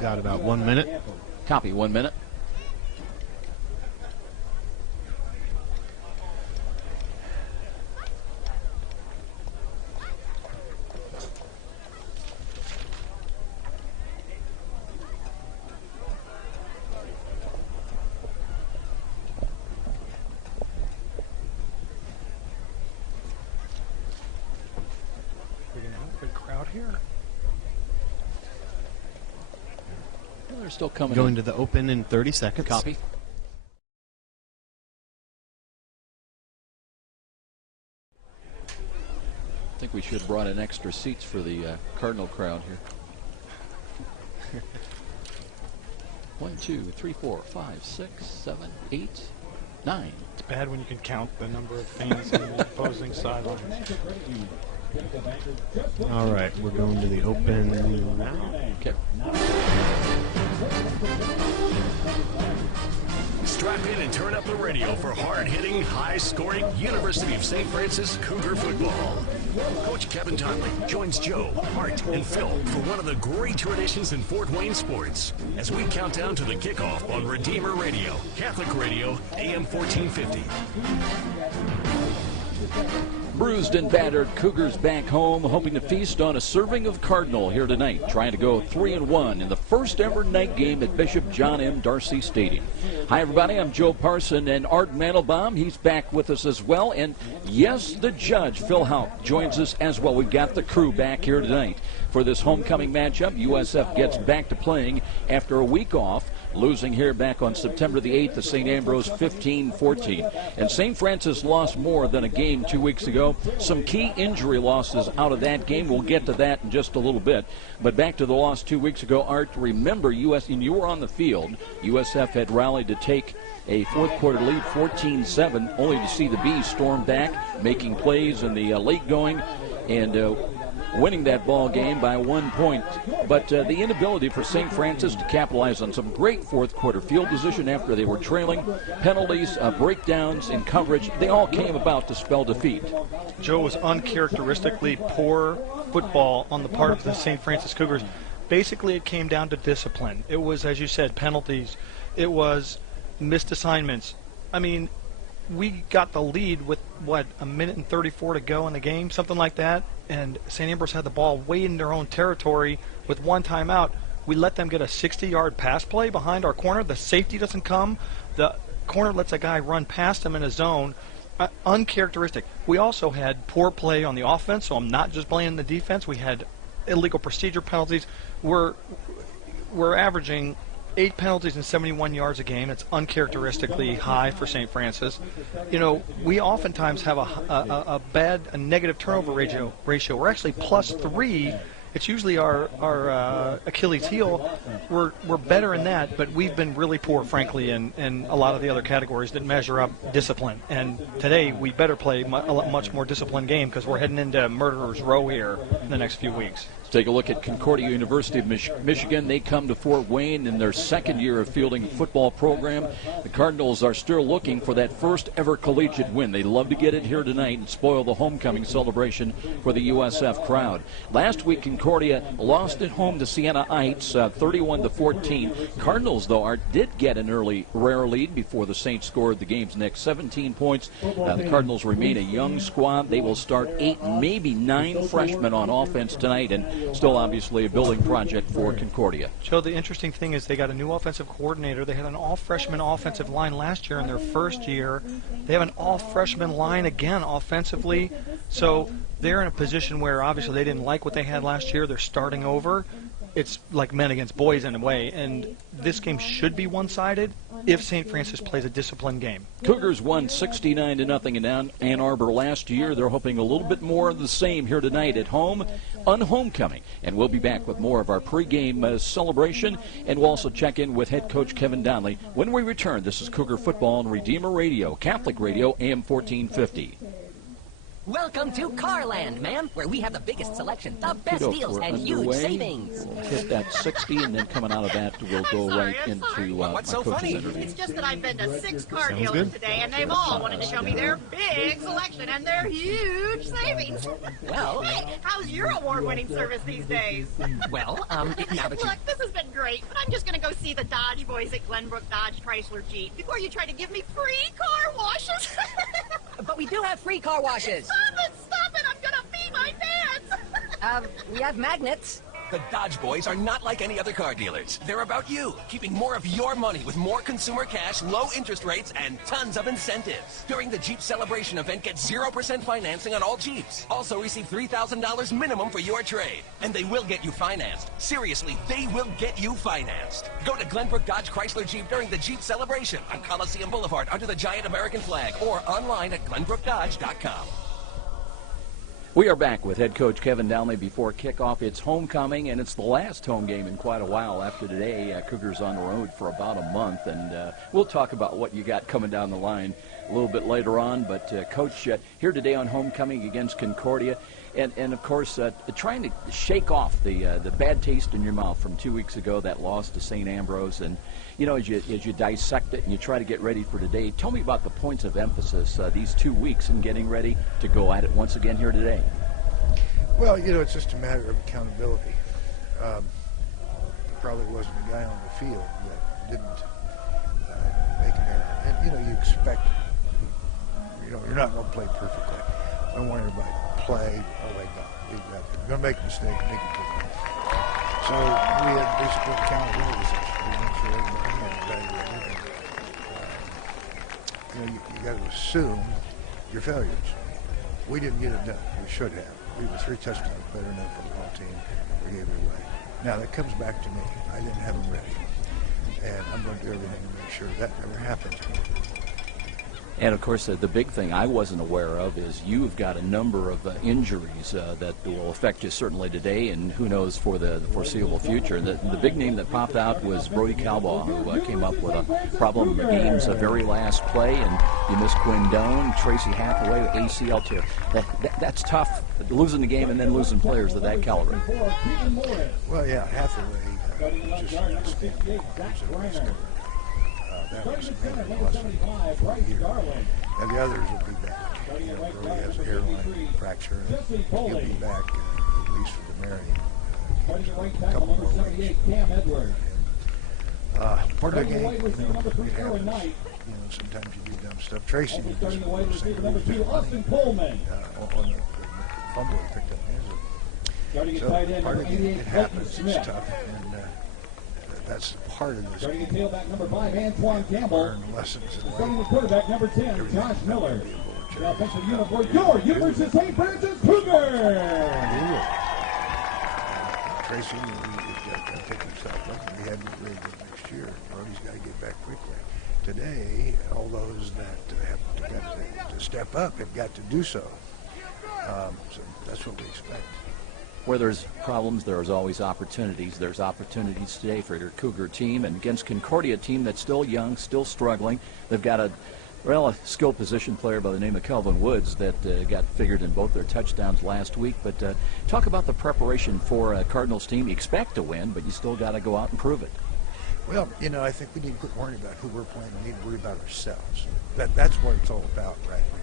Got about 1 minute. Copy, 1 minute. Still coming Going in. to the open in 30 seconds. Copy. I think we should have brought in extra seats for the Cardinal crowd here. 1, 2, 3, 4, 5, 6, 7, 8, 9. It's bad when you can count the number of fans on the opposing sidelines. All right, we're going to the open now. Okay. Strap in and turn up the radio for hard-hitting, high-scoring University of St. Francis Cougar football. Coach Kevin Donnelly joins Joe, Art, and Phil for one of the great traditions in Fort Wayne sports as we count down to the kickoff on Redeemer Radio, Catholic Radio, AM 1450. Bruised and battered Cougars back home, hoping to feast on a serving of Cardinal here tonight, trying to go 3-1 in the first ever night game at Bishop John M. Darcy Stadium. Hi, everybody. I'm Joe Parson, and Art Mandelbaum, he's back with us as well. And yes, the judge, Phil Houck, joins us as well. We've got the crew back here tonight for this homecoming matchup. USF gets back to playing after a week off, losing here back on September the 8th to St. Ambrose 15-14. And St. Francis lost more than a game 2 weeks ago. Some key injury losses out of that game. We'll get to that in just a little bit. But back to the loss 2 weeks ago, Art, remember, and you were on the field, USF had rallied to take a fourth quarter lead, 14-7, only to see the Bees storm back, making plays and the late going, and winning that ball game by 1 point. But the inability for St. Francis to capitalize on some great fourth quarter field position after they were trailing, penalties, breakdowns in coverage, they all came about to spell defeat. Joe, was uncharacteristically poor football on the part of the St. Francis Cougars. Basically, it came down to discipline. It was, as you said, penalties. It was missed assignments. I mean, we got the lead with, what, a minute and 34 to go in the game, something like that, and St. Ambrose had the ball way in their own territory with one timeout. We let them get a 60-yard pass play behind our corner. The safety doesn't come. The corner lets a guy run past him in a zone. Uncharacteristic. We also had poor play on the offense, so I'm not just blaming the defense. We had illegal procedure penalties. We're averaging 8 penalties and 71 yards a game. It's uncharacteristically high for St. Francis. You know, we oftentimes have a negative turnover ratio. We're actually +3. It's usually our Achilles heel. We're better in that, but we've been really poor, frankly, in a lot of the other categories that measure up discipline. And today we better play a much more disciplined game because we're heading into Murderer's Row here in the next few weeks. Take a look at Concordia University of Michigan. They come to Fort Wayne in their second year of fielding football program. The Cardinals are still looking for that first ever collegiate win. They'd love to get it here tonight and spoil the homecoming celebration for the USF crowd. Last week, Concordia lost at home to Siena Heights, 31-14. Cardinals, though, did get an early rare lead before the Saints scored the game's next 17 points. The Cardinals remain a young squad. They will start 8, maybe 9 freshmen on offense tonight, and still obviously a building project for Concordia. Joe, the interesting thing is they got a new offensive coordinator. They had an all-freshman offensive line last year in their first year. They have an all-freshman line again offensively. So they're in a position where obviously they didn't like what they had last year. They're starting over. It's like men against boys in a way, and this game should be one-sided if St. Francis plays a disciplined game. Cougars won 69-0 in Ann Arbor last year. They're hoping a little bit more of the same here tonight at home on homecoming, and we'll be back with more of our pregame celebration, and we'll also check in with head coach Kevin Donnelly when we return. This is Cougar Football on Redeemer Radio, Catholic Radio, AM 1450. Welcome to Carland, ma'am, where we have the biggest selection, the best Kiddo, deals, we're and huge underway. savings. We'll hit that 60, and then coming out of that, we'll go right into my What's so coach's funny? interview. It's just that I've been to 6 car Sounds dealers good. today, and they've all wanted to show me their big selection and their huge savings. Well, Hey, how's your award-winning service these days? well, now that you... Look, this has been great, but I'm just going to go see the Dodge boys at Glenbrook Dodge Chrysler Jeep before you try to give me free car washes. But we do have free car washes. Stop it! I'm going to pee my pants. We have magnets. The Dodge Boys are not like any other car dealers. They're about you, keeping more of your money with more consumer cash, low interest rates, and tons of incentives. During the Jeep Celebration event, get 0% financing on all Jeeps. Also receive $3,000 minimum for your trade. And they will get you financed. Seriously, they will get you financed. Go to Glenbrook Dodge Chrysler Jeep during the Jeep Celebration on Coliseum Boulevard under the giant American flag or online at glenbrookdodge.com. We are back with head coach Kevin Downey before kickoff. It's homecoming, and it's the last home game in quite a while. After today, Cougars on the road for about a month, and we'll talk about what you got coming down the line a little bit later on. But Coach, here today on homecoming against Concordia, and of course trying to shake off the bad taste in your mouth from 2 weeks ago, that loss to St. Ambrose. And you know, as you dissect it and you try to get ready for today, tell me about the points of emphasis these 2 weeks in getting ready to go at it once again here today. Well, you know, it's just a matter of accountability. There probably wasn't a guy on the field that didn't make an error. And, you know, you expect, you know, you're not going to play perfectly. Don't want everybody to play, oh my God, you're going to make a mistake, make it good. So we had basically accountability session. We make sure everybody had evaluated. You know, you got to assume your failures. We didn't get it done. We should have. We were 3 touchdowns better than that football team. We gave it away. Now, that comes back to me. I didn't have them ready. And I'm going to do everything to make sure that never happens. And, of course, the big thing I wasn't aware of is you've got a number of injuries that will affect you certainly today and who knows for the foreseeable future. The big name that popped out was Brody Calbaugh, who came up with a problem in the game's very last play, and you missed Quindone, Tracy Hathaway, ACL tear. That's tough, losing the game and then losing players of that caliber. Well, yeah, Hathaway just discovered. That was maybe less than a year. And the others will be back. You know, Brody has a hairline fracture. He'll be back at least for the Marion. A couple more weeks. Part of the game, you know, it happens. You know, sometimes you do dumb stuff. Tracy did this one of those things. On the fumble he picked up. So part of the game, it happens. It's tough. And that's part of this. Starting at tailback number 5, Antoine Campbell. Learn lessons in life. Starting with quarterback number 10, Josh Miller. The offensive unit for your University St. Francis Cougars. Tracy, he's got to pick himself up. We had to be really good next year. Brody's got to get back quickly. Today, all those that have got to step up have got to do so. So that's what we expect. Where there's problems, there's always opportunities. There's opportunities today for your Cougar team, and against Concordia team that's still young, still struggling. They've got a skilled position player by the name of Calvin Woods that got figured in both their touchdowns last week. But talk about the preparation for a Cardinals team. You expect to win, but you still got to go out and prove it. Well, you know, I think we need to quit worrying about who we're playing. We need to worry about ourselves. That's what it's all about right now.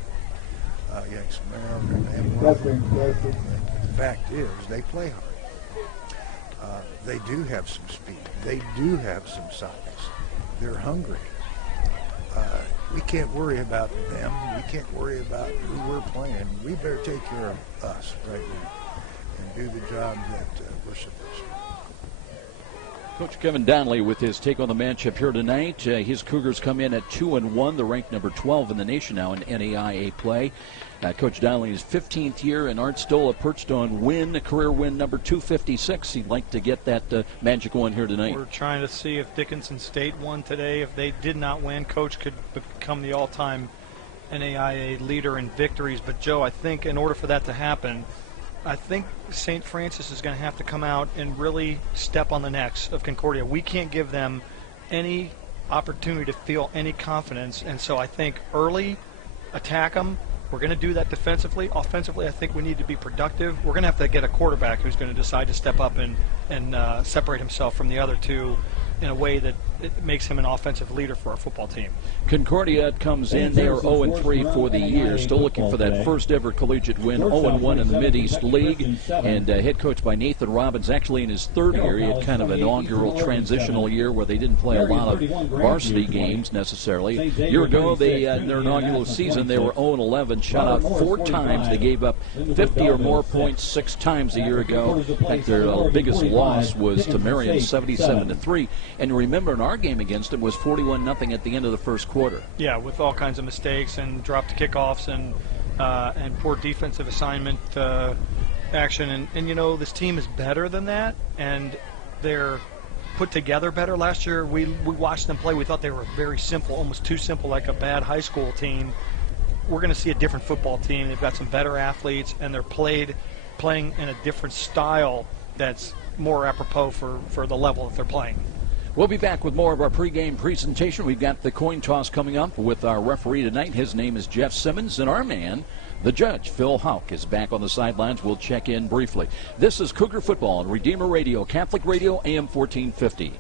Yanks and the fact is, they play hard. They do have some speed. They do have some size. They're hungry. We can't worry about them. We can't worry about who we're playing. We better take care of us right now and do the job that we're supposed to. Coach Kevin Donnelly with his take on the matchup here tonight. His Cougars come in at 2-1. They're ranked number 12 in the nation now in NAIA play. Coach Donnelly is 15th year and Art Stola perched on career win number 256. He'd like to get that magic one here tonight. We're trying to see if Dickinson State won today. If they did not win, Coach could become the all-time NAIA leader in victories. But, Joe, I think in order for that to happen, I think St. Francis is going to have to come out and really step on the necks of Concordia. We can't give them any opportunity to feel any confidence. And so I think early, attack them, We're going to do that defensively. Offensively, I think we need to be productive. We're going to have to get a quarterback who's going to decide to step up and separate himself from the other two in a way that it makes him an offensive leader for our football team. Concordia comes in. They are 0-3 for the year. Still looking for that first ever collegiate win. 0-1 in the Mid-East League. And head coach by Nathan Robbins, actually in his third year. He had kind of an inaugural transitional year where they didn't play a lot of varsity games necessarily. A year ago, in their inaugural season, they were 0-11, shot out 4 times. They gave up 50 or more points 6 times a year ago. In fact, their biggest loss was to Marion, 77-3. And remember, in our game against them was 41-0 at the end of the first quarter. Yeah, with all kinds of mistakes and dropped kickoffs and poor defensive assignment action. And you know, this team is better than that, and they're put together better. Last year, we watched them play. We thought they were very simple, almost too simple, like a bad high school team. We're going to see a different football team. They've got some better athletes, and they're playing in a different style that's more apropos for the level that they're playing. We'll be back with more of our pregame presentation. We've got the coin toss coming up with our referee tonight. His name is Jeff Simmons, and our man, the judge, Phil Houck, is back on the sidelines. We'll check in briefly. This is Cougar Football on Redeemer Radio, Catholic Radio, AM 1450.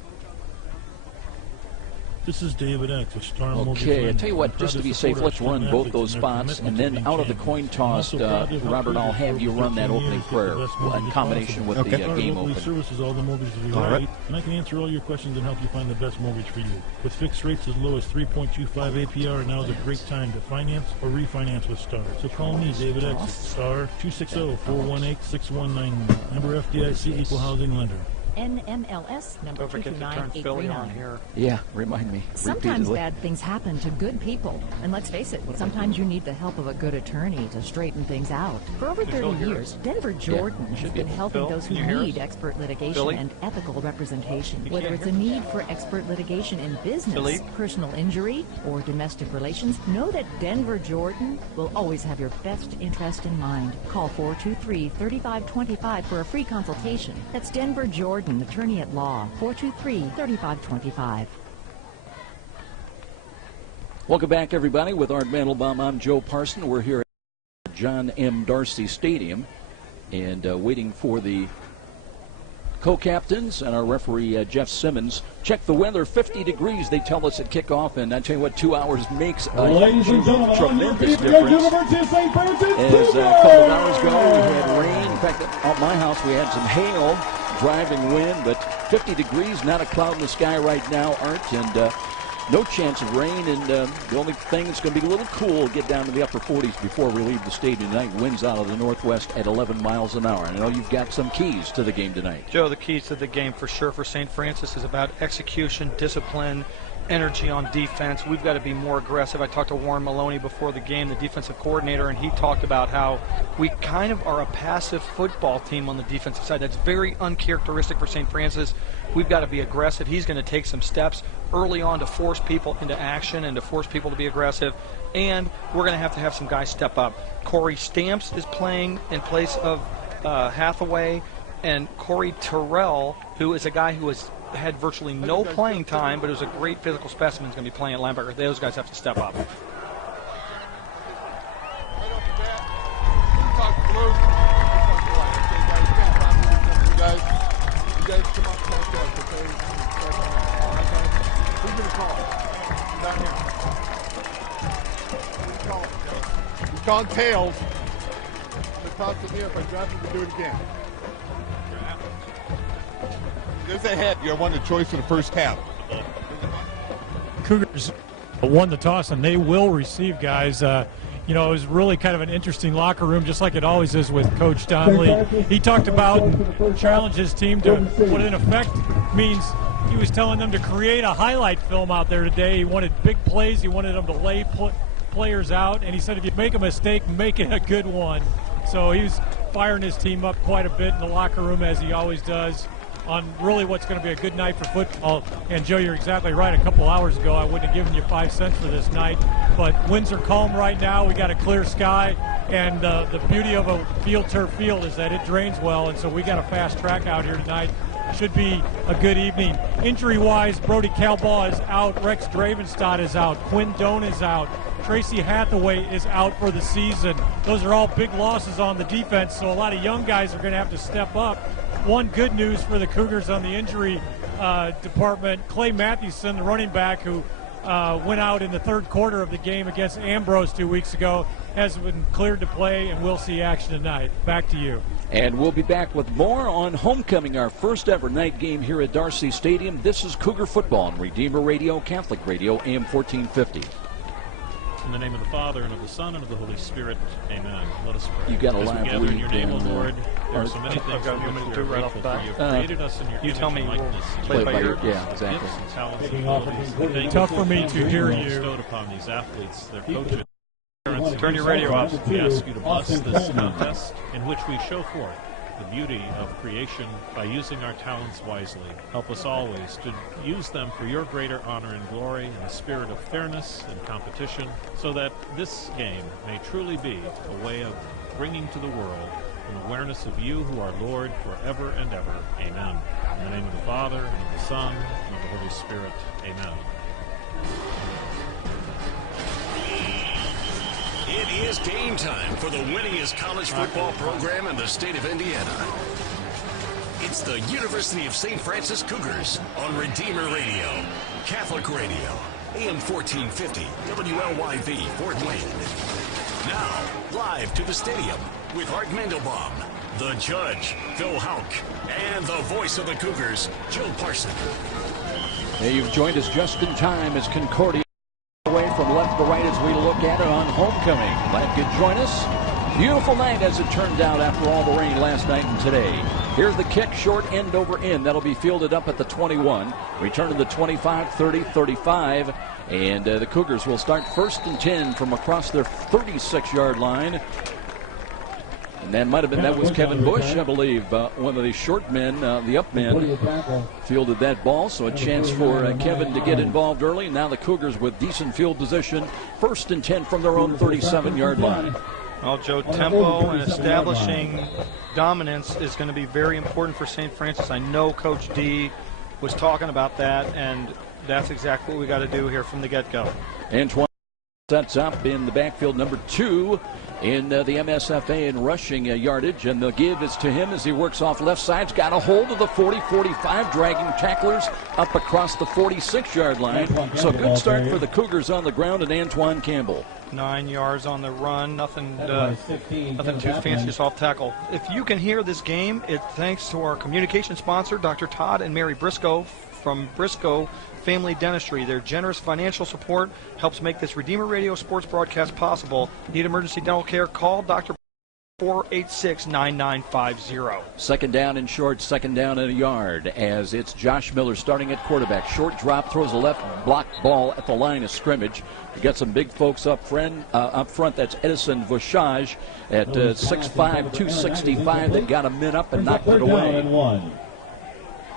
This is David X. Okay, I tell you what, just to be safe, let's run both those spots, and then out of the coin toss, Robert, I'll have you run that opening prayer in combination with the game opener. Services all the mortgages we write, and I can answer all your questions and help you find the best mortgage for you. With fixed rates as low as 3.25 APR, now is a great time to finance or refinance with Star. So call me, David X, at Star 260-418-6191. Member FDIC, Equal Housing Lender. NMLS number Don't forget to turn Philly on 229839. here. Yeah, remind me. Sometimes repeatedly. bad things happen to good people. And let's face it, sometimes you need the help of a good attorney to straighten things out. For over 30 years, Denver Jordan has been helping Phil, those who can you hear need us? expert litigation Philly? and ethical representation. You Whether can't it's a need for expert litigation in business, Philly? personal injury, or domestic relations, know that Denver Jordan will always have your best interest in mind. Call 423-3525 for a free consultation. That's Denver Jordan, attorney at law. 423-3525. Welcome back, everybody. With Art Mandelbaum, I'm Joe Parson. We're here at John M. Darcy Stadium and waiting for the co-captains and our referee, Jeff Simmons. Check the weather, 50 degrees, they tell us at kickoff, and I tell you what, 2 hours makes a tremendous difference. As a couple of hours ago, we had rain. In fact, at my house, we had some hail, driving wind, but 50 degrees, not a cloud in the sky right now, Art, and no chance of rain, and the only thing that's going to be a little cool, get down to the upper 40s before we leave the stadium tonight. Winds out of the northwest at 11 miles an hour. And I know you've got some keys to the game tonight. Joe, the keys to the game for sure for St. Francis is about execution, discipline, energy on defense. We've got to be more aggressive. I talked to Warren Maloney before the game, the defensive coordinator, and he talked about how we kind of are a passive football team on the defensive side. That's very uncharacteristic for St. Francis. We've got to be aggressive. He's going to take some steps early on to force people into action and to force people to be aggressive. And we're going to have some guys step up. Corey Stamps is playing in place of Hathaway, and Corey Terrell, who is a guy who has had virtually no playing time, but is a great physical specimen, is going to be playing at linebacker. Those guys have to step up. You guys come up and talk to us, okay? Who's going to call? Not him. Who's calling? He's calling tails. To talk to me if I draft him to do it again. There's a head. You're one of the choice for the first half. Cougars won the toss, and they will receive, guys. You know, it was really kind of an interesting locker room, just like it always is with Coach Donnelly. He talked about and challenged his team to what in effect means he was telling them to create a highlight film out there today. He wanted big plays. He wanted them to lay players out, and he said if you make a mistake, make it a good one. So he was firing his team up quite a bit in the locker room, as he always does, on really what's going to be a good night for football. And Joe, you're exactly right. A couple hours ago, I wouldn't have given you 5 cents for this night. But winds are calm right now. We got a clear sky, and the beauty of a turf field is that it drains well, and so we got a fast track out here tonight. Should be a good evening. Injury-wise, Brody Calbaugh is out. Rex Dravenstadt is out. Quinn Doan is out. Tracy Hathaway is out for the season. Those are all big losses on the defense, so a lot of young guys are going to have to step up. One good news for the Cougars on the injury department, Clay Mathewson, the running back who went out in the third quarter of the game against Ambrose 2 weeks ago, has been cleared to play, and we'll see action tonight. Back to you. And we'll be back with more on homecoming, our first ever night game here at Darcy Stadium. This is Cougar Football on Redeemer Radio, Catholic Radio, AM 1450. In the name of the Father, and of the Son, and of the Holy Spirit. Amen. Let us pray. You got a As we live gather in your name, O read, Lord, there are so many things that we are grateful for. You have created us in your image and likeness. Play by ear. Yeah, exactly. Gifts and talents and abilities. Thank you Tough for me to hear you. Bestowed upon these athletes, their coaches. Turn your radio off. We ask you to bless this contest in which we show forth the beauty of creation by using our talents wisely. Help us always to use them for your greater honor and glory in a spirit of fairness and competition, so that this game may truly be a way of bringing to the world an awareness of you who are Lord forever and ever. Amen. In the name of the Father, and of the Son, and of the Holy Spirit. Amen. It is game time for the winningest college football program in the state of Indiana. It's the University of St. Francis Cougars on Redeemer Radio, Catholic Radio, AM 1450, WLYV, Fort Wayne. Now, live to the stadium with Art Mandelbaum, the judge, Phil Houck, and the voice of the Cougars, Joe Parson. Hey, you've joined us just in time as Concordia away from left to right as we look at it on homecoming. Glad you could join us. Beautiful night as it turned out after all the rain last night and today. Here's the kick, short end over end. That'll be fielded up at the 21. Return to the 25, 30, 35. And the Cougars will start 1st and 10 from across their 36-yard line. And that was Kevin Bush, I believe, one of the short men, the up men, fielded that ball. So a chance for Kevin to get involved early. Now the Cougars with decent field position, 1st and 10 from their own 37-yard line. Well, Joe, tempo and establishing dominance is going to be very important for St. Francis. I know Coach D was talking about that, and that's exactly what we got to do here from the get-go. Antoine sets up in the backfield, number 2 in the MSFA in rushing yardage, and the give is to him as he works off left side. Got a hold of the 40-45, dragging tacklers up across the 46-yard line. So good start for the Cougars on the ground and Antoine Campbell. 9 yards on the run, nothing too fancy, just off tackle. If you can hear this game, it's thanks to our communication sponsor, Dr. Todd and Mary Briscoe from Briscoe Family Dentistry. Their generous financial support helps make this Redeemer Radio sports broadcast possible. Need emergency dental care? Call Dr. 486-9950. Second down and short, second down and a yard as it's Josh Miller starting at quarterback. Short drop, throws a left block ball at the line of scrimmage. We got some big folks up front. That's Edison Vauchage at 6'5", 265 that got a min up and knocked it away.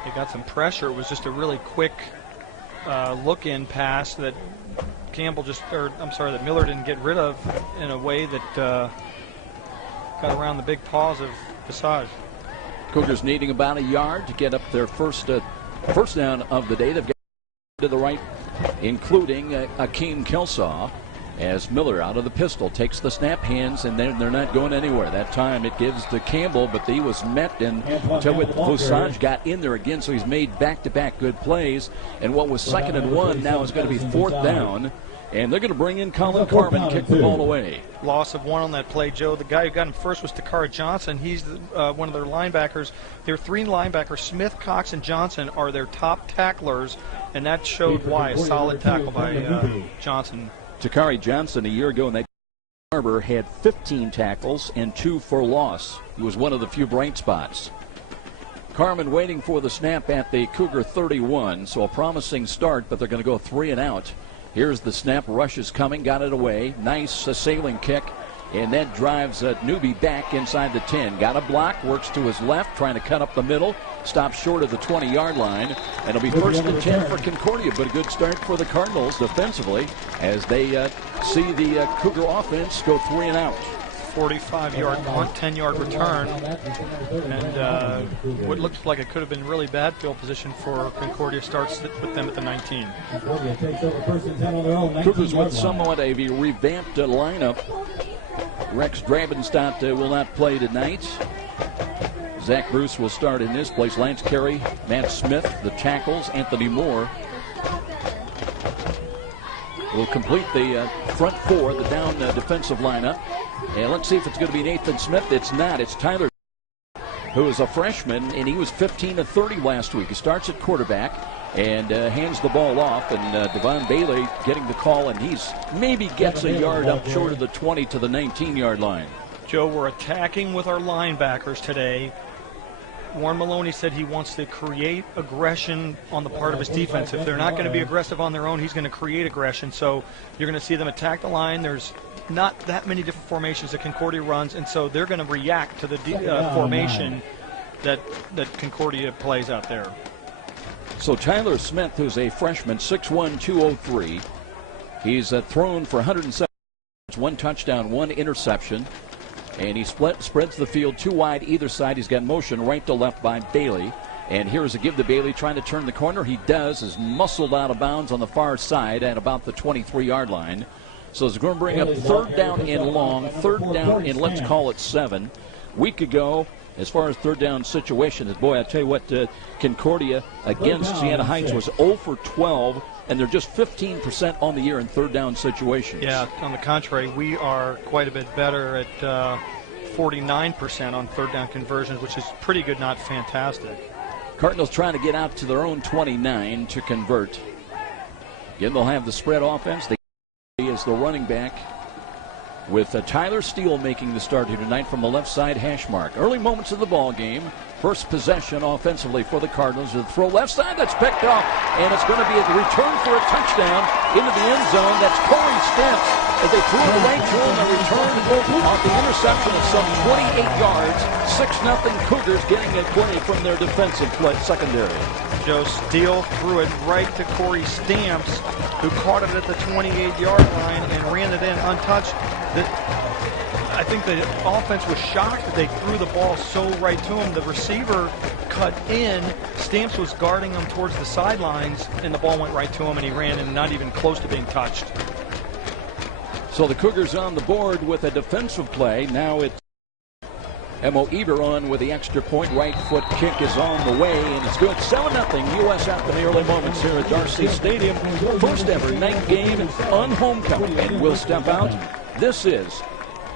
They got some pressure. It was just a really quick look-in pass that that Miller didn't get rid of in a way that got around the big paws of Visage. Cougars needing about a yard to get up their first down of the day. They've got to the right, including Akeem Kelsaw, as Miller out of the pistol takes the snap, hands, and they're not going anywhere. That time it gives to Campbell, but he was met, and Visage got in there again, so he's made back-to-back good plays. And what was 2nd and 1 now is going to be 4th down. And they're going to bring in Colin Carmen, kick the ball away. Loss of 1 on that play, Joe. The guy who got him first was Takara Johnson. He's one of their linebackers. Their 3 linebackers, Smith, Cox, and Johnson, are their top tacklers, and that showed why. A solid tackle by Johnson. Takari Johnson, a year ago in that Harbor, had 15 tackles and 2 for loss. He was one of the few bright spots. Carmen waiting for the snap at the Cougar 31, so a promising start, but they're going to go 3 and out. Here's the snap. Rush is coming. Got it away. Nice sailing kick. And that drives Newby back inside the 10. Got a block. Works to his left. Trying to cut up the middle. Stops short of the 20-yard line. And it'll be 1st and 10 for Concordia. But a good start for the Cardinals defensively as they see the Cougar offense go 3 and out. 45-yard punt, 10-yard return, and what looked like it could have been really bad field position for Concordia starts with them at the 19. Cougars with somewhat a revamped lineup. Rex Drabenstadt will not play tonight. Zach Bruce will start in his place. Lance Carey, Matt Smith, the tackles, Anthony Moore will complete the front four, the down defensive lineup. And let's see if it's going to be Nathan Smith. It's not. It's Tyler, who is a freshman, and he was 15 of 30 last week. He starts at quarterback and hands the ball off, and Devon Bailey getting the call, and he's maybe gets a yard up short of the 20 to the 19-yard line. Joe, we're attacking with our linebackers today. Warren Maloney said he wants to create aggression on the part of his defense. If they're not going to be aggressive on their own, he's going to create aggression. So you're going to see them attack the line. There's not that many different formations that Concordia runs, and so they're going to react to the formation that Concordia plays out there. So Tyler Smith, who's a freshman, 6'1", 203. He's thrown for 107 yards, 1 touchdown, 1 interception. And he spreads the field too wide either side. He's got motion right to left by Bailey. And here's a give to Bailey trying to turn the corner. He does, is muscled out of bounds on the far side at about the 23-yard line. So it's going to bring up 3rd down and long, 3rd down and let's call it 7. Week ago, as far as 3rd down situation, boy, I tell you what, Concordia against Siena Heights was 0 for 12, and they're just 15% on the year in 3rd down situations. Yeah, on the contrary, we are quite a bit better at 49% on 3rd down conversions, which is pretty good, not fantastic. Cardinals trying to get out to their own 29 to convert. Again, they'll have the spread offense. They is the running back, with Tyler Steele making the start here tonight from the left side hash mark. Early moments of the ball game. First possession offensively for the Cardinals. The throw left side, that's picked off, and it's going to be a return for a touchdown into the end zone. That's Corey Stamps. As they threw it right to him, a return off the interception of some 28 yards. 6-0 Cougars getting a play from their defensive secondary. Joe Steele threw it right to Corey Stamps, who caught it at the 28-yard line and ran it in untouched. I think the offense was shocked that they threw the ball so right to him. The receiver cut in. Stamps was guarding him towards the sidelines, and the ball went right to him, and he ran in, not even close to being touched. So the Cougars on the board with a defensive play. Now it's Emo Eber on with the extra point. Right foot kick is on the way, and it's good. 7-0 USF in the early moments here at Darcy Stadium. First ever night game on homecoming, and we'll step out. This is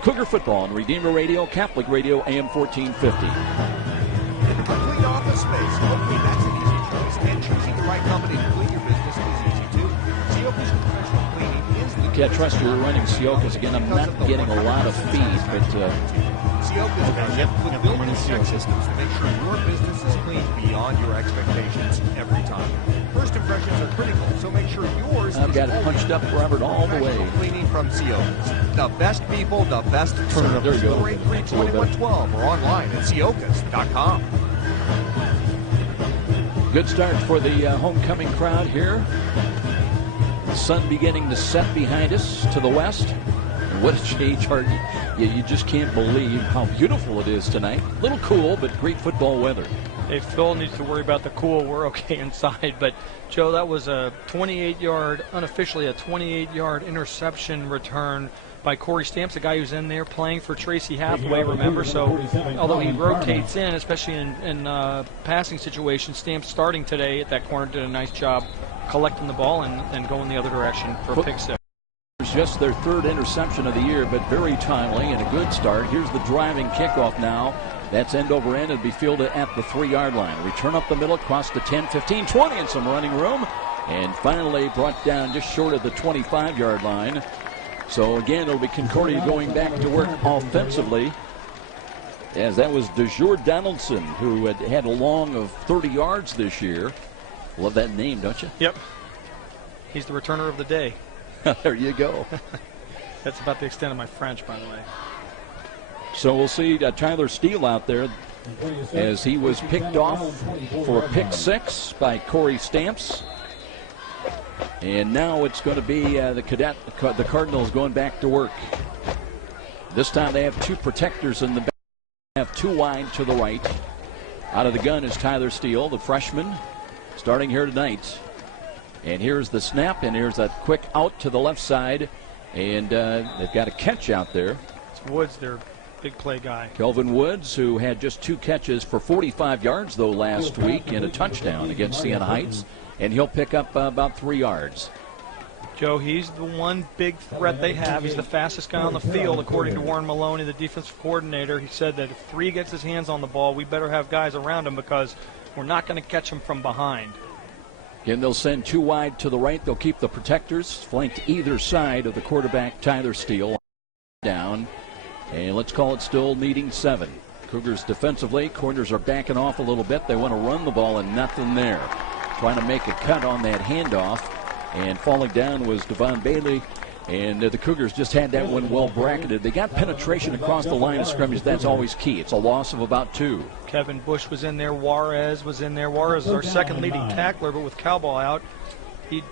Cougar Football on Redeemer Radio, Catholic Radio, AM 1450. A clean office space. Hopefully that's an easy choice. And choosing the right company to clean your business is easy too. Sioka's professional cleaning is the... You can't trust you're running Sioka's. Again, I'm not getting a lot of feed, but... Sioka's equipped with built-in check systems to make sure your business is clean beyond your expectations every time. First impressions are critical, so make sure yours I've got it punched up, Robert, all the way. Cleaning from Sioka's. The best people, the best service. There you go. 483-2112 or online at siokas.com. Good start for the homecoming crowd here. The sun beginning to set behind us to the west. And what a change, Harden. Yeah, you just can't believe how beautiful it is tonight. A little cool, but great football weather. Hey, Phil needs to worry about the cool. We're okay inside. But, Joe, that was a 28-yard, unofficially a 28-yard interception return by Corey Stamps, a guy who's in there playing for Tracy Hathaway, remember? So, although he rotates in, especially in passing situations, Stamps starting today at that corner did a nice job collecting the ball and going the other direction for a pick six. Just their 3rd interception of the year, but very timely and a good start. Here's the driving kickoff now. That's end over end. It'll be fielded at the 3-yard line. Return up the middle, across the 10, 15, 20, and some running room. And finally brought down just short of the 25-yard line. So again, it'll be Concordia going back to work offensively. As that was DeJour Donaldson, who had a long of 30 yards this year. Love that name, don't you? Yep. He's the returner of the day. There you go. That's about the extent of my French, by the way. So we'll see Tyler Steele out there as he was picked off for a pick 6 by Corey Stamps. And now it's going to be the Cardinals going back to work. This time they have two protectors in the back. They have two wide to the right. Out of the gun is Tyler Steele, the freshman, starting here tonight. And here's the snap, and here's that quick out to the left side. And they've got a catch out there. It's Woods, their big play guy. Kelvin Woods, who had just 2 catches for 45 yards, though, last week, and a touchdown against Siena Heights. And he'll pick up about 3 yards. Joe, he's the one big threat they have. He's the fastest guy on the field, according to Warren Maloney, the defensive coordinator. He said that if 3 gets his hands on the ball, we better have guys around him because we're not going to catch him from behind. Again, they'll send 2 wide to the right. They'll keep the protectors flanked either side of the quarterback, Tyler Steele. Down. And let's call it still needing 7. Cougars defensively. Corners are backing off a little bit. They want to run the ball and nothing there. Trying to make a cut on that handoff. And falling down was Devon Bailey. And the Cougars just had that one well bracketed. They got penetration across the line of scrimmage. That's always key. It's a loss of about 2. Kevin Bush was in there. Juarez was in there. Juarez is our second leading tackler, but with Cowball out, he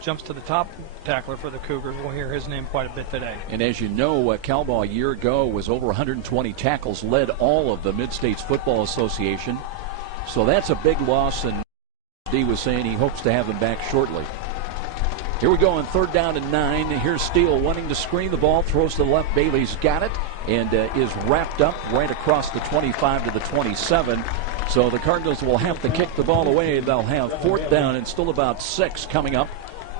jumps to the top tackler for the Cougars. We'll hear his name quite a bit today. And as you know, Cowball a year ago was over 120 tackles, led all of the Mid-States Football Association. So that's a big loss, and D was saying he hopes to have him back shortly. Here we go on 3rd down and 9. Here's Steele wanting to screen the ball, throws to the left. Bailey's got it and is wrapped up right across the 25 to the 27. So the Cardinals will have to kick the ball away. They'll have 4th down and still about 6 coming up.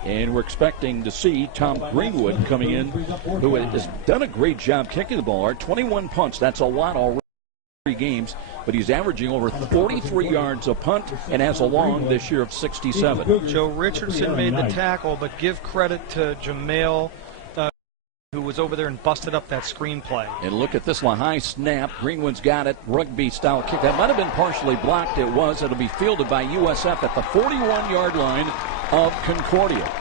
And we're expecting to see Tom Greenwood coming in, who has done a great job kicking the ball. 21 punts, that's a lot already. 3 games, but he's averaging over 43 yards a punt and has a long this year of 67. Joe Richardson made the tackle, but give credit to Jamail, who was over there and busted up that screenplay. And look at this one, high snap. Greenwood's got it, rugby-style kick. That might have been partially blocked. It was. It'll be fielded by USF at the 41-yard line of Concordia.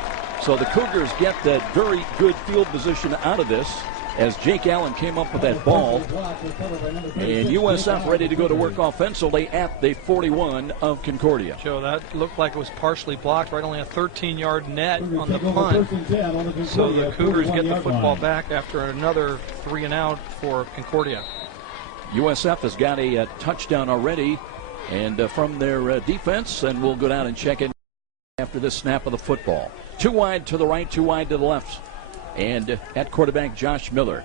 So the Cougars get that very good field position out of this, as Jake Allen came up with that ball. And USF ready to go to work offensively at the 41 of Concordia. Joe, that looked like it was partially blocked, right? Only a 13-yard net on the punt. So the Cougars get the football back after another 3 and out for Concordia. USF has got a touchdown already and from their defense, and we'll go down and check in after this snap of the football. 2 wide to the right, 2 wide to the left. And at quarterback, Josh Miller.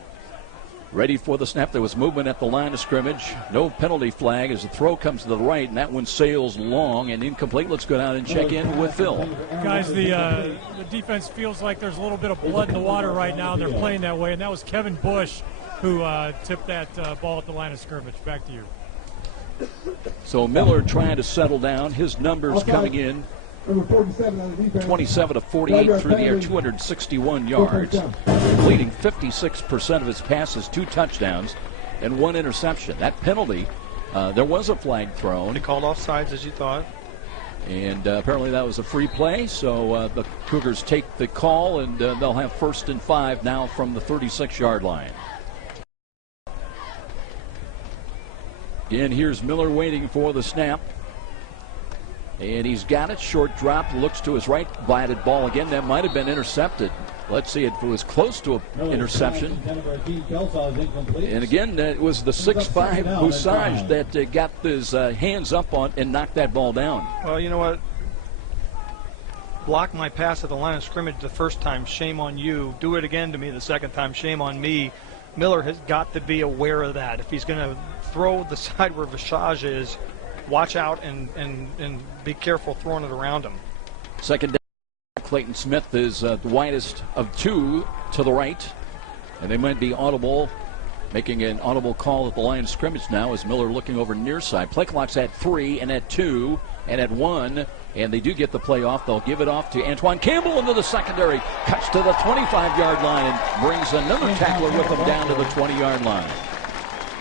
Ready for the snap. There was movement at the line of scrimmage. No penalty flag as the throw comes to the right, and that one sails long and incomplete. Let's go down and check in with Phil. Guys, the defense feels like there's a little bit of blood in the water right now, and they're playing that way. And that was Kevin Bush who tipped that ball at the line of scrimmage. Back to you. So Miller trying to settle down. His numbers coming in. 27 of 48 through the air, 261 yards, completing 56% of his passes, 2 touchdowns, and 1 interception. That penalty, there was a flag thrown. He called offsides, as you thought. And apparently that was a free play, so the Cougars take the call, and they'll have 1st and 5 now from the 36-yard line. Again, here's Miller waiting for the snap. And he's got it. Short drop. Looks to his right. Blatted ball again. That might have been intercepted. Let's see. It was close to an interception. And again, it was the 6'5" Bousage that got his hands up on and knocked that ball down. Well, you know what? Block my pass at the line of scrimmage the first time. Shame on you. Do it again to me the second time. Shame on me. Miller has got to be aware of that. If he's going to throw the side where Bousage is, watch out and be careful throwing it around him. 2nd down. Clayton Smith is the widest of 2 to the right. And they might be audible, making an audible call at the line of scrimmage now as Miller looking over near side. Play clock's at 3 and at 2 and at 1. And they do get the play off. They'll give it off to Antoine Campbell into the secondary. Cuts to the 25-yard line and brings another tackler with him down to the 20-yard line.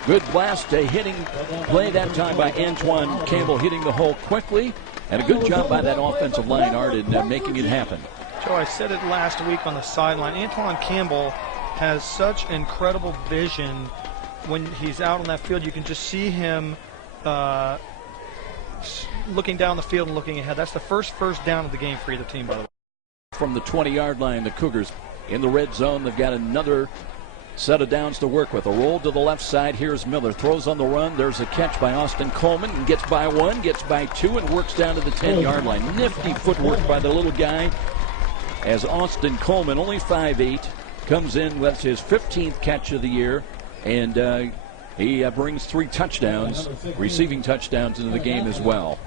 Good blast, a hitting play that time by Antoine Campbell, hitting the hole quickly. And a good job by that offensive line, Art, in making it happen. Joe, I said it last week on the sideline. Antoine Campbell has such incredible vision when he's out on that field. You can just see him looking down the field and looking ahead. That's the first down of the game for either team, by the way. From the 20-yard line, the Cougars in the red zone. They've got another set of downs to work with. A roll to the left side. Here's Miller. Throws on the run. There's a catch by Austin Coleman. And gets by one, gets by two, and works down to the 10-yard line. Nifty footwork by the little guy as Austin Coleman, only 5'8", comes in. That's his 15th catch of the year. And he brings 3 touchdowns, receiving touchdowns into the game as well.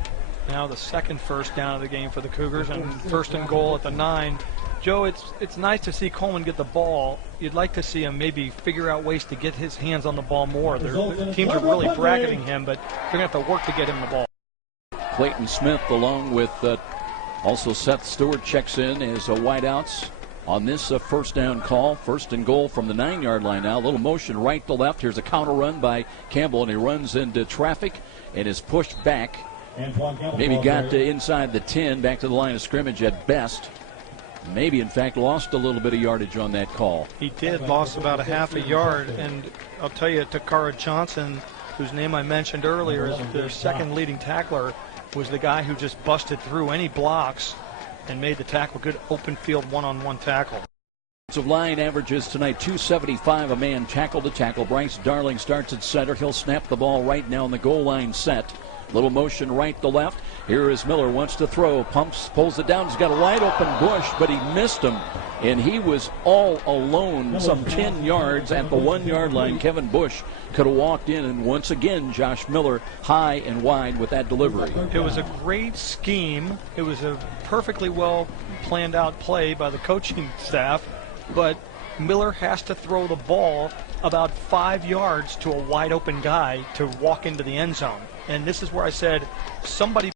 Now the second first down of the game for the Cougars, and first and goal at the 9. Joe, it's nice to see Coleman get the ball. You'd like to see him maybe figure out ways to get his hands on the ball more. The teams are really bracketing him, but they're going to have to work to get him the ball. Clayton Smith, along with also Seth Stewart, checks in as wideouts on this first down call. First and goal from the 9-yard line now. A little motion right to left. Here's a counter run by Campbell, and he runs into traffic and is pushed back. Maybe got inside the 10, back to the line of scrimmage at best. Maybe, in fact, lost a little bit of yardage on that call. He did, lost about a half a yard. And I'll tell you, Takara Johnson, whose name I mentioned earlier, is their second leading tackler, was the guy who just busted through any blocks and made the tackle. Good open field one-on-one tackle. Offensive line averages tonight 275 a man, tackle to tackle. Bryce Darling starts at center. He'll snap the ball right now on the goal line set. Little motion right to left. Here is Miller, wants to throw, pulls it down. He's got a wide open Bush, but he missed him. And he was all alone some 10 yards at the 1-yard line. Kevin Bush could have walked in, and once again, Josh Miller high and wide with that delivery. It was a great scheme. It was a perfectly well planned out play by the coaching staff, but Miller has to throw the ball about 5 yards to a wide open guy to walk into the end zone. And this is where I said somebody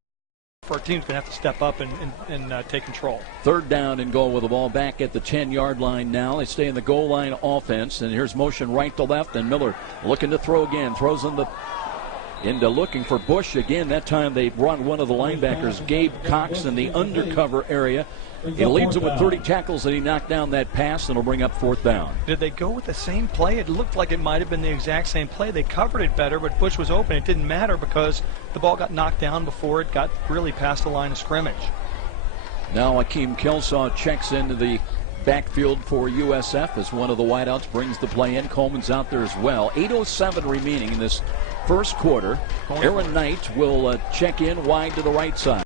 for our team's going to have to step up and take control. Third down and goal with the ball back at the 10-yard line now. They stay in the goal line offense, and here's motion right to left, and Miller looking to throw again. Throws into looking for Bush again. That time they brought one of the linebackers, Gabe Cox, in the undercover area. He leads him with 30 tackles, and he knocked down that pass, and will bring up fourth down. Did they go with the same play? It looked like it might have been the exact same play. They covered it better, but Bush was open. It didn't matter because the ball got knocked down before it got really past the line of scrimmage. Now Akeem Kelsaw checks into the backfield for USF as one of the wideouts brings the play in. Coleman's out there as well. 8:07 remaining in this first quarter. Aaron Knight will check in wide to the right side.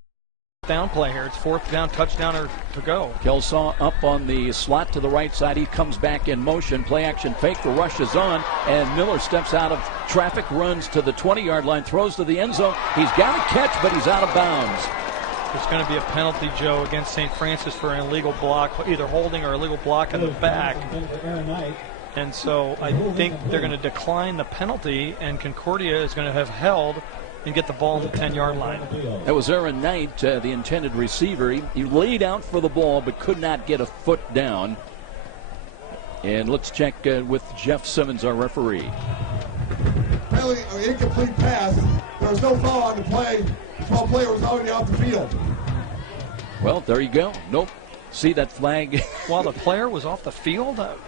Down play here. It's fourth down, touchdown or to go. Kelsaw up on the slot to the right side. He comes back in motion. Play action fake. The rush is on, and Miller steps out of traffic, runs to the 20-yard line, throws to the end zone. He's got a catch, but he's out of bounds. There's going to be a penalty, Joe, against St. Francis for an illegal block, either holding or illegal block in the back. And so I think they're going to decline the penalty, and Concordia is going to have held and get the ball on the 10-yard line. That was Aaron Knight, the intended receiver. He laid out for the ball but could not get a foot down. And let's check with Jeff Simmons, our referee. Penalty, incomplete pass. There was no foul on the play. The ball player was already off the field. Well, there you go. Nope. See that flag? While the player was off the field? What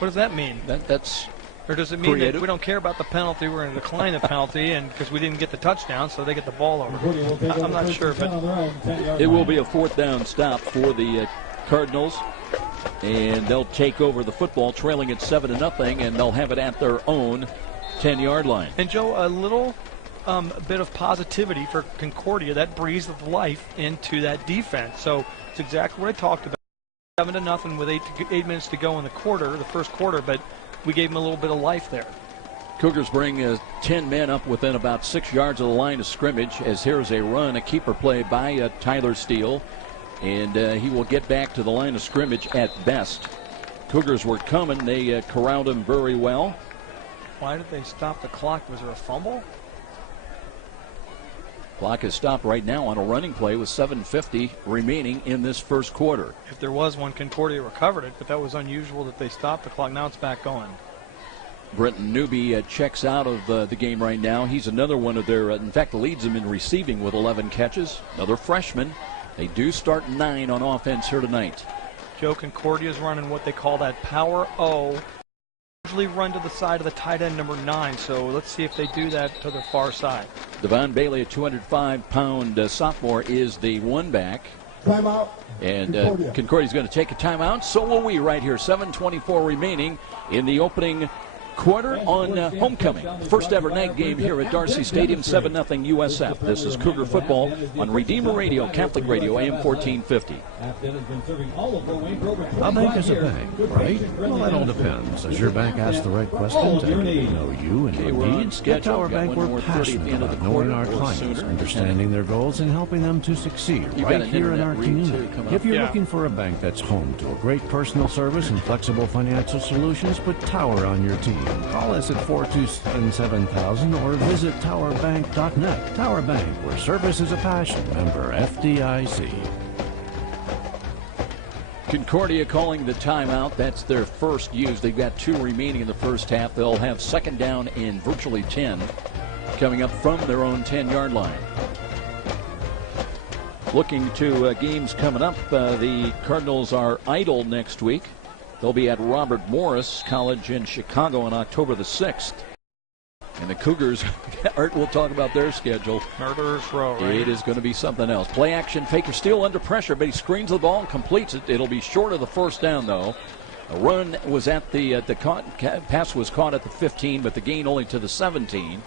does that mean? That's Or does it mean creative. that we don't care about the penalty, we're going to decline the penalty, and because we didn't get the touchdown, so they get the ball over? I'm not sure, but it will be a fourth down stop for the Cardinals, and they'll take over the football, trailing at 7-0, and they'll have it at their own 10-yard line. And Joe, a little bit of positivity for Concordia that breathes of life into that defense. So it's exactly what I talked about. 7-0 with 8 minutes to go in the first quarter, but we gave them a little bit of life there. Cougars bring 10 men up within about 6 yards of the line of scrimmage, as here's a run, a keeper play by Tyler Steele, and he will get back to the line of scrimmage at best. Cougars were coming. They corralled him very well. Why did they stop the clock? Was there a fumble? Clock is stopped right now on a running play with 7:50 remaining in this first quarter. If there was one, Concordia recovered it, but that was unusual that they stopped the clock. Now it's back going. Brenton Newby checks out of the game right now. He's another one of their, in fact, leads them in receiving with 11 catches. Another freshman. They do start 9 on offense here tonight. Joe, Concordia's running what they call that power O. Usually run to the side of the tight end number 9, so let's see if they do that to the far side. Devon Bailey, a 205-pound sophomore, is the one back. Timeout. And Concordia's going to take a timeout. So will we right here. 7:24 remaining in the opening quarter on homecoming. First ever night game here at Darcy Stadium, 7-0 USF. This is Cougar football on Redeemer Radio, Catholic Radio, AM 1450. A bank is a bank, right? Well, that all depends. Does your bank ask the right questions and know you and your needs? At Tower Bank, we're passionate about knowing our clients, understanding their goals, and helping them to succeed right here in our community. If you're looking for a bank that's home to a great personal service and flexible financial solutions, put Tower on your team. Call us at 427-7000 or visit towerbank.net. Tower Bank, where service is a passion. Member FDIC. Concordia calling the timeout. That's their first use. They've got 2 remaining in the first half. They'll have second down in virtually 10 coming up from their own 10-yard line. Looking to games coming up, the Cardinals are idle next week. They'll be at Robert Morris College in Chicago on October the 6th. And the Cougars, Art will talk about their schedule. Murderers Row, right? It is going to be something else. Play action, Faker still under pressure, but he screens the ball and completes it. It'll be short of the first down, though. A run was at the pass was caught at the 15, but the gain only to the 17.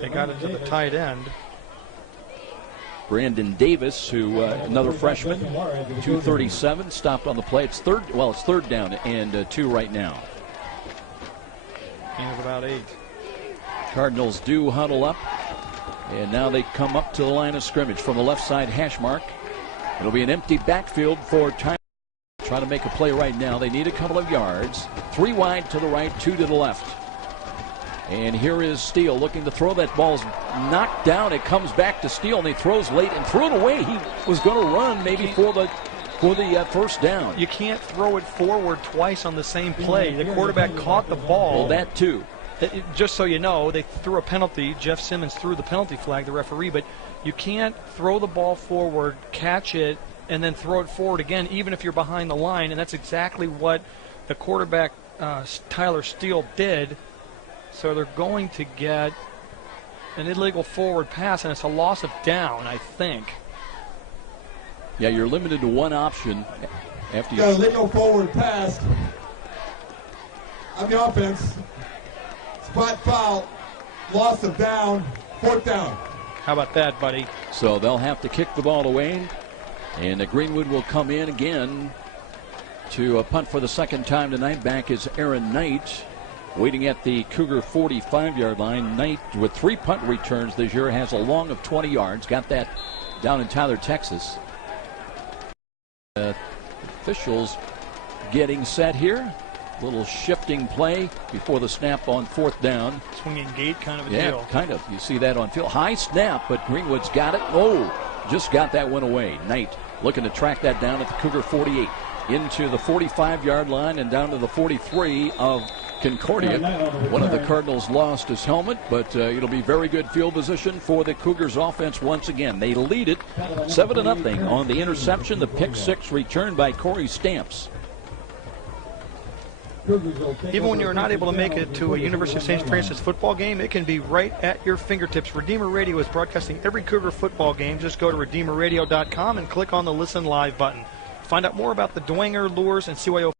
They got it to the tight end. Brandon Davis, who another freshman, 237, stopped on the play. It's third down and 2 right now. Gain of about 8. Cardinals do huddle up, and now they come up to the line of scrimmage from the left side hash mark. It'll be an empty backfield for time. Try to make a play right now. They need a couple of yards. 3 wide to the right, 2 to the left. And here is Steele looking to throw. That ball's knocked down. It comes back to Steele, and he throws late and threw it away. He was going to run maybe for the first down. You can't throw it forward twice on the same play. The quarterback caught the ball. Well, that too. Just so you know, they threw a penalty. Jeff Simmons threw the penalty flag, the referee, but you can't throw the ball forward, catch it, and then throw it forward again, even if you're behind the line. And that's exactly what the quarterback, Tyler Steele, did. So they're going to get an illegal forward pass, and it's a loss of down, I think. Yeah, you're limited to one option after you got a illegal forward pass on the offense. Spot foul, loss of down, 4th down. How about that, buddy? So they'll have to kick the ball away, and Greenwood will come in again to punt for the second time tonight. Back is Aaron Knight. Waiting at the Cougar 45-yard line. Knight, with 3 punt returns this year, has a long of 20 yards. Got that down in Tyler, Texas. Officials getting set here. Little shifting play before the snap on 4th down. Swinging gate kind of a deal. Yeah, kind of. You see that on field. High snap, but Greenwood's got it. Oh, just got that one away. Knight looking to track that down at the Cougar 48. Into the 45-yard line and down to the 43 of Concordia. One of the Cardinals lost his helmet, but it'll be very good field position for the Cougars offense once again. They lead it 7-0 on the interception. The pick 6 returned by Corey Stamps. Even when you're not able to make it to a University of St. Francis football game, it can be right at your fingertips. Redeemer Radio is broadcasting every Cougar football game. Just go to redeemerradio.com and click on the Listen Live button. Find out more about the Dwenger, Lures, and CYO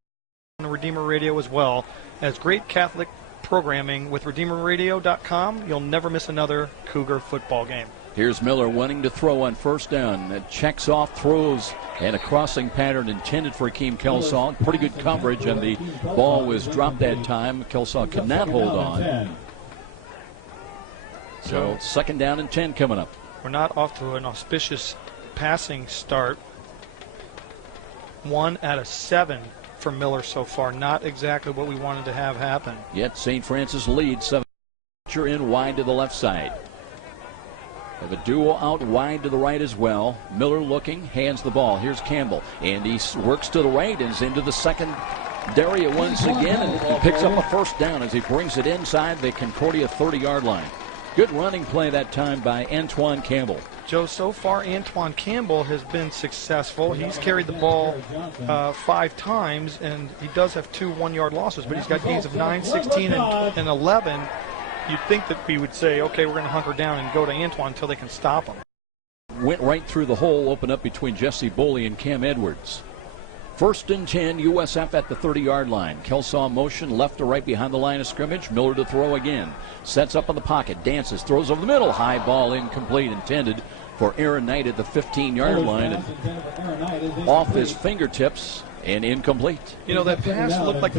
on Redeemer Radio as well as great Catholic programming with redeemerradio.com. You'll never miss another Cougar football game. Here's Miller wanting to throw on first down. Checks off, throws, and a crossing pattern intended for Akeem Kelsall. Pretty good coverage, and the ball was dropped that time. Kelsall could not hold on. So second down and 10 coming up. We're not off to an auspicious passing start. 1 out of 7 for Miller so far. Not exactly what we wanted to have happen. Yet St. Francis leads 7 in wide to the left side. Have a duo out wide to the right as well. Miller looking, hands the ball. Here's Campbell, and he works to the right and is into the secondary once again, and he picks up a first down as he brings it inside the Concordia 30-yard line. Good running play that time by Antoine Campbell. Joe, so far Antoine Campbell has been successful. He's carried the ball 5 times, and he does have 2 one-yard losses, but he's got gains of 9, 16, and 11. You'd think that we would say, okay, we're going to hunker down and go to Antoine until they can stop him. went right through the hole, opened up between Jesse Boley and Cam Edwards. 1st and 10, USF at the 30-yard line. Kelsaw motion left to right behind the line of scrimmage. Miller to throw again. Sets up in the pocket, dances, throws over the middle. High ball incomplete, intended for Aaron Knight at the 15-yard line. And off his fingertips and incomplete. You know, that pass looked like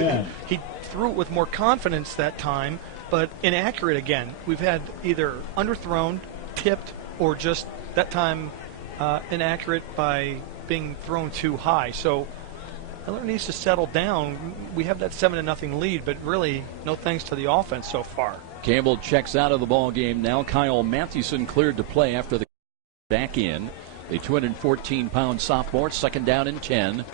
he threw it with more confidence that time, but inaccurate again. We've had either underthrown, tipped, or just that time inaccurate by being thrown too high. So Miller needs to settle down. We have that 7-0 lead, but really no thanks to the offense so far. Campbell checks out of the ball game now. Kyle Mathewson cleared to play after the back in. The 214-pound sophomore, 2nd down and 10.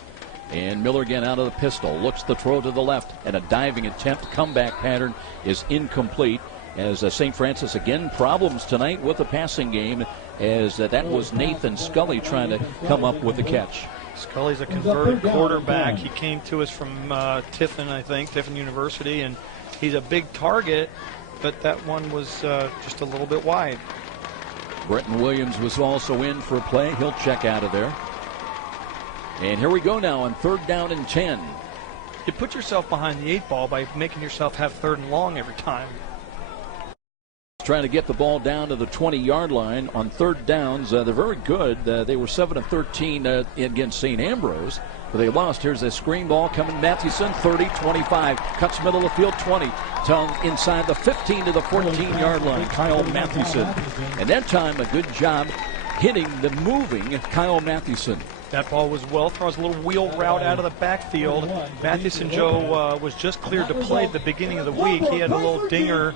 And Miller again out of the pistol. Looks the throw to the left, and a diving attempt. Comeback pattern is incomplete. As St. Francis again problems tonight with the passing game, as that was Nathan Scully trying to come up with the catch. Scully's a converted quarterback. He came to us from Tiffin, I think, Tiffin University, and he's a big target, but that one was just a little bit wide. Brenton Williams was also in for a play. He'll check out of there. And here we go now on 3rd down and 10. You put yourself behind the 8 ball by making yourself have 3rd and long every time. Trying to get the ball down to the 20-yard line on 3rd downs. They're very good. They were 7 of 13 against St. Ambrose, but they lost. Here's a screen ball coming. Mathewson, 30, 25. Cuts middle of the field, 20. Inside the 15 to the 14-yard line. Kyle Mathewson. And that time, a good job hitting the moving Kyle Mathewson. That ball was well thrown. It was a little wheel route out of the backfield. Mathewson Joe was just cleared to play at the beginning of the week. He had a little dinger,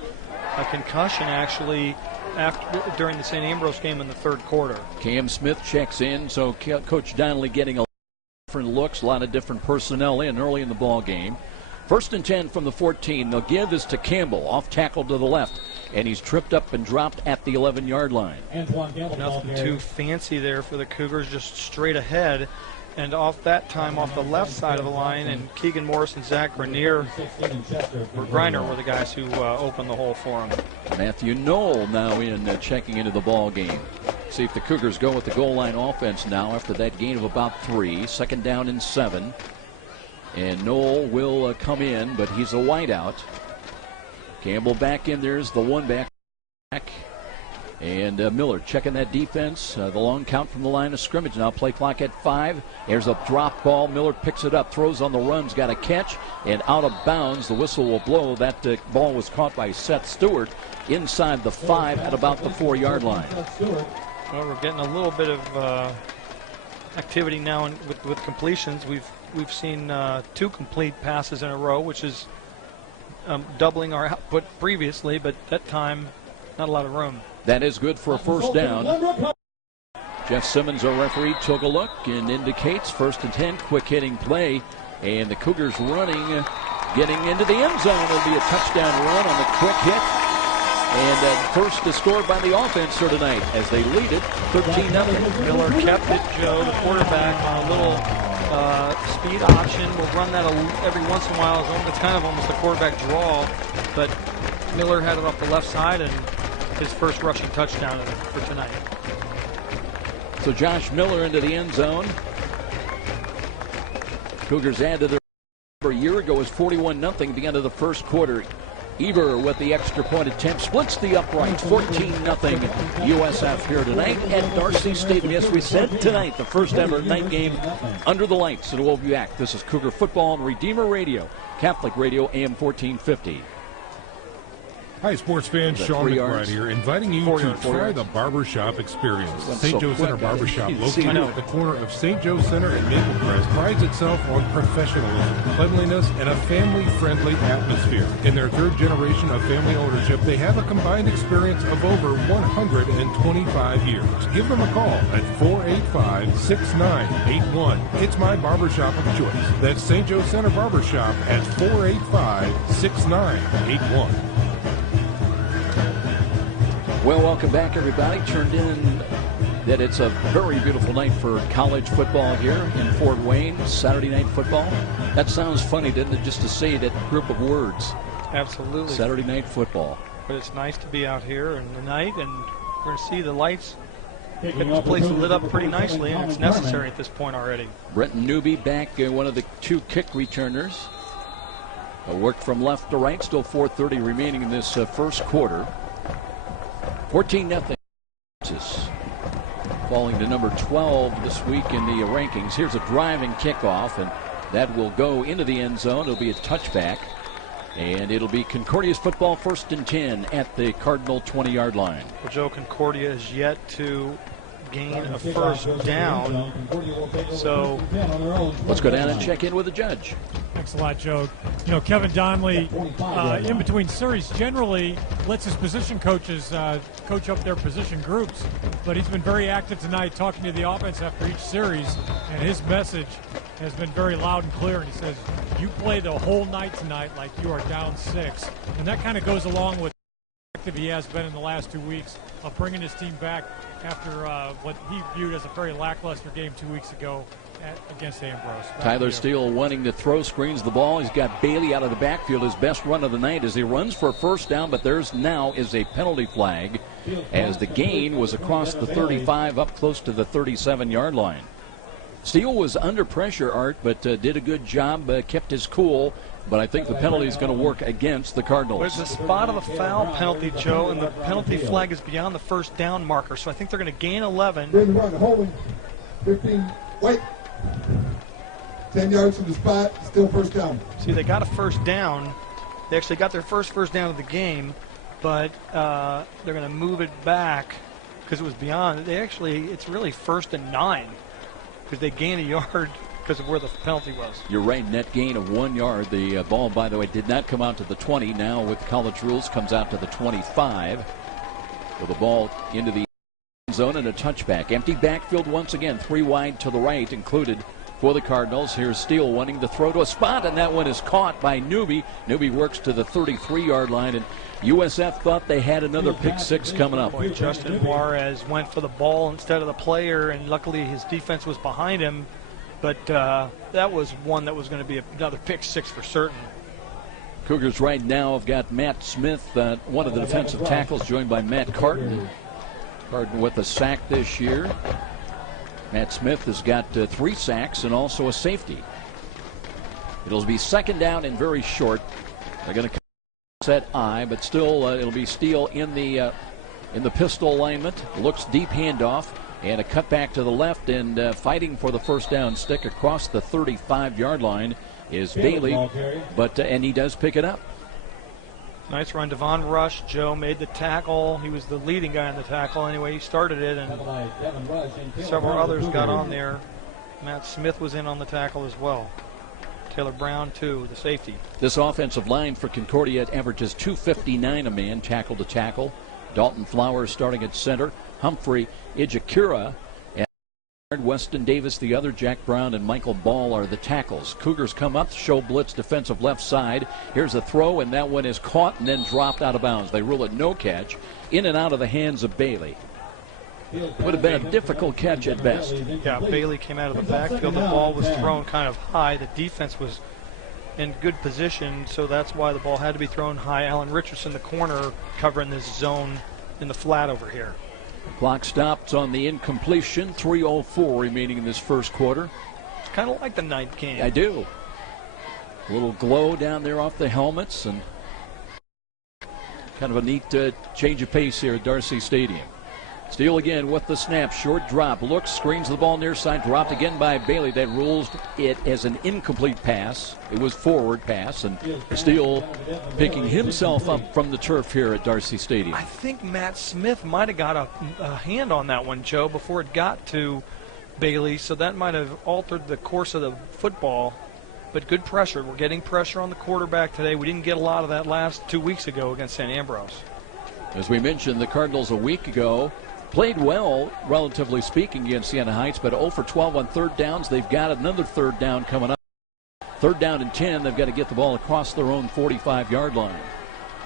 a concussion actually, during the St. Ambrose game in the 3rd quarter. Cam Smith checks in, so Coach Donnelly getting a lot of different looks, a lot of different personnel in early in the ball game. 1st and 10 from the 14. The give is to Campbell, off tackle to the left, and he's tripped up and dropped at the 11-yard line. Nothing too fancy there for the Cougars, just straight ahead. And off that time, off the left side of the line, and Keegan Morris and Zach Grenier Griner were the guys who opened the hole for him. Matthew Knoll now in checking into the ball game. See if the Cougars go with the goal line offense now after that gain of about 3. 2nd down and 7. And Knoll will come in, but he's a wideout. Campbell back in. There's the one back. And Miller checking that defense. The long count from the line of scrimmage. Now play clock at 5. There's a drop ball. Miller picks it up, throws on the runs, got a catch, and out of bounds. The whistle will blow. That ball was caught by Seth Stewart inside the 5 at about the 4-yard line. Well, we're getting a little bit of activity now with completions. We've seen 2 complete passes in a row, which is doubling our output previously, but that time not a lot of room. That is good for a 1st down. Jeff Simmons, our referee, took a look and indicates 1st and 10, quick hitting play, and the Cougars running, getting into the end zone. It'll be a touchdown run on the quick hit. And first is scored by the offense here tonight as they lead it 13-0. Miller kept it, Joe, the quarterback, on a little speed option. We'll run that every once in a while. It's kind of almost a quarterback draw, but Miller had it off the left side and his first rushing touchdown for tonight. So Josh Miller into the end zone. Cougars add to their a year ago was 41-0 at the end of the 1st quarter. Eber with the extra point attempt splits the uprights. 14-0 USF here tonight at Darcy Stadium. Yes, we said tonight, the first ever night game under the lights at Oviac. This is Cougar Football on Redeemer Radio, Catholic Radio, AM 1450. Hi, sports fans. Sean McBride here, inviting you to try the barbershop experience. St. Joe Center Barbershop, located at the corner of St. Joe Center and Maple Crest, prides itself on professionalism, cleanliness, and a family-friendly atmosphere. In their 3rd generation of family ownership, they have a combined experience of over 125 years. Give them a call at 485-6981. It's my barbershop of choice. That's St. Joe Center Barbershop at 485-6981. Well, welcome back, everybody. Turned in that it's a very beautiful night for college football here in Fort Wayne. Saturday night football. That sounds funny, doesn't it, just to say that group of words. Absolutely. Saturday night football. But it's nice to be out here in the night, and we're going to see the lights Get this place lit up pretty nicely, and it's necessary at this point already. Brenton Newby back, one of the 2 kick returners. A work from left to right, still 4:30 remaining in this first quarter. 14-0. Falling to number 12 this week in the rankings. Here's a driving kickoff, and that will go into the end zone. It'll be a touchback, and it'll be Concordia's football 1st and 10 at the Cardinal 20-yard line. Well, Joe, Concordia is yet to gain a first down. So let's go down and check in with the judge. Thanks a lot, Joe. You know, Kevin Donnelly, in between series, generally lets his position coaches coach up their position groups, but he's been very active tonight talking to the offense after each series, and his message has been very loud and clear, and he says, you play the whole night tonight like you are down 6, and that kind of goes along with he has been in the last 2 weeks of bringing his team back after what he viewed as a very lackluster game 2 weeks ago against Ambrose. Tyler Steele wanting to throw, screens the ball. He's got Bailey out of the backfield. His best run of the night as he runs for a first down, but there's now is a penalty flag as the gain was across the 35 up close to the 37-yard line. Steele was under pressure, Art, but did a good job, kept his cool. But I think the penalty is going to work against the Cardinals. There's a spot of a foul penalty, Joe, and the penalty flag is beyond the first down marker. So I think they're going to gain 11. 15. Wait. 10 yards from the spot, still first down. See, they got a first down. They actually got their first down of the game, but they're going to move it back because it was beyond. It's really 1st and 9 because they gained a yard because of where the penalty was. You're right, net gain of 1 yard. The ball, by the way, did not come out to the 20. Now with college rules, comes out to the 25. With the ball into the end zone and a touchback. Empty backfield once again, 3 wide to the right included for the Cardinals. Here's Steele wanting to throw to a spot, and that one is caught by Newby. Newby works to the 33-yard line, and USF thought they had another pick 6 coming up. Boy, Justin Juarez went for the ball instead of the player, and luckily his defense was behind him. But that was one that was going to be another pick 6 for certain. Cougars right now have got Matt Smith, one of the defensive tackles, joined by Matt Carton. Carton with a sack this year. Matt Smith has got 3 sacks and also a safety. It'll be 2nd down and very short. They're going to set I, but still it'll be Steele in the pistol alignment. Looks deep handoff. And a cutback to the left, and fighting for the first down stick across the 35-yard line is Bailey, and he does pick it up. Nice run. Devon Rush, Joe, made the tackle. He was the leading guy on the tackle. Anyway, he started it, and several others got on there. Matt Smith was in on the tackle as well. Taylor Brown, too, the safety. This offensive line for Concordia averages 259 a man, tackle to tackle. Dalton Flowers starting at center. Humphrey Ijikura and Weston Davis, the other. Jack Brown and Michael Ball are the tackles. Cougars come up, show blitz defensive left side. Here's a throw, and that one is caught and then dropped out of bounds. They rule it no catch. In and out of the hands of Bailey. Would have been a difficult catch at best. Yeah, Bailey came out of the backfield. The ball was thrown kind of high. The defense was in good position, so that's why the ball had to be thrown high. Alan Richardson, the corner, covering this zone in the flat over here. Clock stops on the incompletion. 3:04 remaining in this first quarter. It's kind of like the night game. I do. A little glow down there off the helmets, and kind of a neat change of pace here at Darcy Stadium. Steele again with the snap. Short drop. Looks, screens the ball near side. Dropped again by Bailey. That rules it as an incomplete pass. It was forward pass, and Steele picking himself up from the turf here at Darcy Stadium. I think Matt Smith might have got a hand on that one, Joe, before it got to Bailey, so that might have altered the course of the football. But good pressure. We're getting pressure on the quarterback today. We didn't get a lot of that last 2 weeks ago against St. Ambrose. As we mentioned, the Cardinals a week ago played well, relatively speaking, against Siena Heights, but 0 for 12 on third downs. They've got another third down coming up. 3rd down and 10. They've got to get the ball across their own 45-yard line.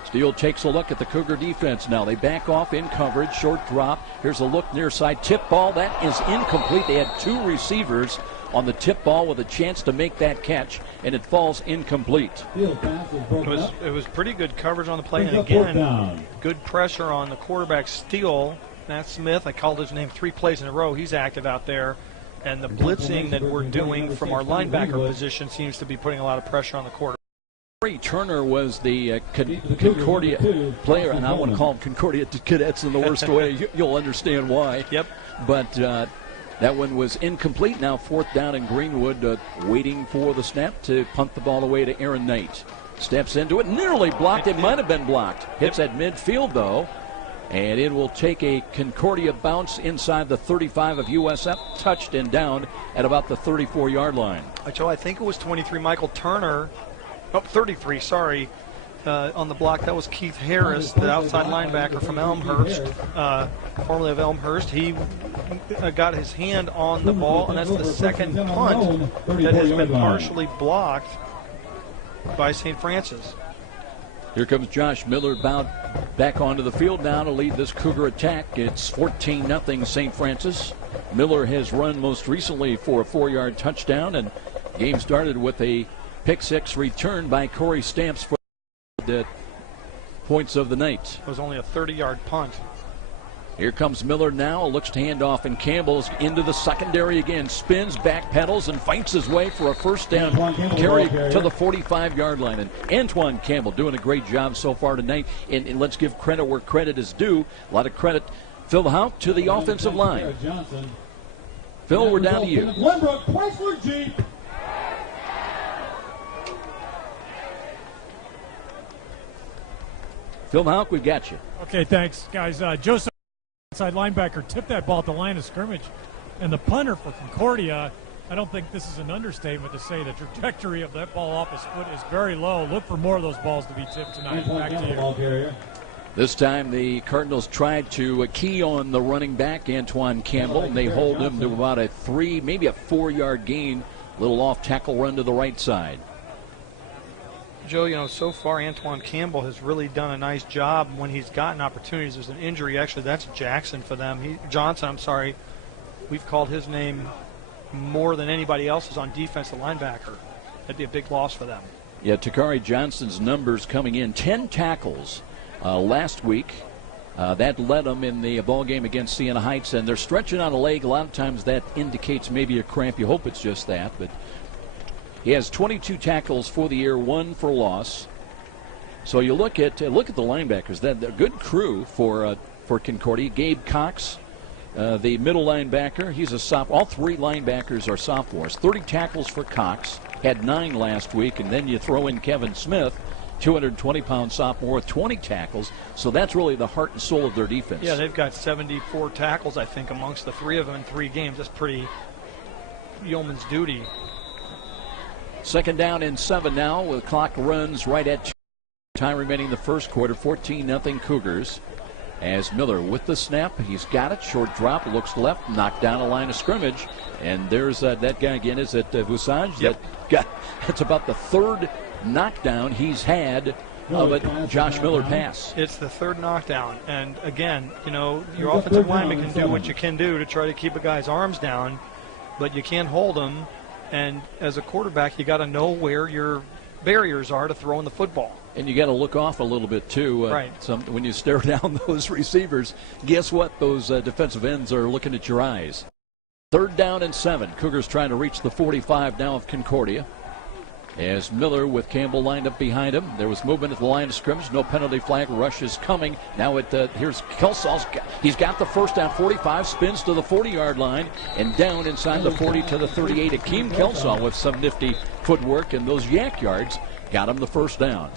Steele takes a look at the Cougar defense now. They back off in coverage. Short drop. Here's a look near side. Tip ball. That is incomplete. They had 2 receivers on the tip ball with a chance to make that catch, and it falls incomplete. It was pretty good coverage on the play, and again, good pressure on the quarterback Steele. Matt Smith. I called his name 3 plays in a row. He's active out there. And the blitzing that we're doing from our linebacker position seems to be putting a lot of pressure on the quarterback. Turner was the Concordia player, and I want to call them Concordia Cadets in the worst way. You'll understand why. Yep. But that one was incomplete. Now 4th down in Greenwood, waiting for the snap to punt the ball away to Aaron Knight. Steps into it, nearly blocked. It might have been blocked. Hits at midfield, though. And it will take a Concordia bounce inside the 35 of USF, touched and down at about the 34-yard line. Joe, I think it was 23 Michael Turner. Oh, 33, sorry. On the block, that was Keith Harris, the outside linebacker from Elmhurst, formerly of Elmhurst. He got his hand on the ball, and that's the second punt that has been partially blocked by St. Francis. Here comes Josh Miller back onto the field now to lead this Cougar attack. It's 14-0 St. Francis. Miller has run most recently for a 4-yard touchdown, and the game started with a pick-6 return by Corey Stamps for the points of the night. It was only a 30-yard punt. Here comes Miller now, looks to hand off, and Campbell's into the secondary again, spins, back pedals, and fights his way for a first down carry to the 45-yard line. And Antoine Campbell doing a great job so far tonight, and let's give credit where credit is due. A lot of credit, Phil Houck, to the offensive line. Phil, we're down to you. Glenbrook Chrysler Jeep. Phil Houck, we've got you. Okay, thanks, guys. Joseph, inside linebacker, tipped that ball at the line of scrimmage. And the punter for Concordia, I don't think this is an understatement to say the trajectory of that ball off his foot is very low. Look for more of those balls to be tipped tonight. Back to you. This time the Cardinals tried to key on the running back, Antoine Campbell, and they hold him to about a 3, maybe a 4-yard gain. Little off tackle run to the right side. Joe, so far Antoine Campbell has really done a nice job when he's gotten opportunities. There's an injury. Actually, that's Johnson for them. Johnson, I'm sorry. We've called his name more than anybody else's on defensive linebacker. That'd be a big loss for them. Yeah, Takari Johnson's numbers coming in. 10 tackles last week. That led them in the ball game against Siena Heights, and they're stretching out a leg. A lot of times that indicates maybe a cramp. You hope it's just that, but he has 22 tackles for the year, 1 for loss. So you look at the linebackers. They're a good crew for Concordia. Gabe Cox, the middle linebacker, he's a sophomore. All 3 linebackers are sophomores. 30 tackles for Cox, had 9 last week, and then you throw in Kevin Smith, 220-pound sophomore with 20 tackles. So that's really the heart and soul of their defense. Yeah, they've got 74 tackles, I think, amongst the 3 of them in 3 games. That's pretty yeoman's duty. 2nd down and 7 now, with clock runs right at 2 time remaining in the first quarter. 14-0 Cougars. As Miller with the snap, he's got it. Short drop, looks left, knocked down a line of scrimmage. And there's that guy again. Is it Visage? Yep. That's about the 3rd knockdown he's had of a Josh Miller pass. It's the 3rd knockdown. And again, your offensive lineman can do what you can do to try to keep a guy's arms down, but you can't hold him. And as a quarterback, you got to know where your barriers are to throwing the football. And you got to look off a little bit too. Right. When you stare down those receivers, guess what? Those defensive ends are looking at your eyes. 3rd down and 7. Cougars trying to reach the 45 now of Concordia. As Miller with Campbell lined up behind him. There was movement at the line of scrimmage. No penalty flag. Rush is coming. Now here's Kelsall's. He's got the first down. 45, spins to the 40-yard line and down inside the 40 to the 38. Akeem Kelsall with some nifty footwork, and those yak yards got him the first down.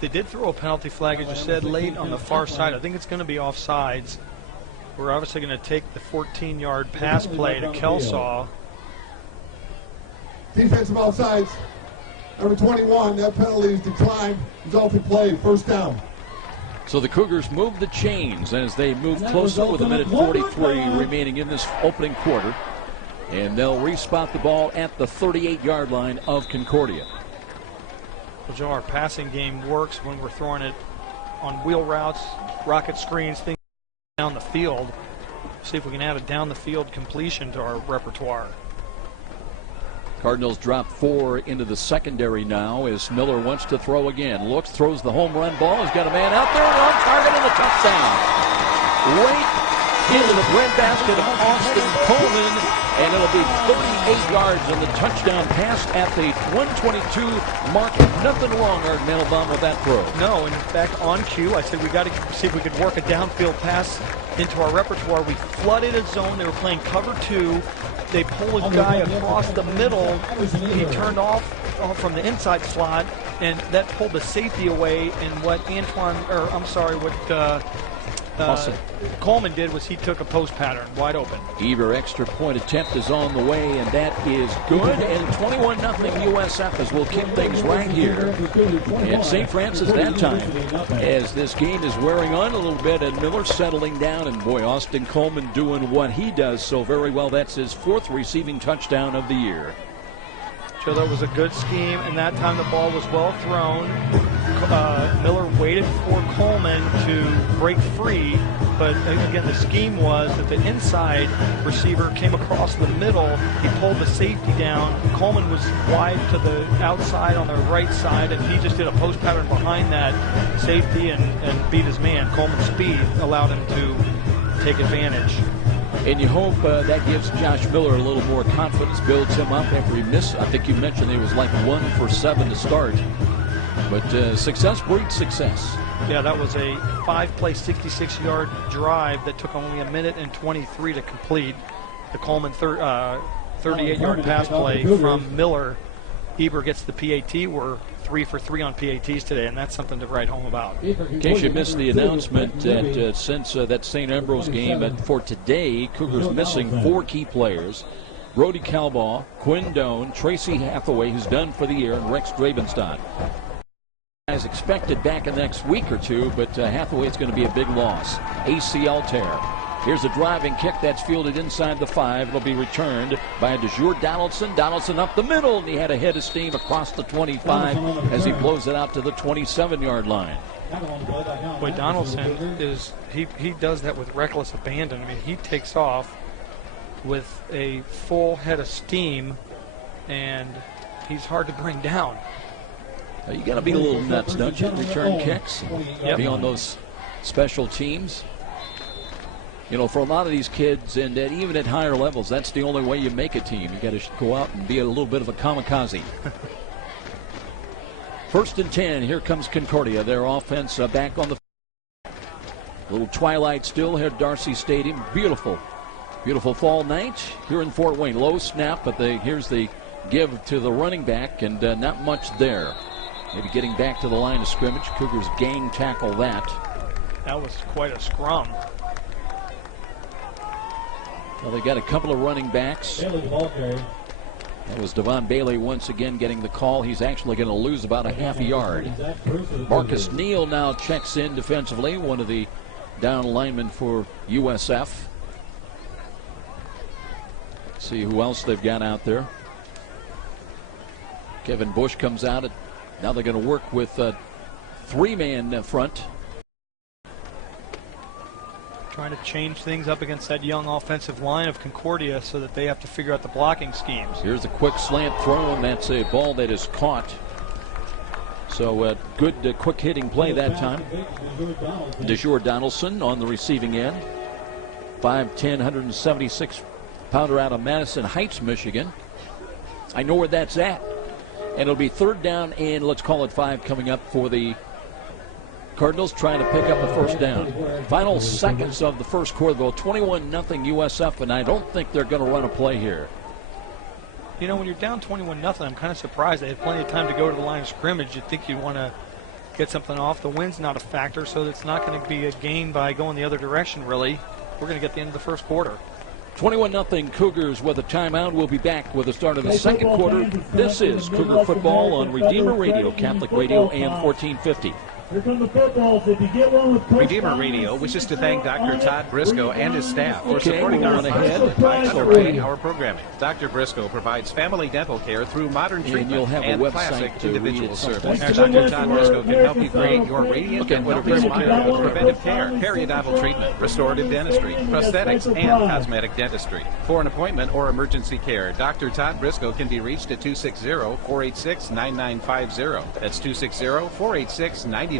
They did throw a penalty flag, as you said, late on the far side. I think it's going to be offsides. We're obviously going to take the 14-yard pass play to Kelsall. Defensive offsides. Number 21, that penalty is declined. Resulting play, 1st down. So the Cougars move the chains as they move closer with 1:43 remaining in this opening quarter. And they'll respot the ball at the 38-yard line of Concordia. Well, Joe, our passing game works when we're throwing it on wheel routes, rocket screens, things down the field. See if we can add a down-the-field completion to our repertoire. Cardinals drop 4 into the secondary now as Miller wants to throw again. Looks, throws the home run ball. He's got a man out there on target and a touchdown. Late into the breadbasket of Austin Coleman, and it'll be 38 yards on the touchdown pass at the 122 mark. Nothing wrong, Art Mandelbaum, with that throw. No, in fact, on cue, I said we got to see if we could work a downfield pass into our repertoire. We flooded a zone. They were playing cover 2. They pulled a guy across the middle. He turned off from the inside slot, and that pulled the safety away. And what Coleman did was he took a post pattern wide open. Eber extra point attempt is on the way, and that is good. And 21-0 USF as we'll keep things right here in St. Francis that time, as this game is wearing on a little bit and Miller settling down. And boy, Austin Coleman doing what he does so very well. That's his 4th receiving touchdown of the year. So that was a good scheme, and that time the ball was well thrown. Miller waited for Coleman to break free, but again, the scheme was that the inside receiver came across the middle. He pulled the safety down. Coleman was wide to the outside on the right side, and he just did a post pattern behind that safety and beat his man. Coleman's speed allowed him to take advantage. And you hope that gives Josh Miller a little more confidence, builds him up after he missed. I think you mentioned he was like 1 for 7 to start. But success breeds success. Yeah, that was a 5-play, 66-yard drive that took only 1 minute and 23 to complete. The Coleman 38-yard pass play from Miller. Eber gets the PAT. We're 3 for 3 on PATs today, and that's something to write home about. In case you missed the announcement, that since that St. Ambrose game, for today, Cougars missing 4 key players. Brody Calbaugh, Quinn Doan, Tracy Hathaway, who's done for the year, and Rex Dravenstein. As expected back in the next week or two, but Hathaway's going to be a big loss. ACL tear. Here's a driving kick that's fielded inside the 5. It'll be returned by DeJour Donaldson. Donaldson up the middle, and he had a head of steam across the 25 as he blows it out to the 27-yard line. Boy, Donaldson he does that with reckless abandon. I mean, he takes off with a full head of steam, and he's hard to bring down. You got to be a little nuts, don't you? Return kicks, be on those special teams. You know, for a lot of these kids, and even at higher levels, that's the only way you make a team. You got to go out and be a little bit of a kamikaze. 1st and 10. Here comes Concordia. Their offense back on the little twilight still here at Darcy Stadium. Beautiful, beautiful fall night here in Fort Wayne. Low snap, but here's the give to the running back, and not much there. Maybe getting back to the line of scrimmage. Cougars gang tackle that. That was quite a scrum. Well, they got a couple of running backs. That was Devon Bailey once again getting the call. He's actually going to lose about a half a yard. Marcus Neal now checks in defensively, one of the down linemen for USF. Let's see who else they've got out there. Kevin Bush comes out. Now they're going to work with a 3-man front. Trying to change things up against that young offensive line of Concordia so that they have to figure out the blocking schemes. Here's a quick slant throw, and that's a ball that is caught. So good quick hitting play that time. DeJour Donaldson on the receiving end. 5'10", 176-pounder out of Madison Heights, Michigan. I know where that's at. And it'll be 3rd down and let's call it 5 coming up for the Cardinals, trying to pick up a 1st down. Final seconds of the first quarter, though, 21-0 USF, and I don't think they're going to run a play here. You know, when you're down 21-0, I'm kind of surprised they had plenty of time to go to the line of scrimmage. You'd think you'd want to get something off. The wind's not a factor, so it's not going to be a gain by going the other direction, really. We're going to get the end of the first quarter. 21-0 Cougars with a timeout. We'll be back with the start of the second quarter. This is Cougar Football on Redeemer Radio, Catholic Radio, AM 1450. Here come the footballs. If you get one with Redeemer Radio wishes to thank Dr. Todd Briscoe and his staff for supporting we're our on ahead. underwriting our programming. Dr. Briscoe provides family dental care through modern treatment you'll have and a website classic to individual read service. it. Dr. Todd Briscoe can help you create your radiant and healthy smile with preventive care, periodontal treatment, restorative dentistry, prosthetics, and cosmetic dentistry. For an appointment or emergency care, Dr. Todd Briscoe can be reached at 260-486-9950. That's 260-486-9950.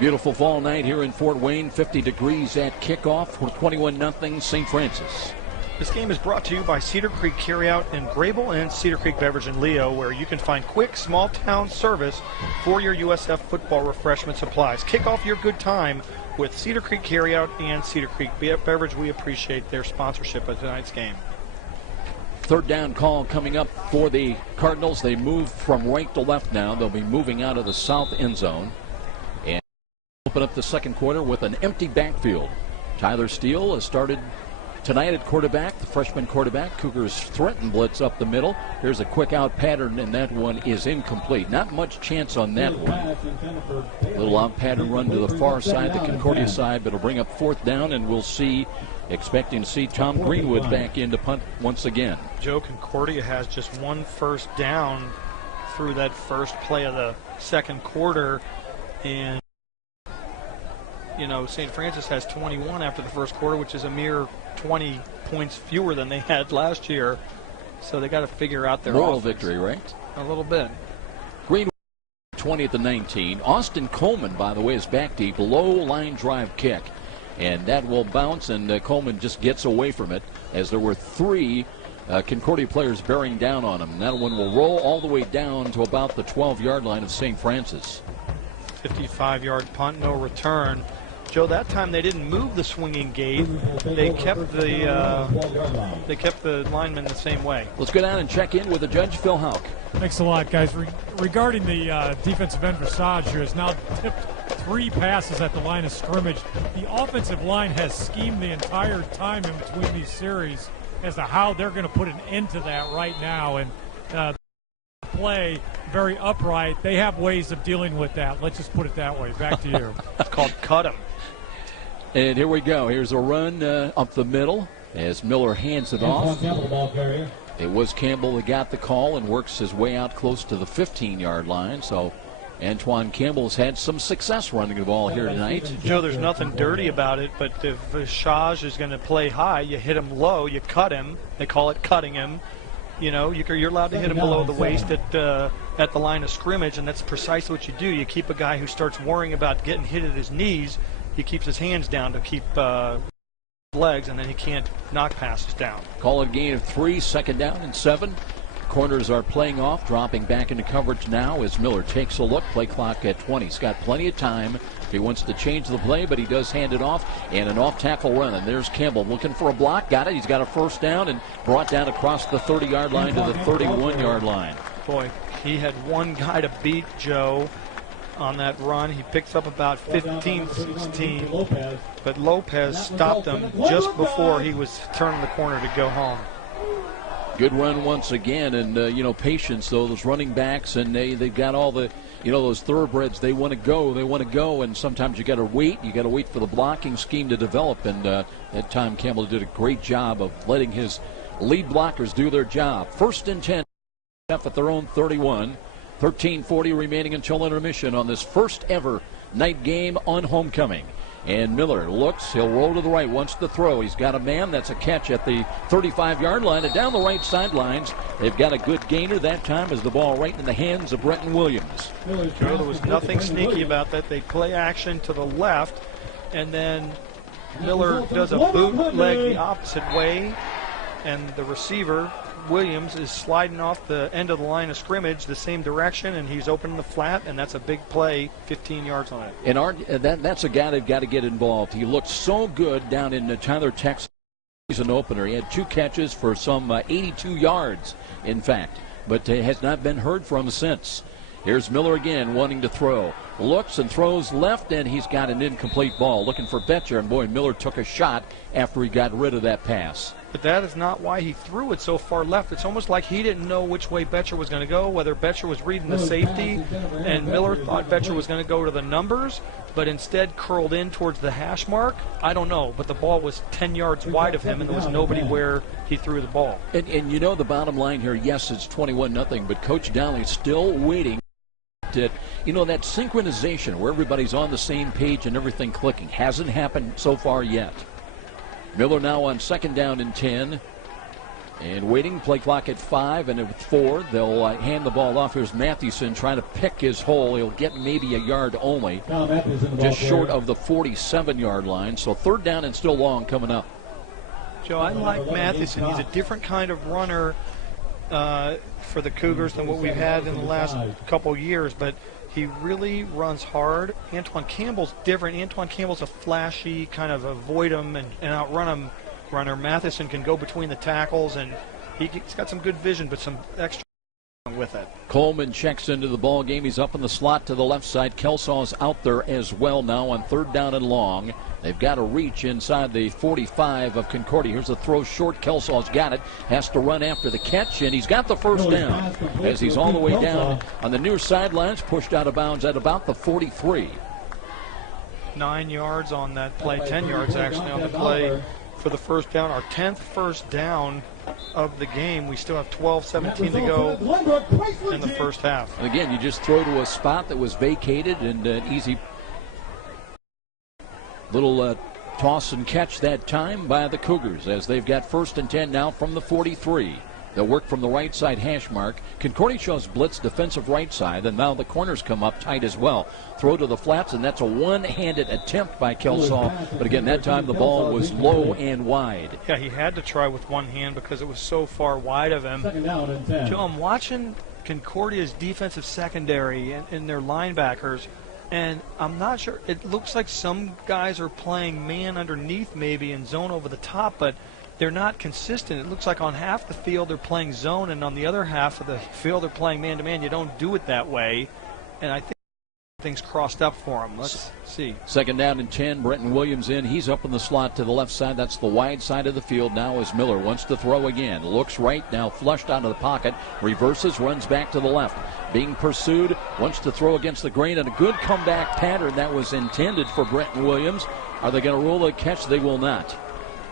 Beautiful fall night here in Fort Wayne. 50 degrees at kickoff for 21-0 St. Francis. This game is brought to you by Cedar Creek Carryout in Grable and Cedar Creek Beverage in Leo, where you can find quick, small-town service for your USF football refreshment supplies. Kick off your good time with Cedar Creek Carryout and Cedar Creek Beverage. We appreciate their sponsorship of tonight's game. Third down call coming up for the Cardinals. They move from right to left now. They'll be moving out of the south end zone. And open up the second quarter with an empty backfield. Tyler Steele has started tonight at quarterback, the freshman quarterback. Cougars threaten blitz up the middle. Here's a quick out pattern, and that one is incomplete. Not much chance on that one. Little out pattern run to the far side, the Concordia side, but it'll bring up fourth down, and we'll see, expecting to see Tom Greenwood back in to punt once again. Joe, Concordia has just one first down through that first play of the second quarter, and you know, St. Francis has 21 after the first quarter, which is a mere 20 points fewer than they had last year. So they got to figure out their moral offense. Victory, right? A little bit. Greenwood 20 at the 19. Austin Coleman, by the way, is back deep. Low line drive kick. And that will bounce, and Coleman just gets away from it, as there were three Concordia players bearing down on him. And that one will roll all the way down to about the 12-yard line of St. Francis. 55-yard punt, no return. Joe, that time they didn't move the swinging gate. They kept the linemen the same way. Let's go down and check in with the judge, Phil Houck. Thanks a lot, guys. Regarding the defensive end Visage, who has now tipped 3 passes at the line of scrimmage, the offensive line has schemed the entire time in between these series as to how they're going to put an end to that right now. And play very upright. They have ways of dealing with that. Let's just put it that way. Back to you. It's called cut him. And here we go. Here's a run up the middle as Miller hands it off. It was Campbell that got the call and works his way out close to the 15-yard line. So Antoine Campbell's had some success running the ball here tonight. Joe, there's nothing dirty about it, but if Visage is going to play high, you hit him low, you cut him. They call it cutting him. You know, you're allowed to hit him below the waist at the line of scrimmage, and that's precisely what you do. You keep a guy who starts worrying about getting hit at his knees. He keeps his hands down to keep legs, and then he can't knock passes down. Call it a gain of 3, second down and 7. Corners are playing off, dropping back into coverage now as Miller takes a look. Play clock at 20. He's got plenty of time. He wants to change the play, but he does hand it off, and an off-tackle run. And there's Campbell looking for a block. Got it. He's got a first down and brought down across the 30-yard line to the 31-yard line. Boy, he had one guy to beat, Joe, on that run. He picks up about 15, 16, but Lopez stopped him just before he was turning the corner to go home. Good run once again, and patience though. Those running backs, and they've got all the those thoroughbreds. They want to go, and sometimes you got to wait. You got to wait for the blocking scheme to develop, and that time Campbell did a great job of letting his lead blockers do their job. 1st and 10 at their own 31. 13:40 remaining until intermission on this first ever night game on homecoming. And Miller looks, he'll roll to the right, wants to throw. He's got a man, that's a catch at the 35-yard line. And down the right sidelines, they've got a good gainer that time as the ball right in the hands of Brenton Williams. Joe, there was nothing sneaky about that. They play action to the left, and then Miller does a bootleg the opposite way, and the receiver, Williams, is sliding off the end of the line of scrimmage the same direction, and he's opening the flat, and that's a big play, 15 yards on it. And that's a guy they've got to get involved. He looked so good down in Tyler, Texas. He's an opener. He had 2 catches for some 82 yards, in fact, but has not been heard from since. Here's Miller again wanting to throw. Looks and throws left, and he's got an incomplete ball. Looking for Betcher, and boy, Miller took a shot after he got rid of that pass. But that is not why he threw it so far left. It's almost like he didn't know which way Betcher was going to go, whether Betcher was reading the safety, and Miller thought Betcher was going to go to the numbers, but instead curled in towards the hash mark. I don't know, but the ball was 10 yards wide of him, and there was nobody where he threw the ball. And the bottom line here, yes, it's 21-0, but Coach Downey's still waiting. That synchronization where everybody's on the same page and everything clicking hasn't happened so far yet. Miller now on 2nd down and 10. And waiting, play clock at 5, and at 4, they'll hand the ball off. Here's Mathewson trying to pick his hole. He'll get maybe a yard only, just short of the 47-yard line. So 3rd down and still long coming up. Joe, I like Mathewson. He's a different kind of runner for the Cougars than what we've had in the last couple years, but he really runs hard. Antoine Campbell's different. Antoine Campbell's a flashy, kind of avoid him and outrun him runner. Mathewson can go between the tackles, and he's got some good vision, but some extra with it. Coleman checks into the ball game. He's up in the slot to the left side. Kelsaw's out there as well now on 3rd down and long. They've got to reach inside the 45 of Concordia. Here's a throw short. Kelsaw's got it. Has to run after the catch, and he's got the first down as he's all the way down on the near sidelines, pushed out of bounds at about the 43. 9 yards on that play, 10 yards actually on the play for the first down. Our 10th first down of the game. We still have 12-17 to go in the first half. And again, you just throw to a spot that was vacated, and an easy little toss and catch that time by the Cougars as they've got 1st and 10 now from the 43. They'll work from the right side hash mark. Concordia shows blitz defensive right side, and now the corners come up tight as well. Throw to the flats, and that's a one-handed attempt by Kelsaw. But again, that time the ball was low and wide. Yeah, he had to try with one hand because it was so far wide of him. Joe, I'm watching Concordia's defensive secondary and their linebackers, and I'm not sure. It looks like some guys are playing man underneath maybe and zone over the top, but they're not consistent. It looks like on half the field they're playing zone, and on the other half of the field they're playing man-to-man. You don't do it that way, and I think things crossed up for them. Let's see. 2nd down and 10. Brenton Williams in. He's up in the slot to the left side. That's the wide side of the field now as Miller wants to throw again. Looks right, now flushed out of the pocket. Reverses, runs back to the left. Being pursued, wants to throw against the grain, and a good comeback pattern that was intended for Brenton Williams. Are they going to roll a catch? They will not.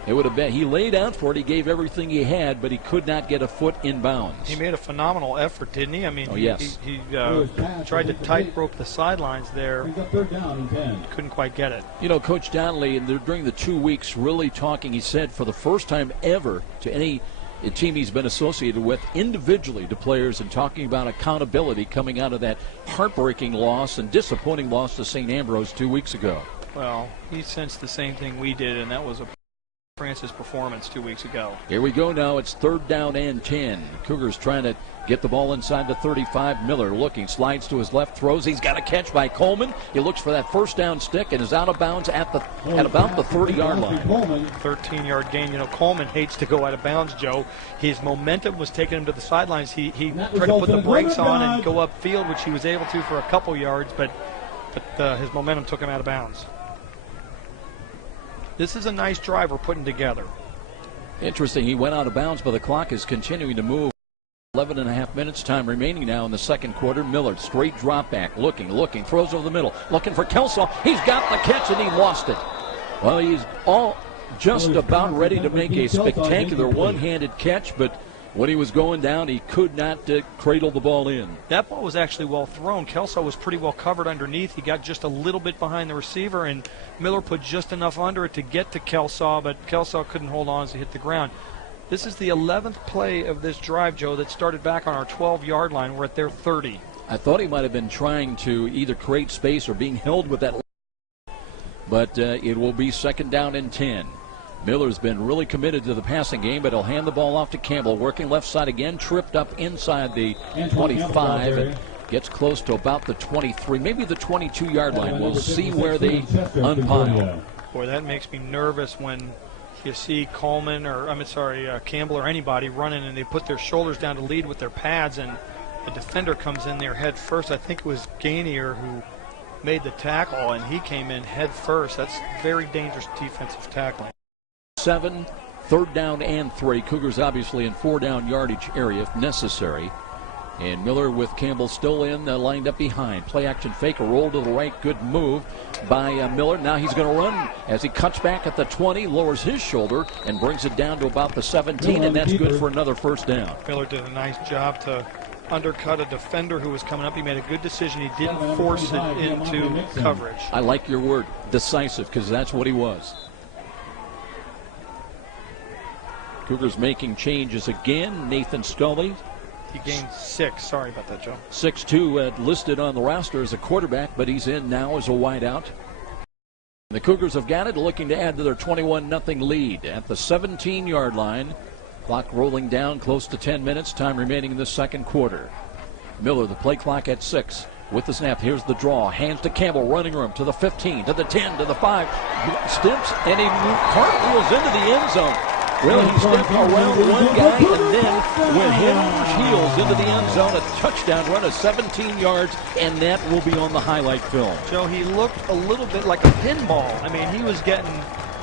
It would have been. He laid out for it. He gave everything he had, but he could not get a foot in bounds. He made a phenomenal effort, didn't he? I mean, yes. he tried to tightrope the sidelines there. Couldn't quite get it. You know, Coach Donnelly, during the 2 weeks, really talking, he said, for the first time ever to any team he's been associated with individually to players, and talking about accountability coming out of that heartbreaking loss and disappointing loss to St. Ambrose 2 weeks ago. Well, he sensed the same thing we did, and that was a Francis performance 2 weeks ago. Here we go now. It's 3rd down and 10. Cougars trying to get the ball inside the 35. Miller looking, slides to his left, throws. He's got a catch by Coleman. He looks for that first down stick and is out of bounds at about the 30-yard line. 13-yard gain. You know, Coleman hates to go out of bounds, Joe. His momentum was taking him to the sidelines. He tried to put the brakes on and go upfield, which he was able to for a couple yards, but his momentum took him out of bounds. This is a nice drive we're putting together. Interesting. He went out of bounds, but the clock is continuing to move. 11 and a half minutes time remaining now in the second quarter. Miller, straight drop back, looking, throws over the middle, looking for Kelsaw. He's got the catch, and he lost it. Well, he's just about ready to make a spectacular one-handed catch, but when he was going down, he could not cradle the ball in. That ball was actually well thrown. Kelsaw was pretty well covered underneath. He got just a little bit behind the receiver, and Miller put just enough under it to get to Kelsaw, but Kelsaw couldn't hold on as he hit the ground. This is the 11th play of this drive, Joe, that started back on our 12-yard line. We're at their 30. I thought he might have been trying to either create space or being held with that, but it will be 2nd down and 10. Miller's been really committed to the passing game, but he'll hand the ball off to Campbell, working left side again, tripped up inside the 25 and gets close to about the 23, maybe the 22-yard line. We'll see where they unpile. Boy, that makes me nervous when you see Coleman Campbell or anybody running and they put their shoulders down to lead with their pads, and the defender comes in there head first. I think it was Gainier who made the tackle, and he came in head first. That's very dangerous defensive tackling. 7, 3rd down and 3. Cougars obviously in 4-down yardage area if necessary. And Miller with Campbell still in, lined up behind. Play action fake, a roll to the right. Good move by Miller. Now he's going to run as he cuts back at the 20, lowers his shoulder, and brings it down to about the 17, and that's good for another first down. Miller did a nice job to undercut a defender who was coming up. He made a good decision. He didn't force it into coverage. I like your word, decisive, because that's what he was. Cougars making changes again. Nathan Scully. He gained 6. Sorry about that, Joe. 6'2", listed on the roster as a quarterback, but he's in now as a wideout. The Cougars have got it, looking to add to their 21-0 lead at the 17-yard line. Clock rolling down, close to 10 minutes. Time remaining in the second quarter. Miller, the play clock at 6. With the snap, here's the draw. Hands to Campbell, running room to the 15, to the 10, to the 5. Stimps, and he cartwheels into the end zone. Really, he stepped around one guy and then went head over heels into the end zone. A touchdown run of 17 yards, and that will be on the highlight film. Joe, he looked a little bit like a pinball. I mean, he was getting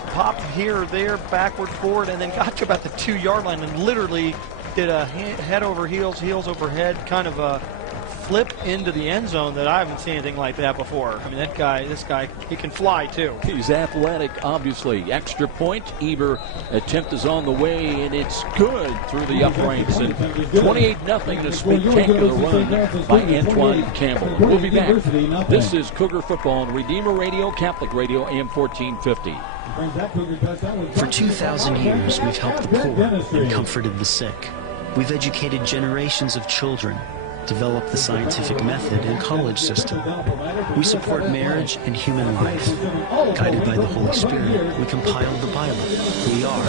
popped here or there, backward, forward, and then got to about the 2-yard line and literally did a head over heels, heels over head, kind of a flip into the end zone that I haven't seen anything like that before. I mean, this guy, he can fly too. He's athletic, obviously. Extra point. Eber attempt is on the way, and it's good through the uprights. And 28-0, a spectacular run by Antoine Campbell. We'll be back. This is Cougar Football on Redeemer Radio, Catholic Radio, AM 1450. For 2,000 years, we've helped the poor and comforted the sick. We've educated generations of children, developed the scientific method and college system. We support marriage and human life. Guided by the Holy Spirit, we compiled the Bible. We are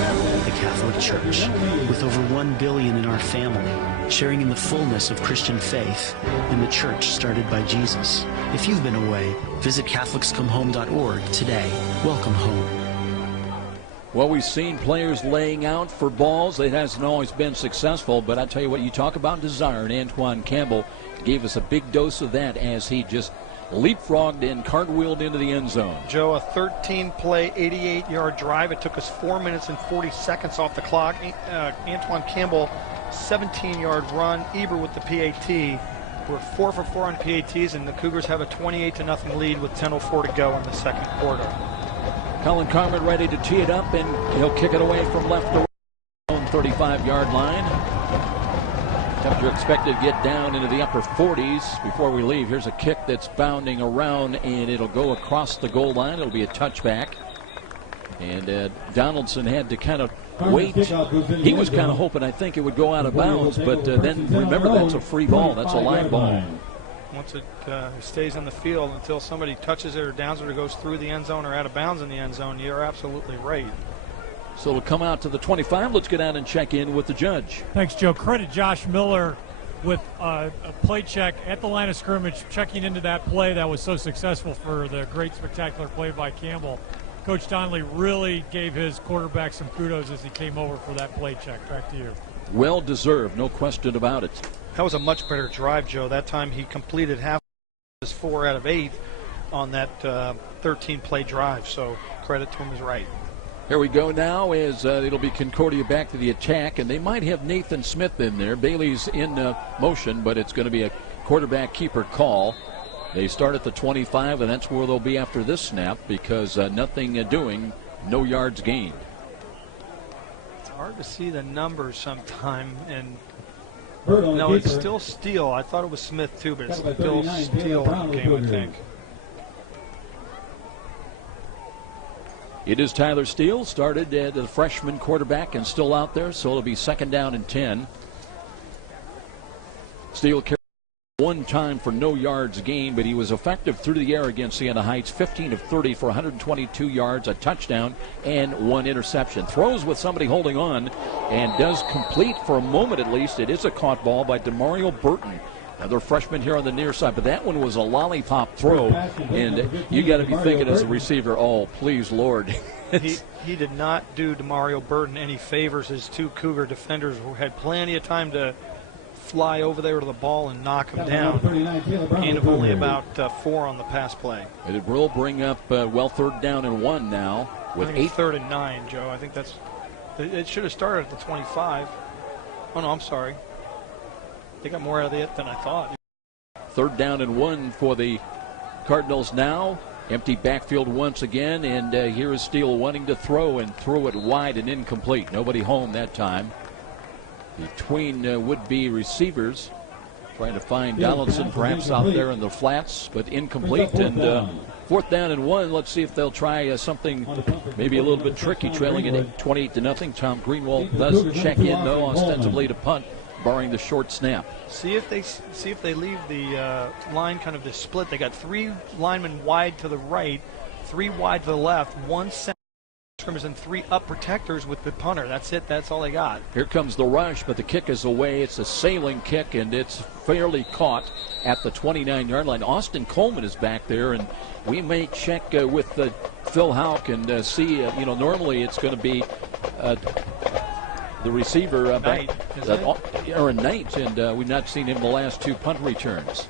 the Catholic Church, with over 1 billion in our family, sharing in the fullness of Christian faith in the church started by Jesus. If you've been away, visit CatholicsComeHome.org today. Welcome home. Well, we've seen players laying out for balls. It hasn't always been successful, but I tell you what, you talk about desire, and Antoine Campbell gave us a big dose of that as he just leapfrogged and cartwheeled into the end zone. Joe, a 13-play, 88-yard drive. It took us 4 minutes and 40 seconds off the clock. Antoine Campbell, 17-yard run. Eber with the PAT. We're 4 for 4 on PATs, and the Cougars have a 28-0 lead with 10:04 to go in the second quarter. Colin Carmen ready to tee it up, and he'll kick it away from left to right on 35-yard line. Temperature expected to get down into the upper 40s before we leave. Here's a kick that's bounding around, and it'll go across the goal line. It'll be a touchback. And Donaldson had to kind of wait. He was kind of hoping, I think, it would go out of bounds, but then remember, that's a free ball. That's a live ball. Once it stays in the field until somebody touches it or downs it or goes through the end zone or out of bounds in the end zone, you're absolutely right. So it'll come out to the 25. Let's get out and check in with the judge. Thanks, Joe. Credit Josh Miller with a play check at the line of scrimmage, checking into that play that was so successful for the great spectacular play by Campbell. Coach Donnelly really gave his quarterback some kudos as he came over for that play check. Back to you. Well deserved, no question about it. That was a much better drive, Joe. That time he completed half of his 4 out of 8 on that 13-play drive. So credit to him is right. Here we go now as it'll be Concordia back to the attack, and they might have Nathan Smith in there. Bailey's in motion, but it's going to be a quarterback keeper call. They start at the 25, and that's where they'll be after this snap because nothing doing, no yards gained. It's hard to see the numbers sometime, and no, it's still Steele. I thought it was Smith too, but it's still Steele in the game, I think. It is Tyler Steele, started the freshman quarterback and still out there, so it'll be 2nd down and 10. Steele carried one time for no yards gained, but he was effective through the air against Siena Heights. 15 of 30 for 122 yards, a touchdown, and 1 interception. Throws with somebody holding on and does complete for a moment at least. It is a caught ball by DeMario Burton, another freshman here on the near side, but that one was a lollipop throw, and you got to be thinking as a receiver, oh, please, Lord. He did not do DeMario Burton any favors. His 2 Cougar defenders had plenty of time to fly over there to the ball and knock him down. Gain of only about 4 on the pass play. And it will bring up, 3rd down and 1 now with 8. 3rd and 9, Joe. I think it should have started at the 25. Oh, no, I'm sorry. They got more out of it than I thought. 3rd down and 1 for the Cardinals now. Empty backfield once again, and here is Steele wanting to throw and throw it wide and incomplete. Nobody home that time. Between would-be receivers, trying to find Donaldson perhaps out there in the flats, but incomplete, and 4th down and 1. Let's see if they'll try something maybe a little bit tricky, trailing it 28-0. Tom Greenwald does check in, though, ostensibly to punt, barring the short snap. See if they leave the line kind of this split. They got 3 linemen wide to the right, 3 wide to the left, 1 center scrimmage, and 3 up protectors with the punter. That's it. That's all they got. Here comes the rush, but the kick is away. It's a sailing kick, and it's fairly caught at the 29-yard line. Austin Coleman is back there, and we may check with Phil Houck and see. Normally it's going to be the receiver Knight, Aaron Knight, and we've not seen him the last 2 punt returns.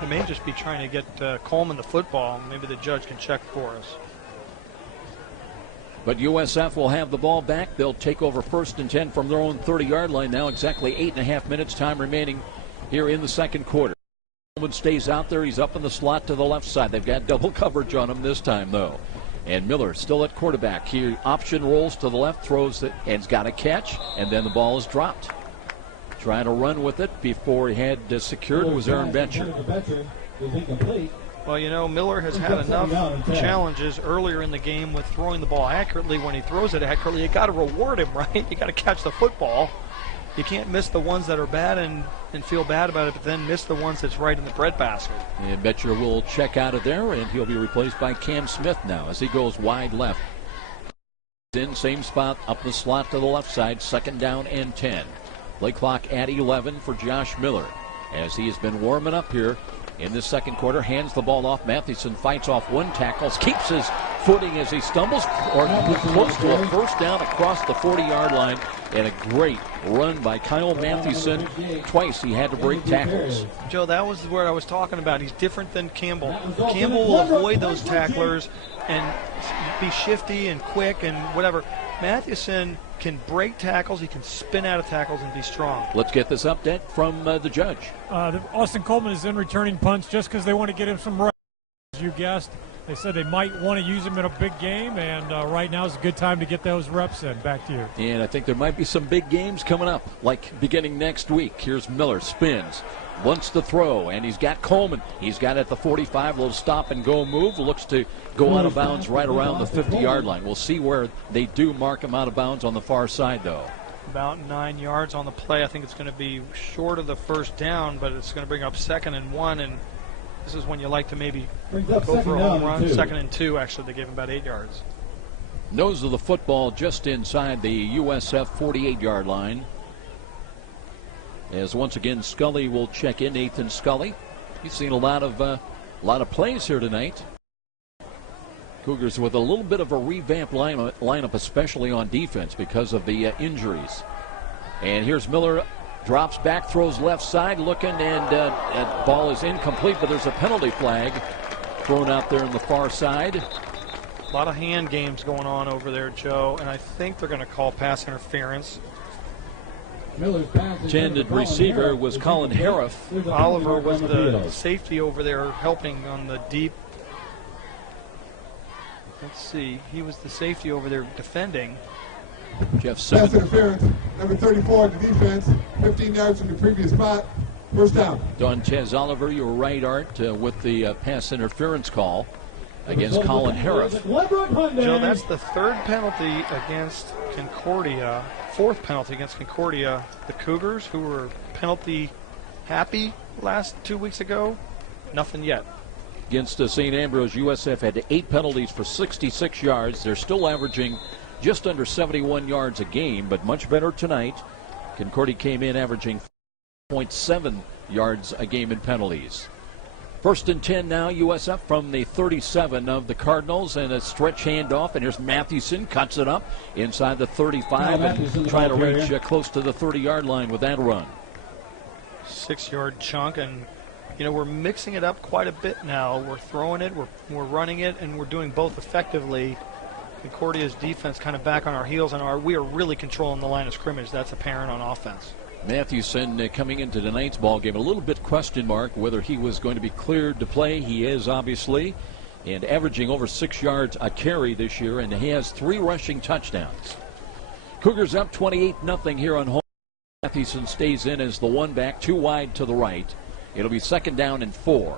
They may just be trying to get Coleman the football. Maybe the judge can check for us. But USF will have the ball back. They'll take over 1st and 10 from their own 30-yard line now. Exactly 8.5 minutes time remaining here in the second quarter. Coleman stays out there. He's up in the slot to the left side. They've got double coverage on him this time, though. And Miller still at quarterback. He option rolls to the left, throws it, and's got a catch, and then the ball is dropped. Trying to run with it before he had secured was Aaron Bencher. Well, Miller has had enough challenges earlier in the game with throwing the ball accurately. When he throws it accurately, you got to reward him, right? You got to catch the football. You can't miss the ones that are bad and feel bad about it, but then miss the ones that's right in the breadbasket. And Betcher will check out of there, and he'll be replaced by Cam Smith now as he goes wide left. In same spot, up the slot to the left side, 2nd down and 10. Play clock at 11 for Josh Miller as he has been warming up here in this second quarter. Hands the ball off. Mathewson fights off 1 tackle, keeps his footing as he stumbles or close to a 1st down across the 40-yard line, and a great run by Kyle Mathewson. Twice he had to break tackles. Joe, that was what I was talking about. He's different than Campbell. Campbell will avoid those tacklers and be shifty and quick and whatever. Mathewson can break tackles, he can spin out of tackles and be strong. Let's get this update from the judge. Austin Coleman is in returning punts just because they want to get him some reps. As you guessed, they said they might want to use him in a big game, and right now is a good time to get those reps in. Back to you. And I think there might be some big games coming up, like beginning next week. Here's Miller, spins, wants to throw, and he's got Coleman. He's got at the 45, little stop and go move, looks to go out of bounds right around the 50-yard line. We'll see where they do mark him out of bounds on the far side, though. About 9 yards on the play. I think it's going to be short of the 1st down, but it's going to bring up 2nd and 1, and this is when you like to maybe go for a home run. 2nd and 2, actually. They gave him about 8 yards. Nose of the football just inside the USF 48-yard line. As once again Scully will check in, Nathan Scully. He's seen a lot of plays here tonight. Cougars with a little bit of a revamped lineup, especially on defense because of the injuries. And here's Miller, drops back, throws left side, looking, and ball is incomplete, but there's a penalty flag thrown out there on the far side. A lot of hand games going on over there, Joe, and I think they're going to call pass interference. Intended receiver was Colin Harris. Oliver was the safety over there helping on the deep. Let's see. He was the safety over there defending. Jeff Pass Simmons. interference. Number 34 on the defense. 15 yards from the previous spot. 1st down. Dontez Oliver, you're right, Art, with the pass interference call against Colin Harris. Joe, that's the 3rd penalty against Concordia. 4th penalty against Concordia. The Cougars, who were penalty happy last 2 weeks ago, nothing yet. Against St. Ambrose, USF had 8 penalties for 66 yards. They're still averaging just under 71 yards a game, but much better tonight. Concordia came in averaging 0.7 yards a game in penalties. 1st and 10 now, USF from the 37 of the Cardinals, and a stretch handoff, and here's Mathewson, cuts it up inside the 35 and trying to reach close to the 30-yard line with that run. 6-yard chunk, and we're mixing it up quite a bit now. We're throwing it, we're running it, and we're doing both effectively. Concordia's defense kind of back on our heels, and we are really controlling the line of scrimmage. That's apparent on offense. Mathewson coming into tonight's ball game, a little bit question mark whether he was going to be cleared to play. He is, obviously, and averaging over 6 yards a carry this year, and he has 3 rushing touchdowns. Cougars up 28-0 here on home. Mathewson stays in as the one back, 2 wide to the right. It'll be 2nd down and 4.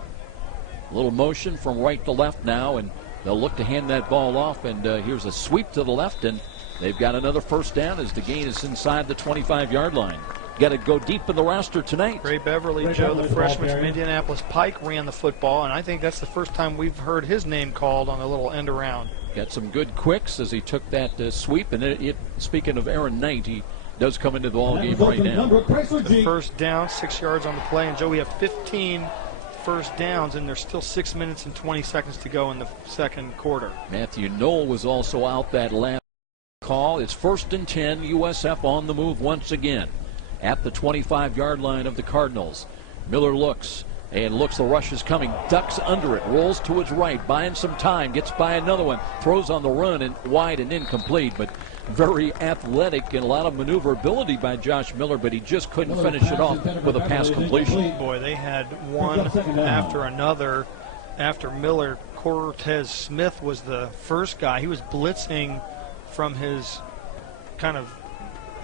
A little motion from right to left now, and they'll look to hand that ball off, and here's a sweep to the left, and they've got another first down as the gain is inside the 25-yard line. Got to go deep in the roster tonight. Ray Beverly, Joe, the freshman from Indianapolis Pike, ran the football, and I think that's the first time we've heard his name called on a little end around. Got some good quicks as he took that sweep, and speaking of Aaron Knight, he does come into the ball game right now. The first down, 6 yards on the play, and Joe, we have 15 first downs, and there's still 6 minutes and 20 seconds to go in the second quarter. Matthew Knoll was also out that last call. It's 1st and 10. USF on the move once again at the 25-yard line of the Cardinals. Miller looks, the rush is coming, ducks under it, rolls to his right, buying some time, gets by another one, throws on the run and wide and incomplete, but very athletic and a lot of maneuverability by Josh Miller, but he just couldn't finish it off with a pass completion. Boy, they had one after another after Miller. Cortez Smith was the first guy. He was blitzing from his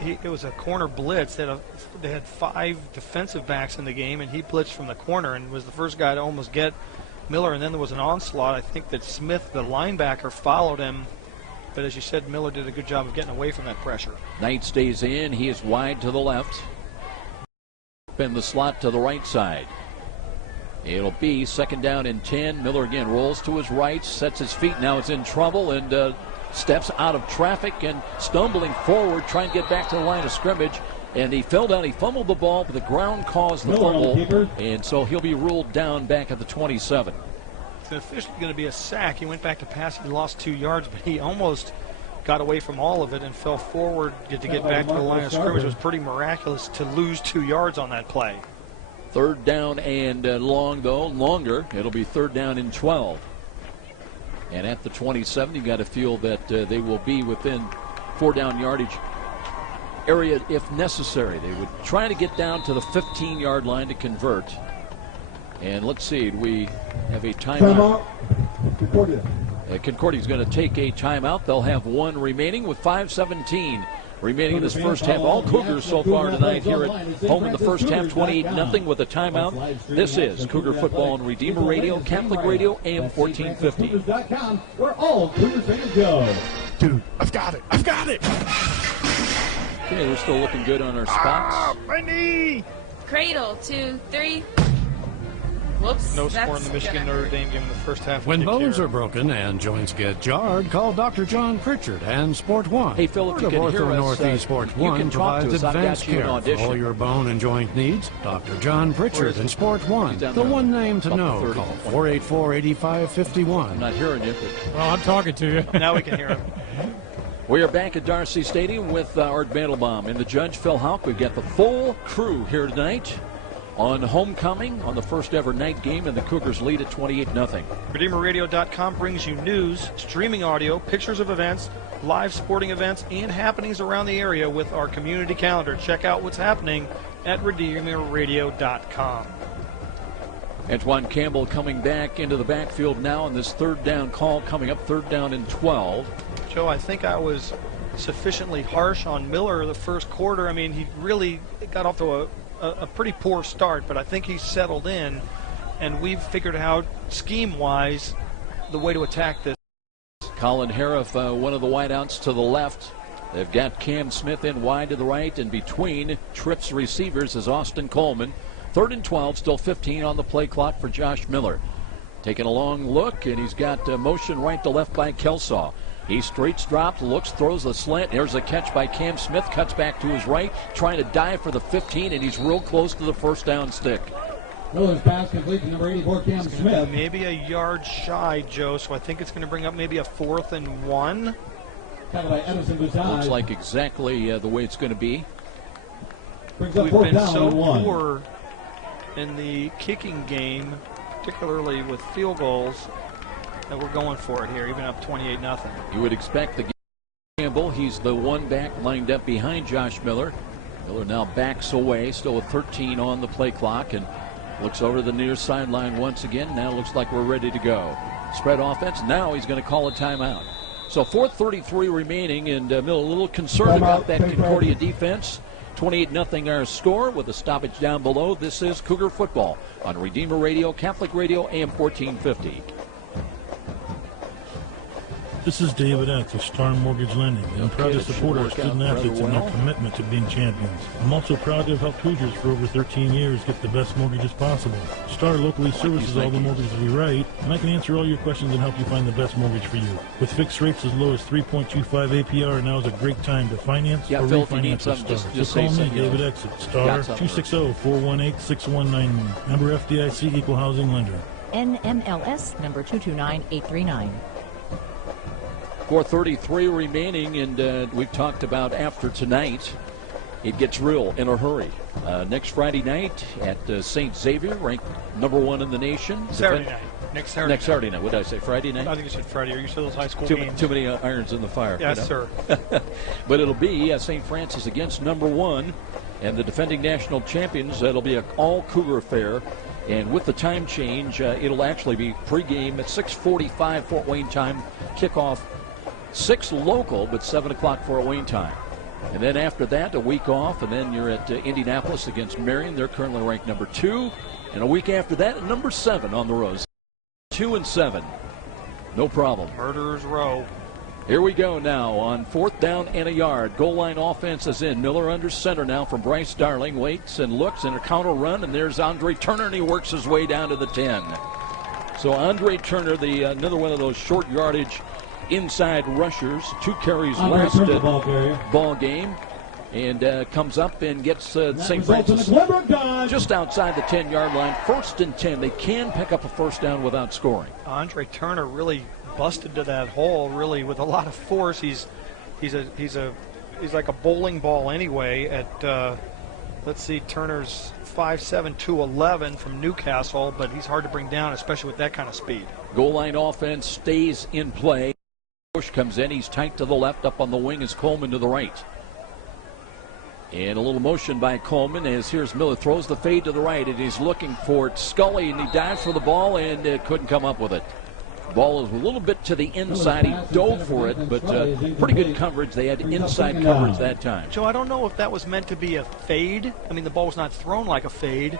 it was a corner blitz. They had 5 defensive backs in the game, and he blitzed from the corner and was the first guy to almost get Miller. And then there was an onslaught. I think that Smith, the linebacker, followed him. But as you said, Miller did a good job of getting away from that pressure. Knight stays in. He is wide to the left. In the slot to the right side. It'll be 2nd down and 10. Miller again rolls to his right, sets his feet. Now it's in trouble and steps out of traffic and stumbling forward, trying to get back to the line of scrimmage. And he fell down. He fumbled the ball, but the ground caused the fumble. And so he'll be ruled down back at the 27. It's officially going to be a sack. He went back to pass. He lost 2 yards, but he almost got away from all of it and fell forward to get back to the line of scrimmage. It was pretty miraculous to lose 2 yards on that play. 3rd down and longer. It'll be 3rd down and 12. And at the 27, you got to feel that they will be within 4-down yardage area if necessary. They would try to get down to the 15-yard line to convert. And let's see, we have a timeout. Concordia's going to take a timeout. They'll have 1 remaining with 5:17 remaining in this first half. All Cougars so far tonight here at home in the first half, 28-0 with a timeout. This is Cougar Football on Redeemer Radio, Catholic Radio, AM 1450. Where all Cougar fans go. Dude, I've got it. Okay, we're still looking good on our spots. My knee! Cradle, 2, 3. Whoops. No score in the Michigan-Notre Dame game in the first half. When bones are broken and joints get jarred, call Dr. John Pritchard and Sport One. Hey, Phil, if you can hear us, Northeast Sport One provides advanced care for all your bone and joint needs. Dr. John Pritchard and Sport One, the one name to know. Call 484-8551. I'm not hearing you. Well, I'm talking to you. Now we can hear him. We are back at Darcy Stadium with Art Mandelbaum and the judge, Phil Houck. We've got the full crew here tonight on homecoming on the first ever night game, and the Cougars lead at 28-0. RedeemerRadio.com brings you news, streaming audio, pictures of events, live sporting events, and happenings around the area with our community calendar. Check out what's happening at RedeemerRadio.com. Antoine Campbell coming back into the backfield now on this 3rd down call coming up, 3rd down and 12. Joe, I think I was sufficiently harsh on Miller the first quarter. I mean, he really got off to a pretty poor start, but I think he's settled in, and we've figured out scheme-wise the way to attack this. Colin Hariff, one of the wideouts to the left. They've got Cam Smith in wide to the right, and between Tripp's receivers is Austin Coleman. 3rd and 12, still 15 on the play clock for Josh Miller. Taking a long look, and he's got motion right to left by Kelsaw. He straight drops, looks, throws a slant. There's a catch by Cam Smith, cuts back to his right, trying to dive for the 15, and he's real close to the first down stick. Miller's pass complete to number 84, Cam Smith. Maybe a yard shy, Joe, so I think it's going to bring up maybe a 4th and 1. Looks like exactly the way it's going to be. We've been so poor in the kicking game, particularly with field goals, that we're going for it here, even up 28-0. You would expect the Campbell. He's the one back lined up behind Josh Miller. Miller now backs away, still with 13 on the play clock, and looks over the near sideline once again. Now looks like we're ready to go. Spread offense. Now he's going to call a timeout. So 4:33 remaining, and Miller a little concerned about that Concordia defense. 28-0 our score with a stoppage down below. This is Cougar football on Redeemer Radio, Catholic Radio, AM 1450. This is David X of Star Mortgage Lending. I'm proud to support our student athletes in their commitment to being champions. I'm also proud to have helped Cougars for over 13 years get the best mortgages possible. Star locally services all the mortgages we write, and I can answer all your questions and help you find the best mortgage for you. With fixed rates as low as 3.25 APR, now is a great time to finance or refinance with Star. Just call me, David X at Star 260-418-6191. Member FDIC Equal Housing Lender. NMLS number 229839. 4:33 remaining, and we've talked about after tonight, it gets real in a hurry. Next Friday night at St. Xavier, ranked #1 in the nation. Saturday night. Next Saturday night. What did I say? Friday night? I think you said Friday. Are you still those high school Too games? many irons in the fire. Yes, sir. sir. But it'll be St. Francis against #1, and the defending national champions. That'll be an all-Cougar affair. And with the time change, it'll actually be pregame at 6:45 Fort Wayne time, kickoff 6 local, but 7 o'clock Fort Wayne time. And then after that, a week off, and then you're at Indianapolis against Marion. They're currently ranked #2. And a week after that, #7 on the road. 2 and 7. No problem. Murderer's Row. Here we go now on 4th down and a yard. Goal line offense is in. Miller under center now from Bryce Darling. Waits and looks and a counter run, and there's Andre Turner, and he works his way down to the 10. So Andre Turner, another one of those short yardage inside rushers, 2 carries last ball game, and comes up and gets St. Francis just outside the 10-yard line. 1st and 10. They can pick up a first down without scoring. Andre Turner really busted to that hole, really with a lot of force. He's like a bowling ball anyway. At let's see, Turner's 5'7", 211 from Newcastle, but he's hard to bring down, especially with that kind of speed. Goal line offense stays in play. Bush comes in. He's tight to the left. Up on the wing is Coleman to the right. And a little motion by Coleman as here's Miller. Throws the fade to the right, and he's looking for Scully, and he dives for the ball and couldn't come up with it. Ball is a little bit to the inside. He dove for it, but pretty good coverage. They had inside coverage that time. Joe, I don't know if that was meant to be a fade. I mean, the ball was not thrown like a fade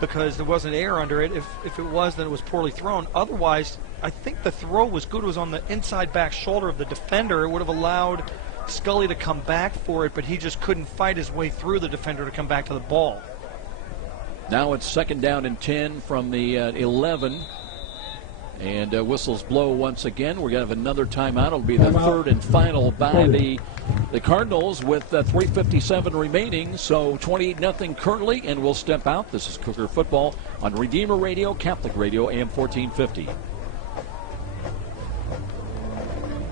because there wasn't air under it. If it was, then it was poorly thrown. Otherwise, I think the throw was good. It was on the inside back shoulder of the defender. It would have allowed Scully to come back for it, but he just couldn't fight his way through the defender to come back to the ball. Now it's 2nd down and 10 from the 11. And whistles blow once again. We're going to have another timeout. It'll be the 3rd and final by the Cardinals with 3:57 remaining. So 28-0 currently, and we'll step out. This is Cougar football on Redeemer Radio, Catholic Radio, AM 1450.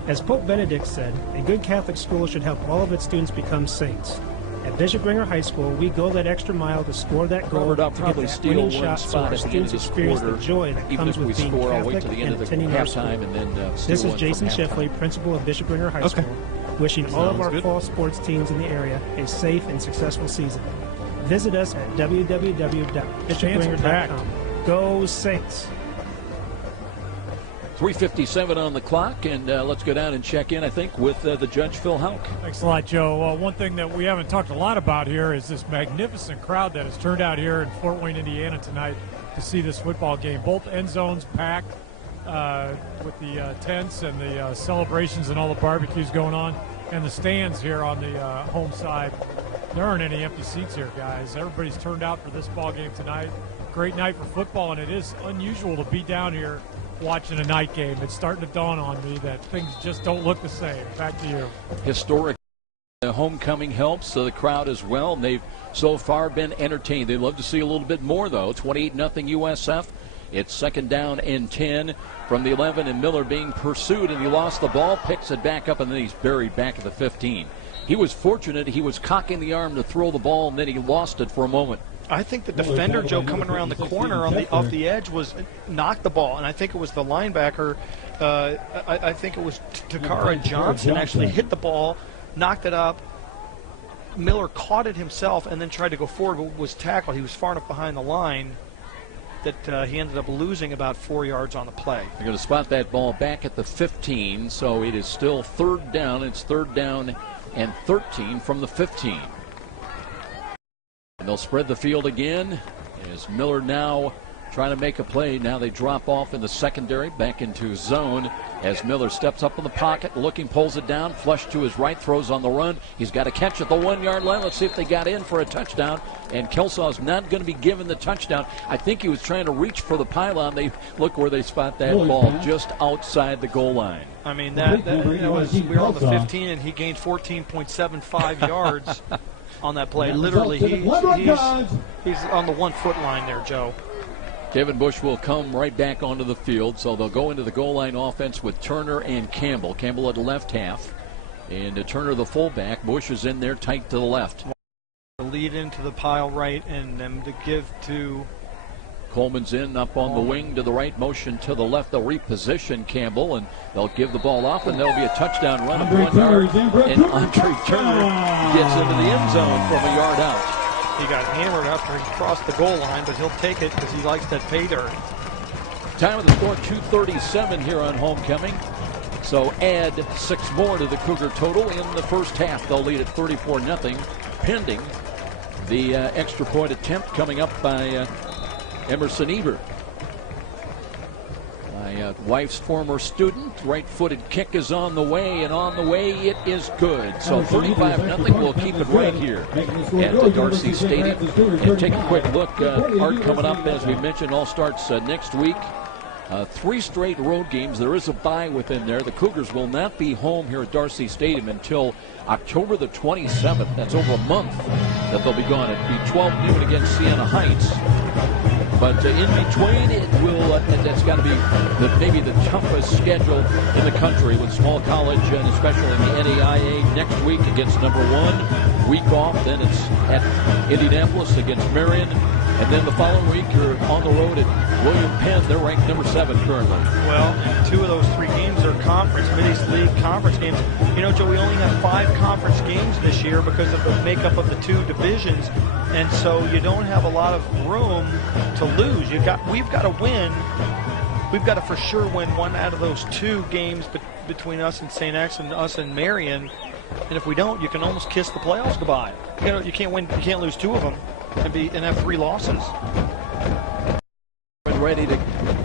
As Pope Benedict said, a good Catholic school should help all of its students become saints. At Bishop Ringer High School, we go that extra mile to score that goal to get that winning shot so our students experience the joy that comes with being Catholic and attending our school. This is Jason Shifley, principal of Bishop Ringer High School, wishing all of our fall sports teams in the area a safe and successful season. Visit us at www.bishopringer.com. Go Saints! 3:57 on the clock, and let's go down and check in, I think, with the judge, Phil Houck. Thanks a lot, Joe. One thing that we haven't talked a lot about here is this magnificent crowd that has turned out here in Fort Wayne, Indiana tonight to see this football game. Both end zones packed with the tents and the celebrations and all the barbecues going on, and the stands here on the home side. There aren't any empty seats here, guys. Everybody's turned out for this ball game tonight. Great night for football, and it is unusual to be down here watching a night game. It's starting to dawn on me that things just don't look the same. Back to you. Historic homecoming helps the crowd as well. They've so far been entertained. They'd love to see a little bit more, though. 28-0 USF. It's 2nd down and 10 from the 11, and Miller being pursued, and he lost the ball, picks it back up, and then he's buried back at the 15. He was fortunate. He was cocking the arm to throw the ball, and then he lost it for a moment. I think the defender, Joe, coming around the corner off the edge knocked the ball, and I think it was the linebacker. I think it was Takara Johnson actually hit the ball, knocked it up. Miller caught it himself and then tried to go forward, but was tackled. He was far enough behind the line that he ended up losing about 4 yards on the play. They're going to spot that ball back at the 15, so it is still 3rd down. It's 3rd down and 13 from the 15. And they'll spread the field again as Miller now trying to make a play. Now they drop off in the secondary, back into zone as Miller steps up in the pocket, looking, pulls it down, flush to his right, throws on the run. He's got a catch at the 1 yard line. Let's see if they got in for a touchdown. And Kelsaw's not going to be given the touchdown. I think he was trying to reach for the pylon. They look where they spot that ball, just outside the goal line. I mean, we were on the 15 and he gained 14.75 yards on that play. Literally, he's on the 1 foot line there, Joe. Kevin Bush will come right back onto the field, so they'll go into the goal line offense with Turner and Campbell. Campbell at the left half, and Turner the fullback. Bush is in there tight to the left. The lead into the pile right, and them to give to Coleman's in up on the wing to the right, motion to the left. They'll reposition Campbell, and they'll give the ball off, and there'll be a touchdown run of 1 yard. And Andre Turner gets into the end zone from a yard out. He got hammered after he crossed the goal line, but he'll take it because he likes that pay dirt. Time of the score, 2:37 here on homecoming. So add 6 more to the Cougar total in the first half. They'll lead at 34-0, pending the extra point attempt coming up by Emerson Eber. My wife's former student. Right-footed kick is on the way, and on the way it is good. So 35-0. We'll keep it right here at Darcy Stadium. And take a quick look. Art coming up, as we mentioned, all starts next week. 3 straight road games. There is a bye within there. The Cougars will not be home here at Darcy Stadium until October the 27th. That's over a month that they'll be gone. It'll be 12 noon against Siena Heights. But in between, it will, that's got to be maybe the toughest schedule in the country with small college, and especially in the NAIA next week against number 1. Week off, then it's at Indianapolis against Marion. And then the following week, you're on the road at William Penn. They're ranked number 7 currently. Well, and 2 of those 3 games are conference, Mid-East League conference games. You know, Joe, we only have 5 conference games this year because of the makeup of the 2 divisions. And so you don't have a lot of room to lose. We've got to win. We've got to for sure win 1 out of those 2 games between us and St. X and us and Marion. And if we don't, you can almost kiss the playoffs goodbye. You can't win. You can't lose 2 of them and have 3 losses. Ready to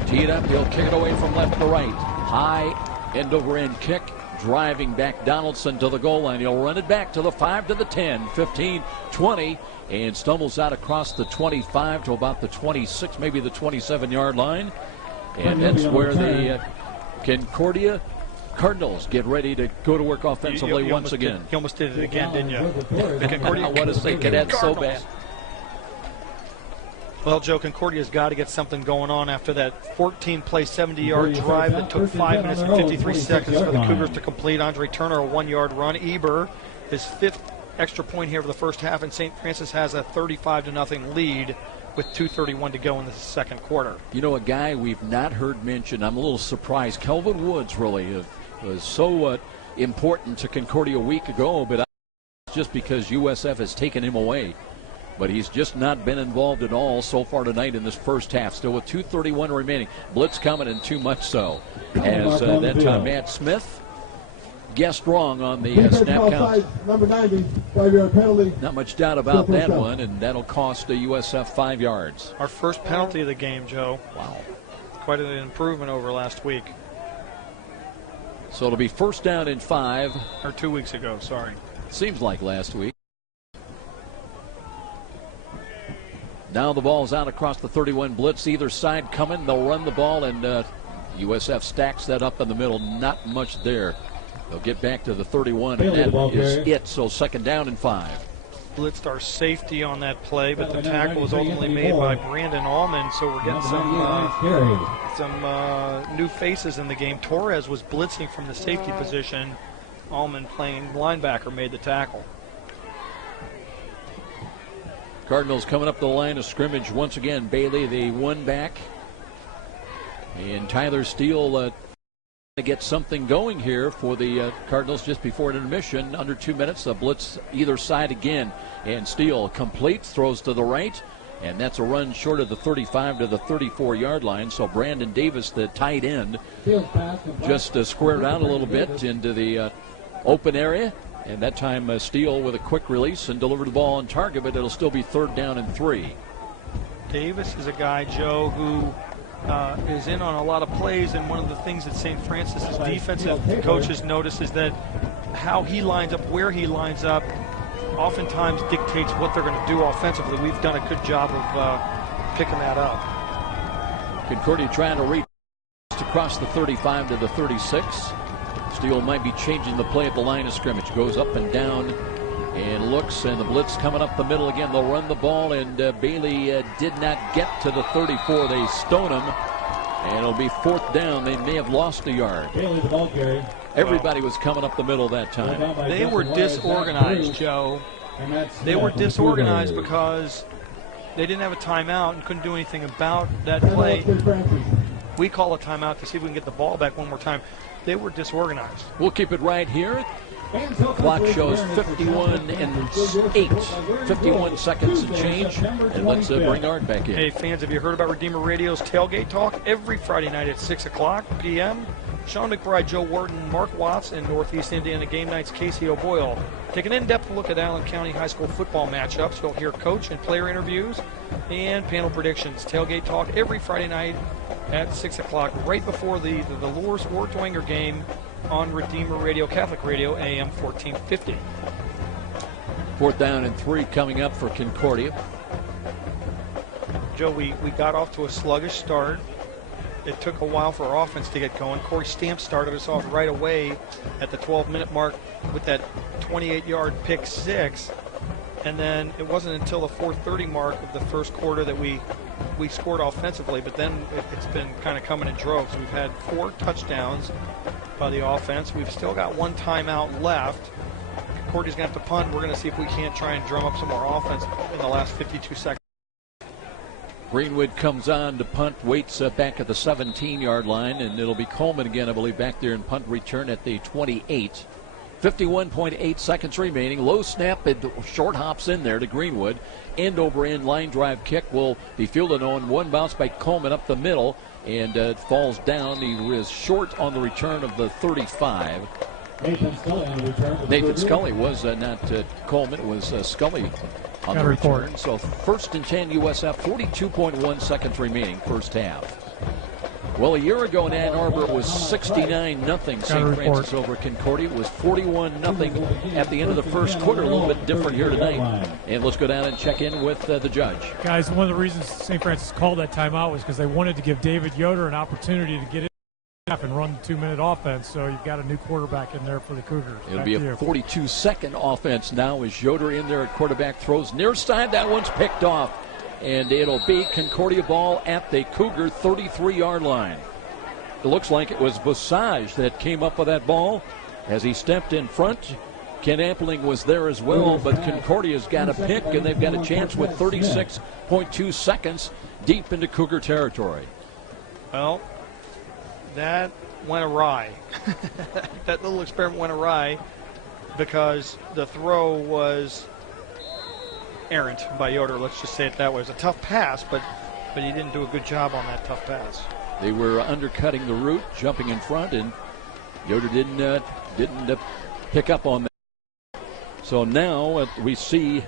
tee it up. He'll kick it away from left to right. High end over end kick. Driving back Donaldson to the goal line. He'll run it back to the 5, to the 10, 15, 20, and stumbles out across the 25 to about the 26, maybe the 27-yard line. And that's where the Concordia Cardinals get ready to go to work offensively once again. You almost did it again, didn't you? The Concordia. I want to say Cadets so bad. Well, Joe, Concordia's got to get something going on after that 14-play, 70-yard drive that took 5 minutes and 53 seconds for the Cougars to complete. Andre Turner, a 1-yard run. Eber, his 5th extra point here for the first half, and St. Francis has a 35-0 lead with 2:31 to go in the second quarter. You know, a guy we've not heard mentioned, I'm a little surprised. Kelvin Woods really was so important to Concordia a week ago, but just because USF has taken him away. But he's just not been involved at all so far tonight in this first half. Still with 2:31 remaining. Blitz coming, and too much so. As that time, Matt Smith guessed wrong on the snap count. Number 90, 5-yard penalty. Not much doubt about that one, and that'll cost the USF 5 yards. Our first penalty of the game, Joe. Wow. Quite an improvement over last week. So it'll be first down and 5. Or 2 weeks ago, sorry. Seems like last week. Now the ball's out across the 31 blitz. Either side coming. They'll run the ball, and USF stacks that up in the middle. Not much there. They'll get back to the 31, and that is it. So second down and 5. Blitzed our safety on that play, but the tackle was ultimately made by Brandon Allman, so we're getting some new faces in the game. Torres was blitzing from the safety position. Allman, playing linebacker, made the tackle. Cardinals coming up the line of scrimmage once again. Bailey, the 1 back, and Tyler Steele to get something going here for the Cardinals just before an intermission. Under 2 minutes, the blitz either side again, and Steele completes, throws to the right, and that's a run short of the 35 to the 34-yard line. So Brandon Davis, the tight end, just squared out a little bit into the open area, And that time Steele with a quick release and delivered the ball on target, but it'll still be 3rd down and 3. Davis is a guy, Joe, who is in on a lot of plays, and one of the things that St. Francis's defensive coaches notice is that how he lines up, where he lines up, oftentimes dictates what they're going to do offensively. We've done a good job of picking that up. Concordia trying to reach across the 35 to the 36. Steele might be changing the play at the line of scrimmage. Goes up and down and looks, and the blitz coming up the middle again. They'll run the ball, and Bailey did not get to the 34. They stone him, and it'll be 4th down. They may have lost a yard. Everybody was coming up the middle that time. They were disorganized, Joe. They were disorganized because they didn't have a timeout and couldn't do anything about that play. We call a timeout to see if we can get the ball back one more time. They were disorganized. We'll keep it right here. Clock shows 51 and 8, 51 seconds and change. And let's bring Art back in. Hey, fans, have you heard about Redeemer Radio's Tailgate Talk? Every Friday night at 6 o'clock p.m. Sean McBride, Joe Wharton, Mark Watts, and Northeast Indiana Game Night's Casey O'Boyle take an in-depth look at Allen County High School football matchups. You'll hear coach and player interviews and panel predictions. Tailgate Talk every Friday night at 6 o'clock, right before the Lourdes or Dwenger game on Redeemer Radio, Catholic Radio, AM 1450. 4th down and 3 coming up for Concordia. Joe, we got off to a sluggish start. It took a while for our offense to get going. Corey Stamp started us off right away at the 12-minute mark with that 28-yard pick 6. And then it wasn't until the 4:30 mark of the first quarter that we scored offensively. But then it's been kind of coming in droves. We've had 4 touchdowns by the offense. We've still got 1 timeout left. Concordia's going to have to punt. We're going to see if we can't try and drum up some more offense in the last 52 seconds. Greenwood comes on to punt, waits back at the 17-yard line, and it'll be Coleman again, I believe, back there in punt return at the 28. 51.8 seconds remaining. Low snap and short hops in there to Greenwood. End over end line drive kick will be fielded on one bounce by Coleman up the middle, and it falls down. He was short on the return of the 35. Nathan Scully was not Coleman. It was Scully on the return. So 1st and 10 USF, 42.1 seconds remaining, first half. Well, a year ago in Ann Arbor, it was 69-0 St. Francis over Concordia. It was 41-0 at the end of the first quarter. A little bit different here tonight. And let's go down and check in with the judge. Guys, one of the reasons St. Francis called that timeout was because they wanted to give David Yoder an opportunity to get in and run the 2-minute offense. So you've got a new quarterback in there for the Cougars. It'll be a 42-second offense now as Yoder in there at quarterback, throws near side. That one's picked off. And it'll be Concordia ball at the Cougar 33-yard line. It looks like it was Bosage that came up with that ball as he stepped in front. Ken Ampling was there as well, but Concordia's got a pick, and they've got a chance with 36.2 seconds deep into Cougar territory. Well, that went awry. That little experiment went awry because the throw was errant by Yoder. Let's just say it that way. It was a tough pass, but he didn't do a good job on that tough pass. They were undercutting the route, jumping in front, and Yoder didn't pick up on that. So now we see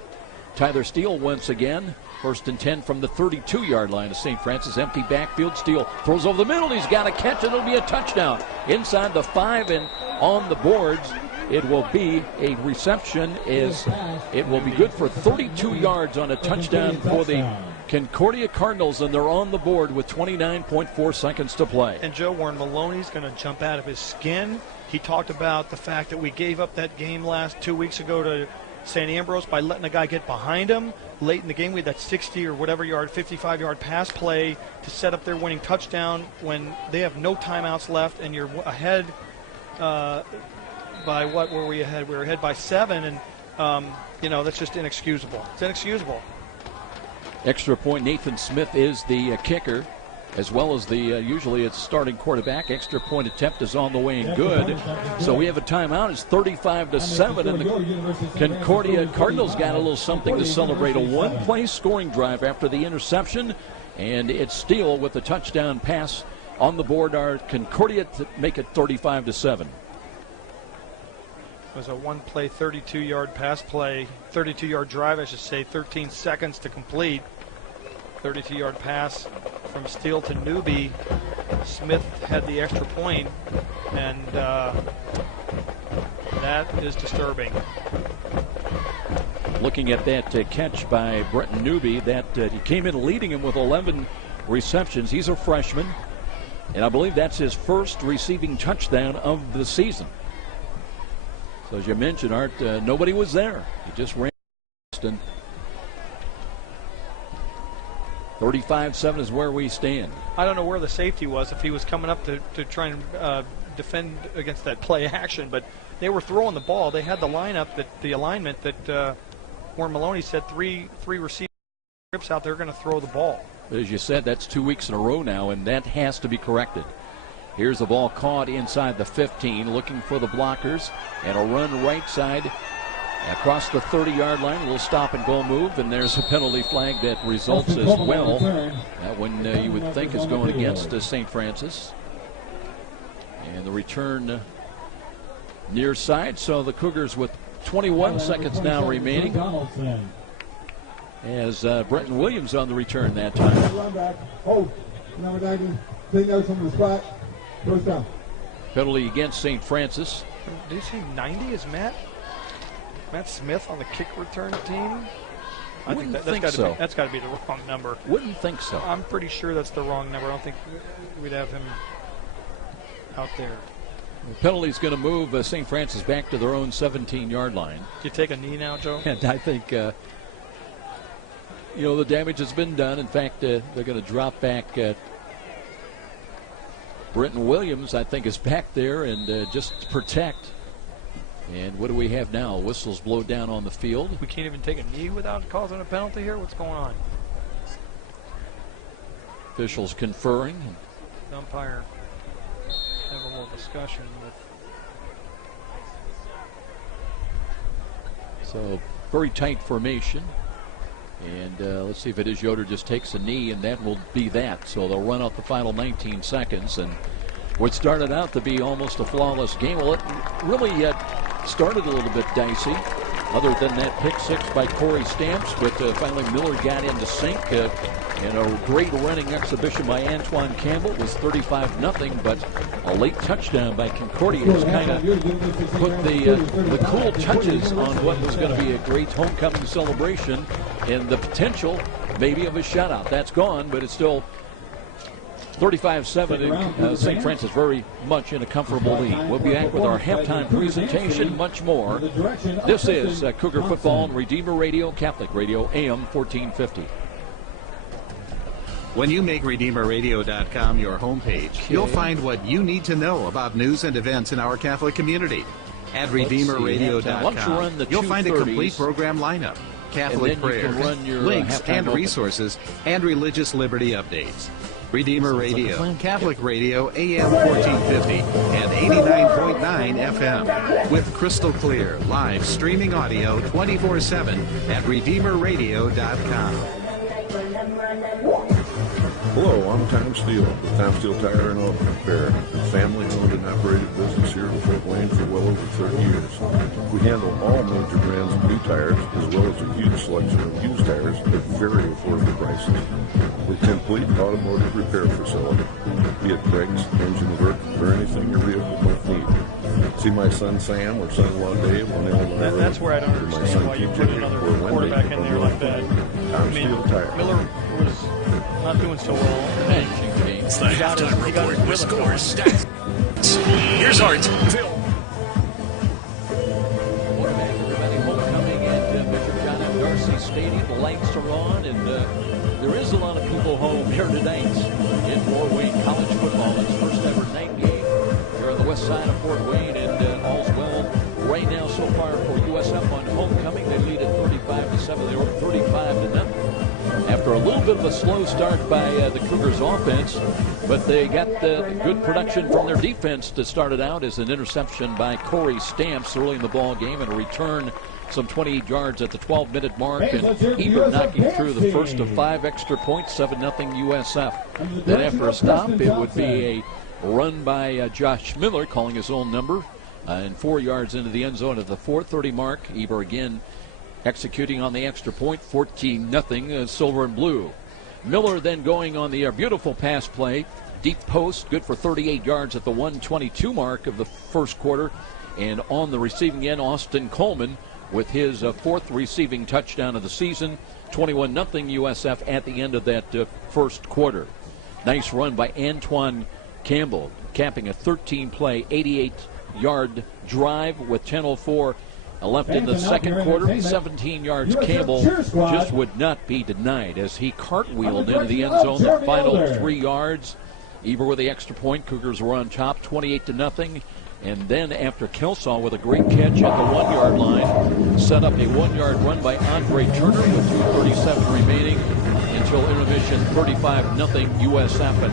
Tyler Steele once again. 1st and 10 from the 32-yard line of St. Francis. Empty backfield. Steele throws over the middle. He's got a catch, and it'll be a touchdown. Inside the 5 and on the boards. It will be a reception. It will be good for 32 yards on a touchdown for the Concordia Cardinals, and they're on the board with 29.4 seconds to play. And Joe, Warren Maloney's going to jump out of his skin. He talked about the fact that we gave up that game 2 weeks ago to St. Ambrose by letting a guy get behind him late in the game. We had that 60 or whatever yard, 55-yard pass play to set up their winning touchdown when they have no timeouts left and you're ahead by what were we ahead? We were ahead by 7, and, that's just inexcusable. It's inexcusable. Extra point, Nathan Smith is the kicker, as well as the usually it's starting quarterback. Extra point attempt is on the way and good. So we have a timeout. It's 35-7, and the Concordia Cardinals got a little something to celebrate. A one-play scoring drive after the interception, and it's Steele with the touchdown pass on the board. Our Concordia to make it 35-7. It was a one-play, 32-yard pass play, 32-yard drive, I should say, 13 seconds to complete. 32-yard pass from Steele to Newby. Smith had the extra point, and that is disturbing. Looking at that catch by Brenton Newby, that he came in leading him with 11 receptions. He's a freshman, and I believe that's his first receiving touchdown of the season. So as you mentioned, Art, nobody was there. He just ran. 35-7 is where we stand. I don't know where the safety was, if he was coming up to try and defend against that play action, but they were throwing the ball. They had the lineup, the alignment that Warren Maloney said three receivers out there going to throw the ball. But as you said, that's 2 weeks in a row now, and that has to be corrected. Here's the ball caught inside the 15, looking for the blockers, and a run right side across the 30-yard line. A little stop-and-go move, and there's a penalty flag that results as well. That one you would think is going against St. Francis. And the return near side, so the Cougars with 21 seconds now remaining. As Brenton Williams on the return that time. Number 90, clean those from the spot. First down. Penalty against St. Francis. Did you say 90 is Matt Smith on the kick return team? I think that's got to be the wrong number. Wouldn't think so. I'm pretty sure that's the wrong number. I don't think we'd have him out there. The penalty's going to move St. Francis back to their own 17-yard line. Do you take a knee now, Joe? And I think, the damage has been done. In fact, they're going to drop back. Brenton Williams, I think, is back there and just to protect. And what do we have now? Whistles blow down on the field. We can't even take a knee without causing a penalty here? What's going on? Officials conferring. The umpire have a little discussion with. So very tight formation. And let's see if it is Yoder just takes a knee, and that will be that. So they'll run out the final 19 seconds. And what started out to be almost a flawless game, well, it really started a little bit dicey, other than that pick six by Corey Stamps. But finally Miller got into sync. And a great running exhibition by Antoine Campbell. It was 35-0, but a late touchdown by Concordia has kind of put the cool touches on what was going to be a great homecoming celebration and the potential maybe of a shutout. That's gone, but it's still 35-7. St. Francis very much in a comfortable lead. We'll be back with our halftime presentation, much more. This is Cougar Football on Redeemer Radio, Catholic Radio, AM 1450. When you make RedeemerRadio.com your homepage, you'll find what you need to know about news and events in our Catholic community. At RedeemerRadio.com, you'll find a complete program lineup, Catholic prayers, links and resources, and religious liberty updates. Redeemer Radio, Catholic Radio, AM 1450 and 89.9 FM. With crystal clear, live streaming audio 24/7 at RedeemerRadio.com. Hello, I'm Tom Steele with Tom Steele Tire and Auto Repair, a family-owned and operated business here in Fort Wayne for well over 30 years. We handle all major brands of new tires, as well as a huge selection of used tires at very affordable prices. We're a complete automotive repair facility, be it brakes, engine work, or anything your vehicle might need. See my son Sam or son-in-law Dave on the old road. That's where I don't understand why you put another quarterback in there like that. Tom Steele Tire. Miller was not doing so well. It's the halftime report with scores, stats. Here's Art. Phil. Quarterback, everybody homecoming at Bishop John M. Darcy Stadium. The lights are on, and there is a lot of people home here tonight in Fort Wayne college football. It's first ever night game here on the west side of Fort Wayne, and all's well right now so far for USF on homecoming. They lead at 35-7. They were 35-0. After a little bit of a slow start by the Cougars offense, but they got good production from their defense to start it out as an interception by Corey Stamps early in the ball game and a return some 28 yards at the 12-minute mark, and Ebert knocking through the first of 5 extra points, 7-0 USF. Then after a stop, it would be a run by Josh Miller, calling his own number, and 4 yards into the end zone at the 4:30 mark. Eber again executing on the extra point, 14-0, silver and blue. Miller then going on the beautiful pass play, deep post, good for 38 yards at the 1:22 mark of the first quarter. And on the receiving end, Austin Coleman with his 4th receiving touchdown of the season, 21-0 USF at the end of that first quarter. Nice run by Antoine Campbell, capping a 13-play, 88-yard drive with 10:04 left in the second quarter. 17 yards. Campbell just would not be denied as he cartwheeled into the end zone the final 3 yards. Eber with the extra point. Cougars were on top, 28-0. And then after Kelsaw with a great catch at the 1-yard line, set up a 1-yard run by Andre Turner with 2:37 remaining until intermission, 35-0 USF. And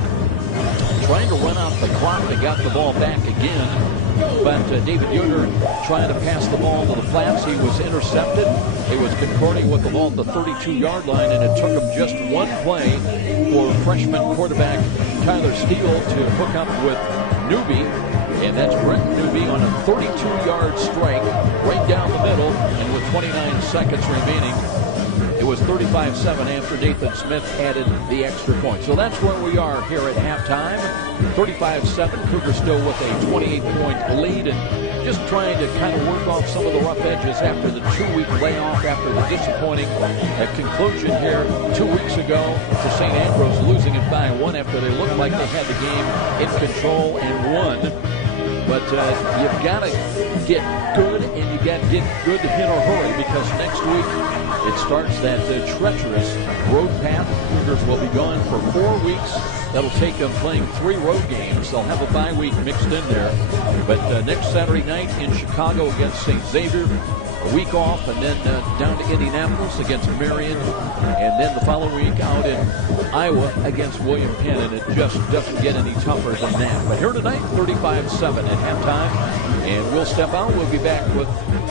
trying to run out the clock, they got the ball back again. But David Yoder trying to pass the ball to the flats. He was intercepted. He was concording with the ball at the 32-yard line, and it took him just one play for freshman quarterback Tyler Steele to hook up with Newby. And that's Brent Newby on a 32-yard strike right down the middle. And with 29 seconds remaining, it was 35-7 after Nathan Smith added the extra point. So that's where we are here at halftime. 35-7. Cougars still with a 28-point lead and just trying to kind of work off some of the rough edges after the 2-week layoff, after the disappointing conclusion here 2 weeks ago to St. Ambrose, losing it by 1 after they looked like they had the game in control and won. But you've got to get good, and you've got to get good in a hurry, because next week it starts that treacherous road path. Cougars will be gone for 4 weeks. That'll take them playing 3 road games. They'll have a bye week mixed in there. But next Saturday night in Chicago against St. Xavier, a week off, and then down to Indianapolis against Marion, and then the following week out in Iowa against William Penn, and it just doesn't get any tougher than that. But here tonight, 35-7 at halftime, and we'll step out. We'll be back with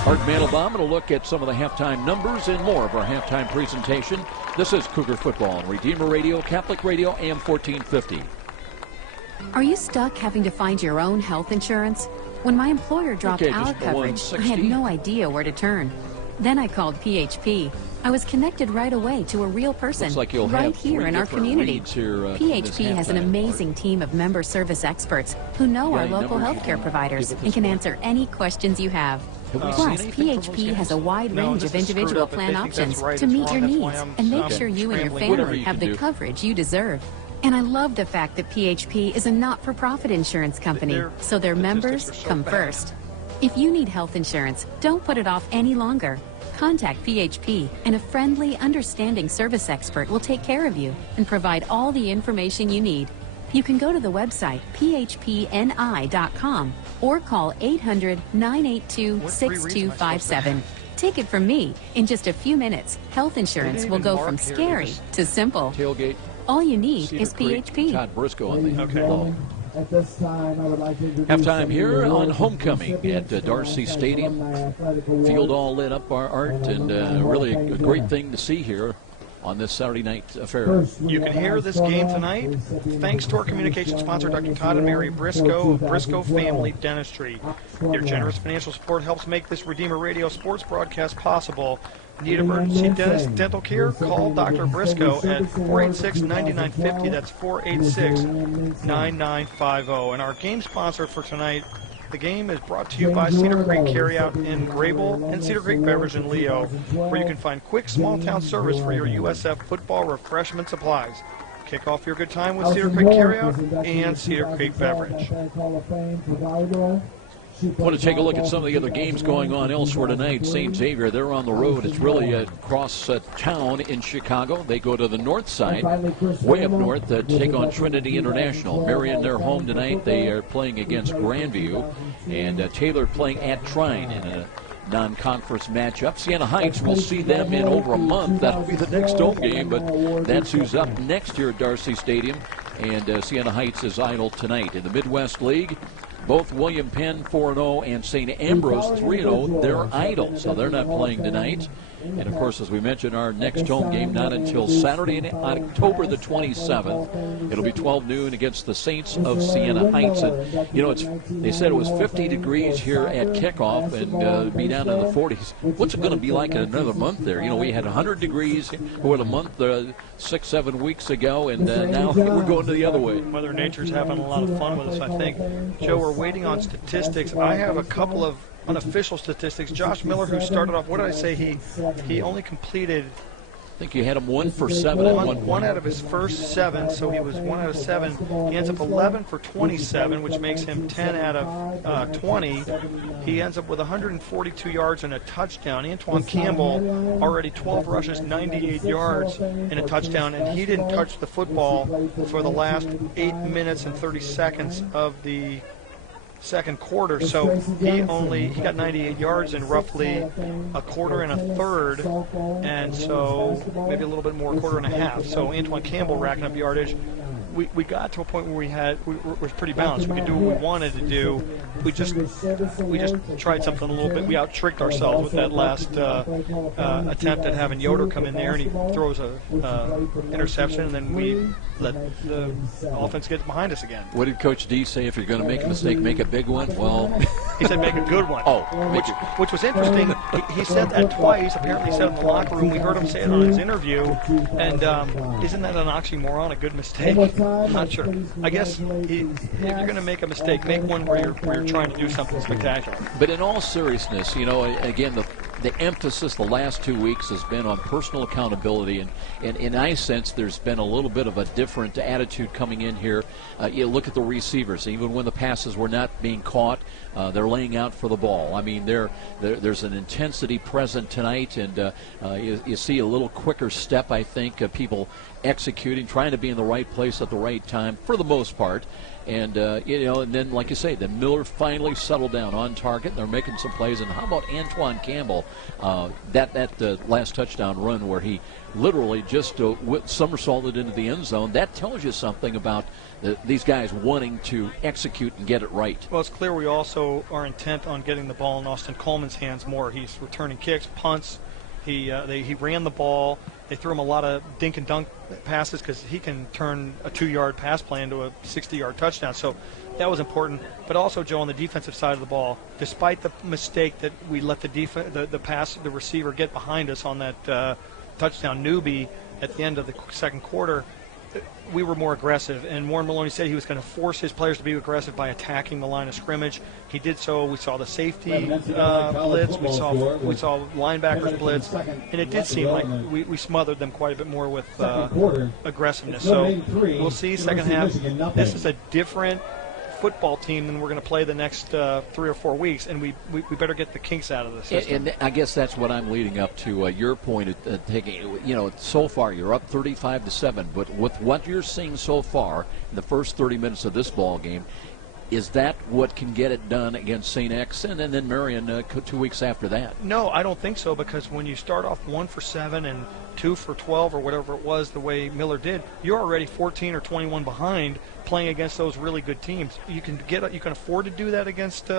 Art Mandelbaum and a look at some of the halftime numbers and more of our halftime presentation. This is Cougar Football on Redeemer Radio, Catholic Radio, AM 1450. Are you stuck having to find your own health insurance? When my employer dropped our coverage, I had no idea where to turn. Then I called PHP. I was connected right away to a real person right here in our community. PHP has an amazing team of member service experts who know our local healthcare providers and can answer any questions you have. Plus, PHP has a wide range of individual plan options to meet your needs and make sure you and your family have the coverage you deserve. And I love the fact that PHP is a not-for-profit insurance company, so their members come first. If you need health insurance, don't put it off any longer. Contact PHP, and a friendly, understanding service expert will take care of you and provide all the information you need. You can go to the website phpni.com or call 800-982-6257. Take it from me, in just a few minutes, health insurance will go from scary to simple. Tailgate. All you need is PHP. Todd Briscoe on the phone. At this time, I would like to introduce halftime here on homecoming at Darcy Stadium. Field all lit up, our Art, and really a great thing to see here on this Saturday night affair. You can hear this game tonight thanks to our communication sponsor, Dr. Todd and Mary Briscoe of Briscoe Family Dentistry. Your generous financial support helps make this Redeemer Radio sports broadcast possible. Need emergency dental care? Call Dr. Briscoe at 486-9950. That's 486-9950. And our game sponsor for tonight, the game is brought to you by Cedar Creek Carryout in Grable and Cedar Creek Beverage in Leo, where you can find quick small-town service for your USF football refreshment supplies. Kick off your good time with Cedar Creek Carryout and Cedar Creek Beverage. I want to take a look at some of the other games going on elsewhere tonight. St. Xavier, they're on the road. It's really across town in Chicago. They go to the north side, way up north, to take on Trinity International. Marion, they're home tonight. They are playing against Grandview. And Taylor playing at Trine in a non-conference matchup. Siena Heights, we'll see them in over a month. That'll be the next home game, but that's who's up next year at Darcy Stadium. And Siena Heights is idle tonight. In the Midwest League, Both William Penn 4-0 and St. Ambrose 3-0. They're idle, so they're not playing tonight. And, of course, as we mentioned, our next home game not until Saturday, October the 27th. It'll be 12 noon against the Saints of Siena Heights. And, you know, they said it was 50 degrees here at kickoff and be down in the 40s. What's it going to be like in another month there? You know, we had 100 degrees for a month 6-7 weeks ago, and now we're going to the other way. Mother Nature's having a lot of fun with us, I think. Joe, we're waiting on statistics. I have a couple of unofficial statistics. Josh Miller, who started off, what did I say? He only completed, I think you had him 1 for 7 at 1 point. One out of his first 7, so he was 1 out of 7. He ends up 11 for 27, which makes him 10 out of 20. He ends up with 142 yards and a touchdown. Antoine Campbell, already 12 rushes, 98 yards and a touchdown, and he didn't touch the football for the last 8 minutes and 30 seconds of the second quarter, so he got 98 yards in roughly a quarter and a third, and so maybe a little bit more, a quarter and a half. So Antoine Campbell racking up yardage. We got to a point where we were pretty balanced. We could do what we wanted to do. We just tried something a little bit. We out-tricked ourselves with that last attempt at having Yoder come in there, and he throws a interception, and then we let the offense get behind us again. What did Coach D say? If you're going to make a mistake, make a big one? Well, he said make a good one. Oh, which was interesting. He said that twice. Apparently, he said it in the locker room. We heard him say it on his interview. And isn't that an oxymoron? A good mistake? I'm not sure. I guess if you're going to make a mistake, make one where you're trying to do something spectacular. But in all seriousness, you know, again, the emphasis the last 2 weeks has been on personal accountability, and in I sense there's been a little bit of a different attitude coming in here. You look at the receivers, even when the passes were not being caught, they're laying out for the ball. I mean, there's an intensity present tonight, and you see a little quicker step, I think, people executing, trying to be in the right place at the right time for the most part. And, you know, and then, like you say, then Miller finally settled down on target. They're making some plays. And how about Antoine Campbell, that last touchdown run where he literally just somersaulted into the end zone? That tells you something about these guys wanting to execute and get it right. Well, it's clear we also are intent on getting the ball in Austin Coleman's hands more. He's returning kicks, punts. He ran the ball. They threw him a lot of dink and dunk passes because he can turn a 2-yard pass play into a 60-yard touchdown. So that was important. But also, Joe, on the defensive side of the ball, despite the mistake that we let the receiver get behind us on that touchdown newbie at the end of the second quarter, we were more aggressive, and Warren Maloney said he was going to force his players to be aggressive by attacking the line of scrimmage. He did so. We saw the safety blitz. We saw linebackers blitz, and it did seem like we smothered them quite a bit more with aggressiveness. So we'll see second half. This is a different football team than we're going to play the next 3 or 4 weeks, and we better get the kinks out of the system. And I guess that's what I'm leading up to. Your point at taking, you know, so far you're up 35-7, but with what you're seeing so far in the first 30 minutes of this ball game, is that what can get it done against St. X and then Marion 2 weeks after that? No, I don't think so, because when you start off 1 for 7 and 2 for 12 or whatever it was, the way Miller did, you're already 14 or 21 behind playing against those really good teams. You can afford to do that against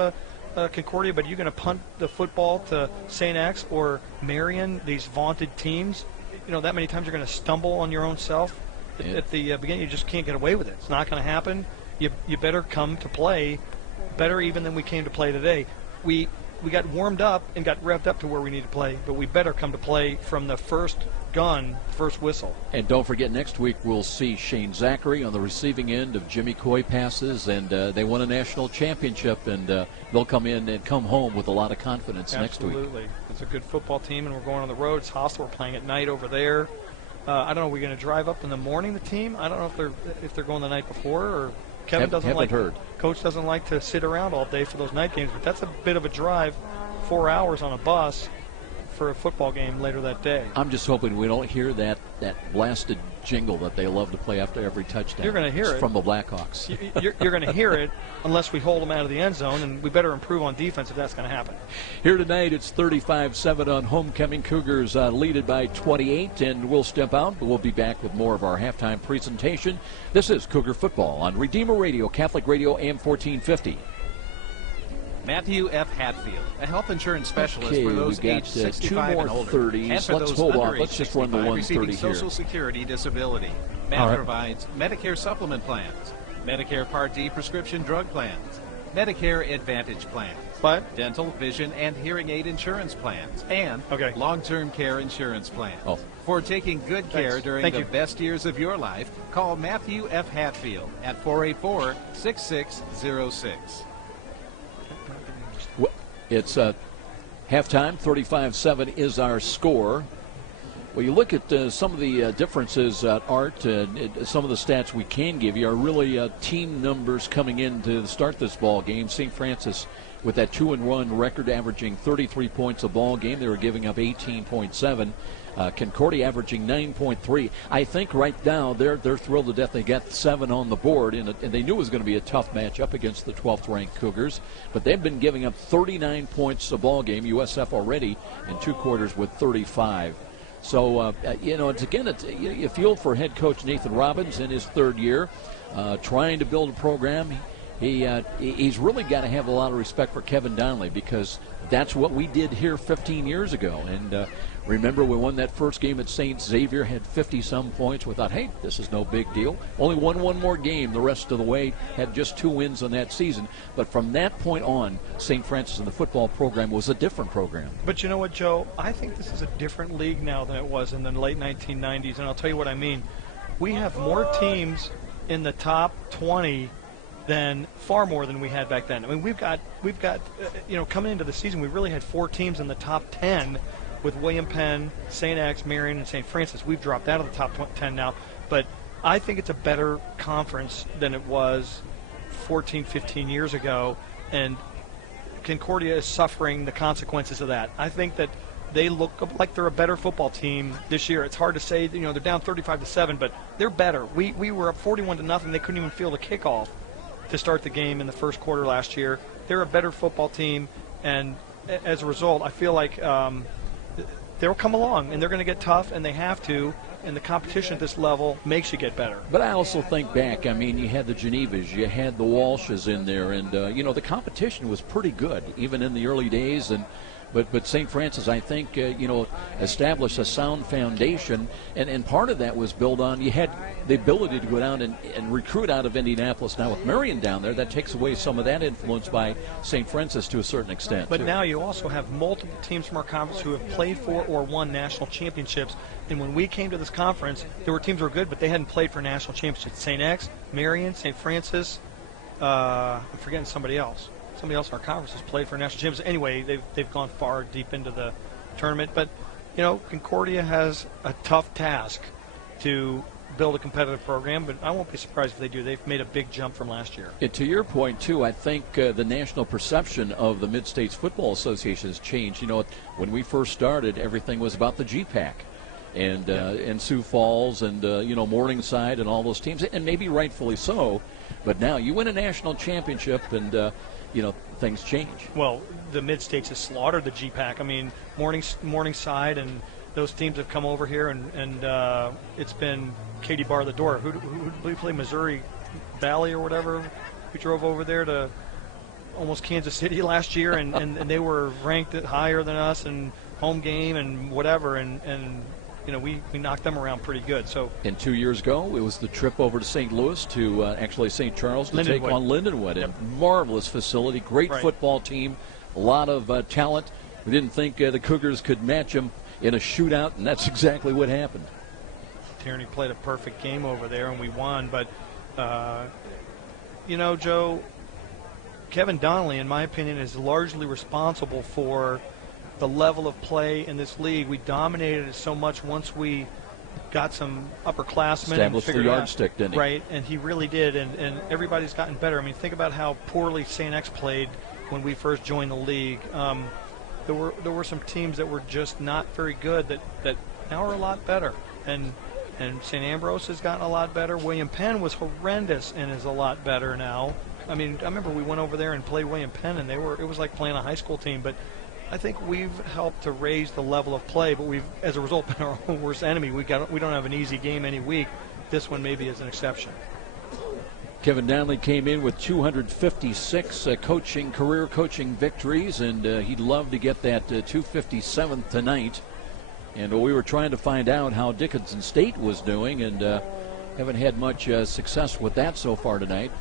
Concordia, but you're going to punt the football to St. X or Marion, these vaunted teams. You know, that many times you're going to stumble on your own self. Yeah. At the beginning, you just can't get away with it. It's not going to happen. You better come to play better even than we came to play today. We got warmed up and got revved up to where we need to play, but we better come to play from the first gun, first whistle. And don't forget, next week we'll see Shane Zachary on the receiving end of Jimmy Coy passes, and they won a national championship, and they'll come in and come home with a lot of confidence next week. Absolutely. It's a good football team, and we're going on the road. It's hostile. We're playing at night over there. I don't know, are we going to drive up in the morning, the team? I don't know if they're going the night before, or Kevin doesn't like. Coach doesn't like to sit around all day for those night games, but that's a bit of a drive, 4 hours on a bus for a football game later that day. I'm just hoping we don't hear that blasted jingle that they love to play after every touchdown. You're going to hear it from the Blackhawks. You're going to hear it unless we hold them out of the end zone, and we better improve on defense if that's going to happen. Here tonight, it's 35-7 on homecoming. Cougars leaded by 28, and we'll step out, but we'll be back with more of our halftime presentation. This is Cougar Football on Redeemer Radio, Catholic Radio, AM 1450. Matthew F. Hatfield, a health insurance specialist for those aged 65 and older. 30s. And for Let's those hold under on. Let's age just run the 65 130 receiving here. Social Security disability. Matt provides Medicare supplement plans, Medicare Part D prescription drug plans, Medicare Advantage plans, dental, vision, and hearing aid insurance plans, and long-term care insurance plans. For taking good care during the best years of your life, call Matthew F. Hatfield at 484-6606. It's halftime, 35-7 is our score. Well, you look at some of the differences, Art, some of the stats we can give you are really team numbers coming in to start this ball game. St. Francis with that 2-1 record, averaging 33 points a ball game. They were giving up 18.7. Concordia averaging 9.3. I think right now they're thrilled to death. They got 7 on the board, and they knew it was going to be a tough matchup against the 12th-ranked Cougars. But they've been giving up 39 points a ball game. USF already in 2 quarters with 35. So, you feel for head coach Nathan Robbins in his 3rd year, trying to build a program. He's really got to have a lot of respect for Kevin Donnelly, because that's what we did here 15 years ago. And remember, we won that first game at St. Xavier, had 50-some points. We thought, hey, this is no big deal. Only won one more game the rest of the way, had just 2 wins on that season. But from that point on, St. Francis and the football program was a different program. But you know what, Joe? I think this is a different league now than it was in the late 1990s, and I'll tell you what I mean. We have more teams in the top 20 than far more than we had back then. I mean, we've got coming into the season, we really had 4 teams in the top 10 with William Penn, St. X, Marion, and St. Francis. We've dropped out of the top 10 now, but I think it's a better conference than it was 14, 15 years ago, and Concordia is suffering the consequences of that. I think that they look like they're a better football team this year. It's hard to say, they're down 35-7, but they're better. We were up 41-0. They couldn't even feel the kickoff to start the game in the first quarter last year. They're a better football team, and as a result, I feel like they'll come along, and they're going to get tough, and they have to, and the competition at this level makes you get better. But I also think back, I mean, you had the Genevas, you had the Walshes in there, and, the competition was pretty good, even in the early days, But St. Francis, I think, established a sound foundation, and part of that was built on, you had the ability to go down and recruit out of Indianapolis. Now with Marion down there, that takes away some of that influence by St. Francis to a certain extent. But now you also have multiple teams from our conference who have played for or won national championships. And when we came to this conference, there were teams who were good, but they hadn't played for national championships. St. X, Marion, St. Francis, I'm forgetting somebody else. Somebody else in our conference has played for national champions. Anyway, they've gone far deep into the tournament. But, Concordia has a tough task to build a competitive program, but I won't be surprised if they do. They've made a big jump from last year. And to your point, too, I think the national perception of the Mid-States Football Association has changed. When we first started, everything was about the GPAC. And Sioux Falls and, Morningside and all those teams, and maybe rightfully so. But now you win a national championship and, things change. Well, the Mid-States has slaughtered the GPAC. I mean, Morningside and those teams have come over here, and it's been Katie bar the door. Who we play? Missouri Valley or whatever. We drove over there to almost Kansas City last year, and they were ranked higher than us and home game and whatever, and we knocked them around pretty good. So. And 2 years ago, it was the trip over to St. Louis to actually St. Charles to take on Lindenwood. Yep. A marvelous facility, great football team, a lot of talent. We didn't think the Cougars could match them in a shootout, and that's exactly what happened. Tierney played a perfect game over there, and we won. But, Joe, Kevin Donnelly, in my opinion, is largely responsible for the level of play in this league. We dominated it so much once we got some upperclassmen. Established the yardstick, didn't he? Right, and he really did, and everybody's gotten better. I mean, think about how poorly St. X played when we first joined the league. There were some teams that were just not very good that now are a lot better. And St. Ambrose has gotten a lot better. William Penn was horrendous and is a lot better now. I mean, I remember we went over there and played William Penn, and it was like playing a high school team. But I think we've helped to raise the level of play, but we've, as a result, been our own worst enemy. We don't have an easy game any week. This one maybe is an exception. Kevin Donnelly came in with 256 career coaching victories, and he'd love to get that 257th tonight. And we were trying to find out how Dickinson State was doing, and haven't had much success with that so far tonight.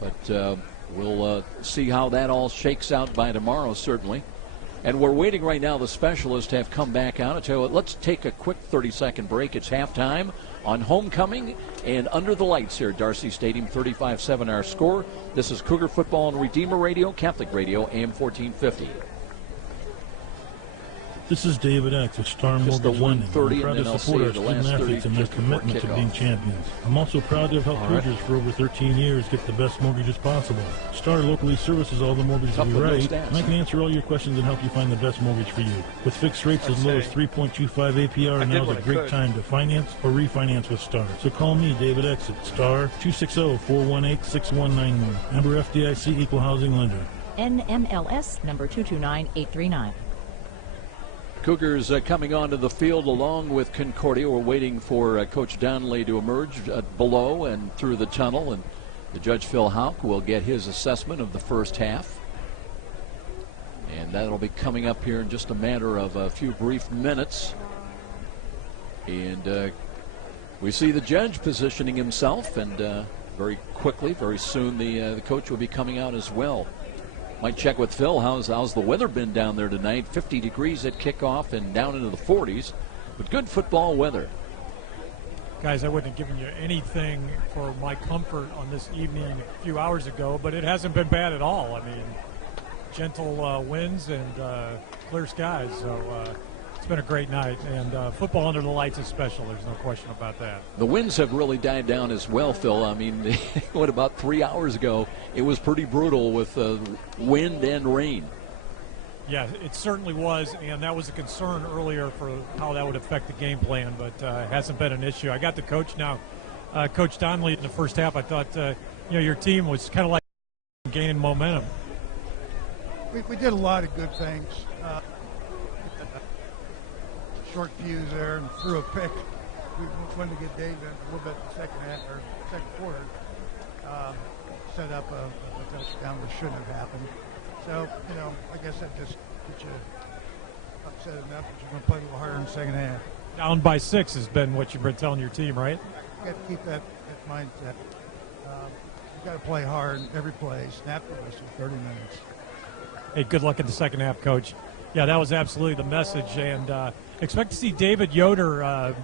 But we'll see how that all shakes out by tomorrow, certainly. And we're waiting right now. The specialists have come back out. I tell you what, let's take a quick 30-second break. It's halftime on homecoming and under the lights here at Darcy Stadium. 35-7 our score. This is Cougar Football on Redeemer Radio, Catholic Radio, AM 1450. This is David X of Star Mortgage Lending. I'm proud to support our student athletes and their commitment to being champions. I'm also proud to have helped Cougars for over 13 years get the best mortgages possible. Star locally services all the mortgages we write, and I can answer all your questions and help you find the best mortgage for you. With fixed rates as low as 3.25 APR, now is a great time to finance or refinance with Star. So call me, David X, at Star 260-418-6191. Member FDIC Equal Housing Lender. NMLS number 229839. Cougars coming onto the field along with Concordia. We're waiting for Coach Donnelly to emerge below and through the tunnel, and the Judge Phil Houck will get his assessment of the first half. And that'll be coming up here in just a matter of a few brief minutes. And we see the judge positioning himself, and very quickly, very soon, the coach will be coming out as well. Might check with Phil. How's the weather been down there tonight? 50 degrees at kickoff and down into the 40s, but good football weather. Guys, I wouldn't have given you anything for my comfort on this evening a few hours ago, but it hasn't been bad at all. I mean, gentle winds and clear skies, so it's been a great night, and football under the lights is special. There's no question about that. The winds have really died down as well, Phil. I mean, what, about 3 hours ago, it was pretty brutal with wind and rain. Yeah, it certainly was, and that was a concern earlier for how that would affect the game plan, but it hasn't been an issue. I got the coach now. Coach Donnelly in the first half, I thought, your team was kind of like gaining momentum. We did a lot of good things. Short fuse there and threw a pick. We wanted to get Dave in a little bit in the second half or second quarter. Set up a touchdown that shouldn't have happened. So, I guess that just gets you upset enough that you're going to play a little harder in the second half. Down by 6 has been what you've been telling your team, right? You got to keep that mindset. You got to play hard every play. Snap the whistle 30 minutes. Hey, good luck in the second half, Coach. Yeah, that was absolutely the message, and expect to see David Yoder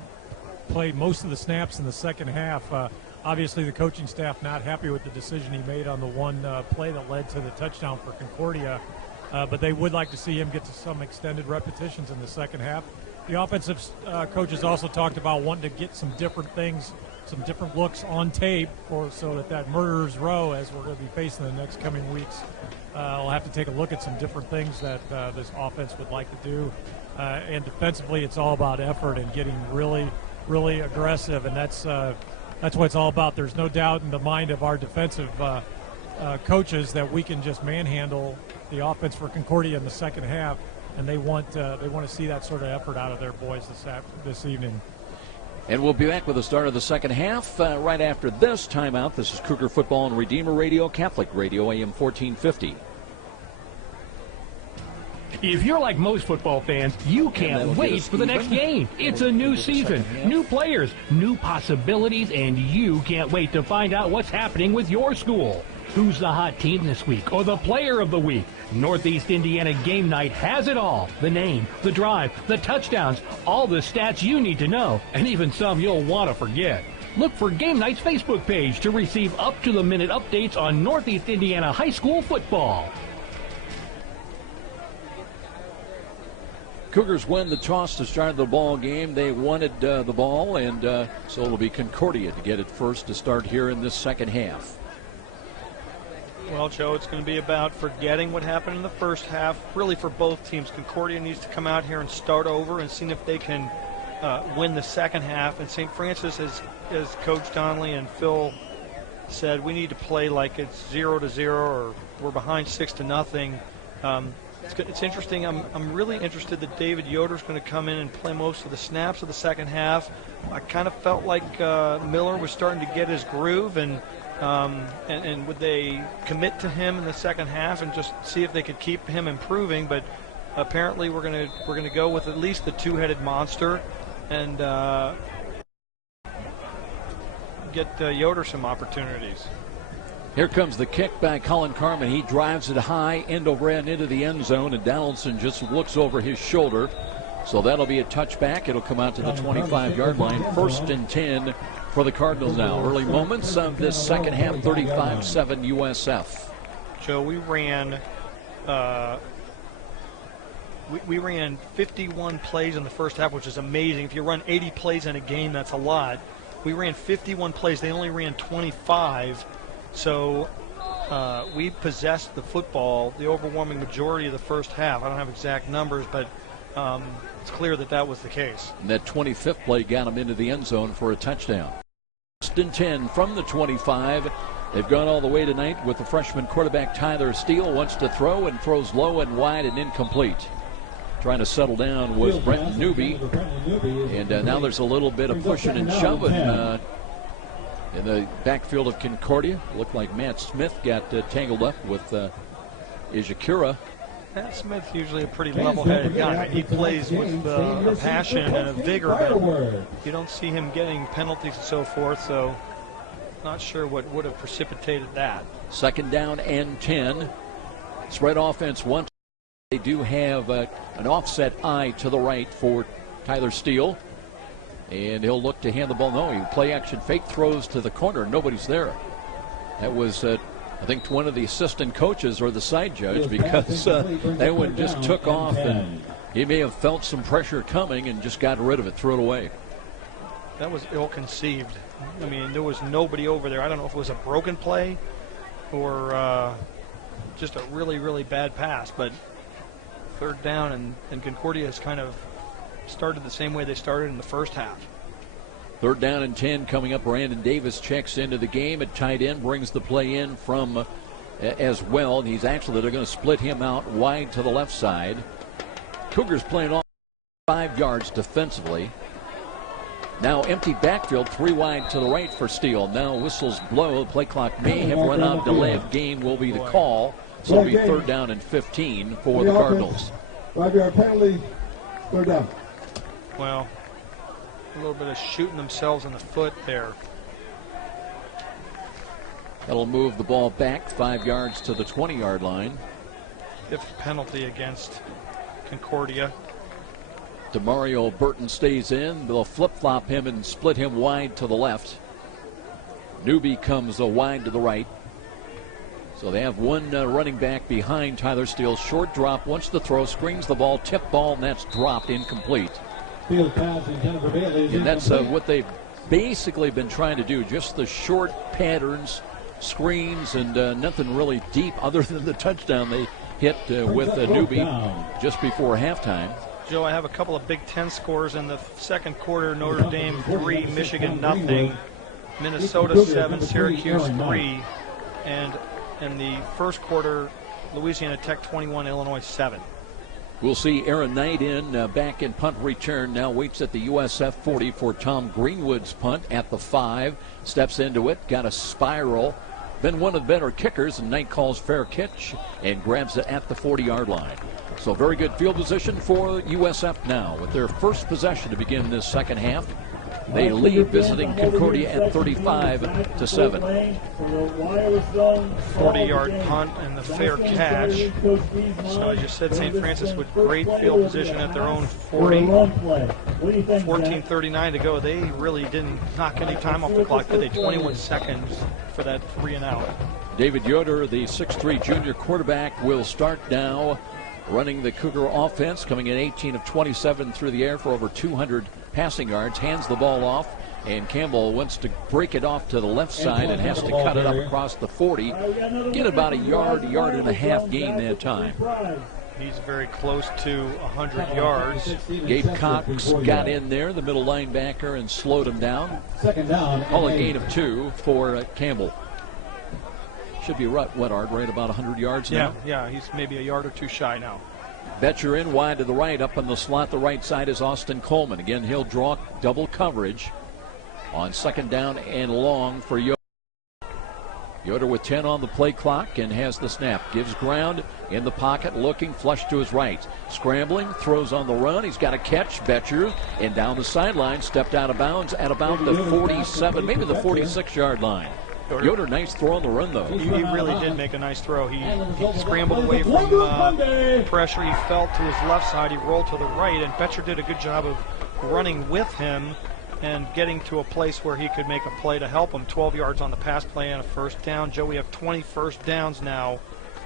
play most of the snaps in the second half. Obviously, the coaching staff not happy with the decision he made on the one play that led to the touchdown for Concordia, but they would like to see him get to some extended repetitions in the second half. The offensive coaches also talked about wanting to get some different things, some different looks on tape, so that murderer's row, as we're going to be facing the next coming weeks, we'll have to take a look at some different things that this offense would like to do. And defensively, it's all about effort and getting really, really aggressive, and that's what it's all about. There's no doubt in the mind of our defensive coaches that we can just manhandle the offense for Concordia in the second half, and they want to see that sort of effort out of their boys this evening. And we'll be back with the start of the second half right after this timeout. This is Cougar Football on Redeemer Radio, Catholic Radio, AM 1450. If you're like most football fans, you can't wait for the next game. It's a new season, new players, new possibilities, and you can't wait to find out what's happening with your school. Who's the hot team this week or the player of the week? Northeast Indiana Game Night has it all. The name, the drive, the touchdowns, all the stats you need to know, and even some you'll want to forget. Look for Game Night's Facebook page to receive up-to-the-minute updates on Northeast Indiana high school football. Cougars win the toss to start the ball game. They wanted the ball, and so it'll be Concordia to get it first to start here in this second half. Well, Joe, it's going to be about forgetting what happened in the first half, really for both teams. Concordia needs to come out here and start over and see if they can win the second half. And St. Francis, as Coach Donnelly and Phil said, we need to play like it's 0-0 or we're behind 6-0. It's interesting. I'm really interested that David Yoder's going to come in and play most of the snaps of the second half. I kind of felt like Miller was starting to get his groove, and And would they commit to him in the second half and just see if they could keep him improving? But apparently we're gonna go with at least the two-headed monster and get Yoder some opportunities. Here comes the kick by Colin Carmen. He drives it high, end over end into the end zone, and Donaldson just looks over his shoulder. So that'll be a touchback. It'll come out to the 25-yard line. 1st and 10 for the Cardinals now. Early moments of this second half, 35-7 USF. Joe, we ran we ran 51 plays in the first half, which is amazing. If you run 80 plays in a game, that's a lot. We ran 51 plays. They only ran 25. So we possessed the football the overwhelming majority of the first half. I don't have exact numbers, but it's clear that that was the case. And that 25th play got him into the end zone for a touchdown. 1st and 10 from the 25. They've gone all the way tonight with the freshman quarterback Tyler Steele. Wants to throw and throws low and wide and incomplete. Trying to settle down was Brenton Newby. And now there's a little bit of pushing and shoving in the backfield of Concordia. Looked like Matt Smith got tangled up with Izakura. Matt Smith usually a pretty level-headed guy. He plays with a passion and a vigor, but you don't see him getting penalties and so forth, so not sure what would have precipitated that. 2nd down and 10. Spread offense once. They do have an offset eye to the right for Tyler Steele. And he'll look to hand the ball. No, he play action fake throws to the corner. Nobody's there. That was, I think, one of the assistant coaches or the side judge, because that one just took off and he may have felt some pressure coming and just got rid of it, threw it away. That was ill-conceived. I mean, there was nobody over there. I don't know if it was a broken play or just a really, really bad pass, but 3rd down, and Concordia has kind of started the same way they started in the first half. 3rd down and 10 coming up. Brandon Davis checks into the game at tight end, brings the play in from as well. And they're going to split him out wide to the left side. Cougars playing off 5 yards defensively. Now empty backfield, 3 wide to the right for Steele. Now whistles blow. The play clock may have run out. Delay of game will be the call. So it'll be 3rd down and 15 for the Cardinals. 5-yard penalty, 3rd down. Well, a little bit of shooting themselves in the foot there. That'll move the ball back 5 yards to the 20-yard line. 5th penalty against Concordia. DeMario Burton stays in. They'll flip-flop him and split him wide to the left. Newby comes wide to the right. So they have one running back behind Tyler Steele. Short drop, wants to throw, screens the ball, tip ball, and that's dropped incomplete. And that's what they've basically been trying to do, just the short patterns, screens, and nothing really deep other than the touchdown they hit with Newby just before halftime. Joe, I have a couple of Big Ten scores in the second quarter. Notre Dame 3, Michigan nothing. Minnesota 7, Syracuse 3. And in the first quarter, Louisiana Tech 21, Illinois 7. We'll see Aaron Knight back in punt return. Now waits at the USF 40 for Tom Greenwood's punt at the 5. Steps into it, got a spiral. Been one of the better kickers, and Knight calls fair catch and grabs it at the 40-yard line. So very good field position for USF now with their first possession to begin this second half. They lead visiting Concordia at 35-7. 40-yard punt and the fair catch. So I just said St. Francis with great field position at their own 40. 14:39 to go. They really didn't knock any time off the clock, did they? 21 seconds for that 3-and-out. David Yoder, the 6'3 junior quarterback, will start now running the Cougar offense, coming in 18 of 27 through the air for over 200 passing yards. Hands the ball off, and Campbell wants to break it off to the left side and has to cut it up across the 40. Get about a yard and a half gain that time. He's very close to 100 yards. Gabe Cox got in there, the middle linebacker, and slowed him down. Call a gain of 2 for Campbell. Should be right about 100 yards now? Yeah, he's maybe a yard or 2 shy now. Betcher in wide to the right. Up on the slot, the right side is Austin Coleman. Again, he'll draw double coverage on 2nd down and long for Yoder. Yoder with 10 on the play clock and has the snap. Gives ground in the pocket, looking flush to his right. Scrambling, throws on the run. He's got a catch, Betcher, and down the sideline, stepped out of bounds at about the 47, maybe the 46-yard line. Yoder, nice throw on the run, though. He really did make a nice throw. He scrambled away from pressure. He fell to his left side. He rolled to the right, and Betcher did a good job of running with him and getting to a place where he could make a play to help him. 12 yards on the pass play and a first down. Joe, we have 20 first downs now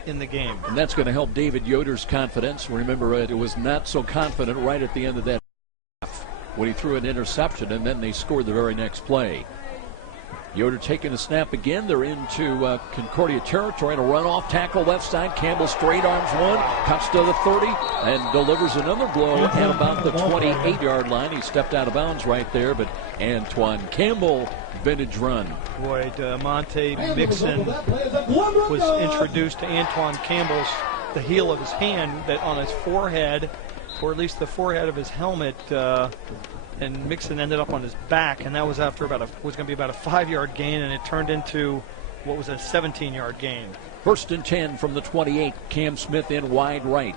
in the game. And that's going to help David Yoder's confidence. Remember, it was not so confident right at the end of that half when he threw an interception, and then they scored the very next play. Yoder taking the snap again. They're into Concordia territory and a run-off tackle left side. Campbell straight arms one, cuts to the 30, and delivers another blow at about the 28-yard line. He stepped out of bounds right there, but Antoine Campbell, vintage run. Boy, Monte Mixon was introduced to Antoine Campbell's, the heel of his hand, that on his forehead, or at least the forehead of his helmet, and Mixon ended up on his back, and that was after was going to be about a 5-yard gain, and it turned into what was a 17-yard gain. First and 10 from the 28. Cam Smith in wide right.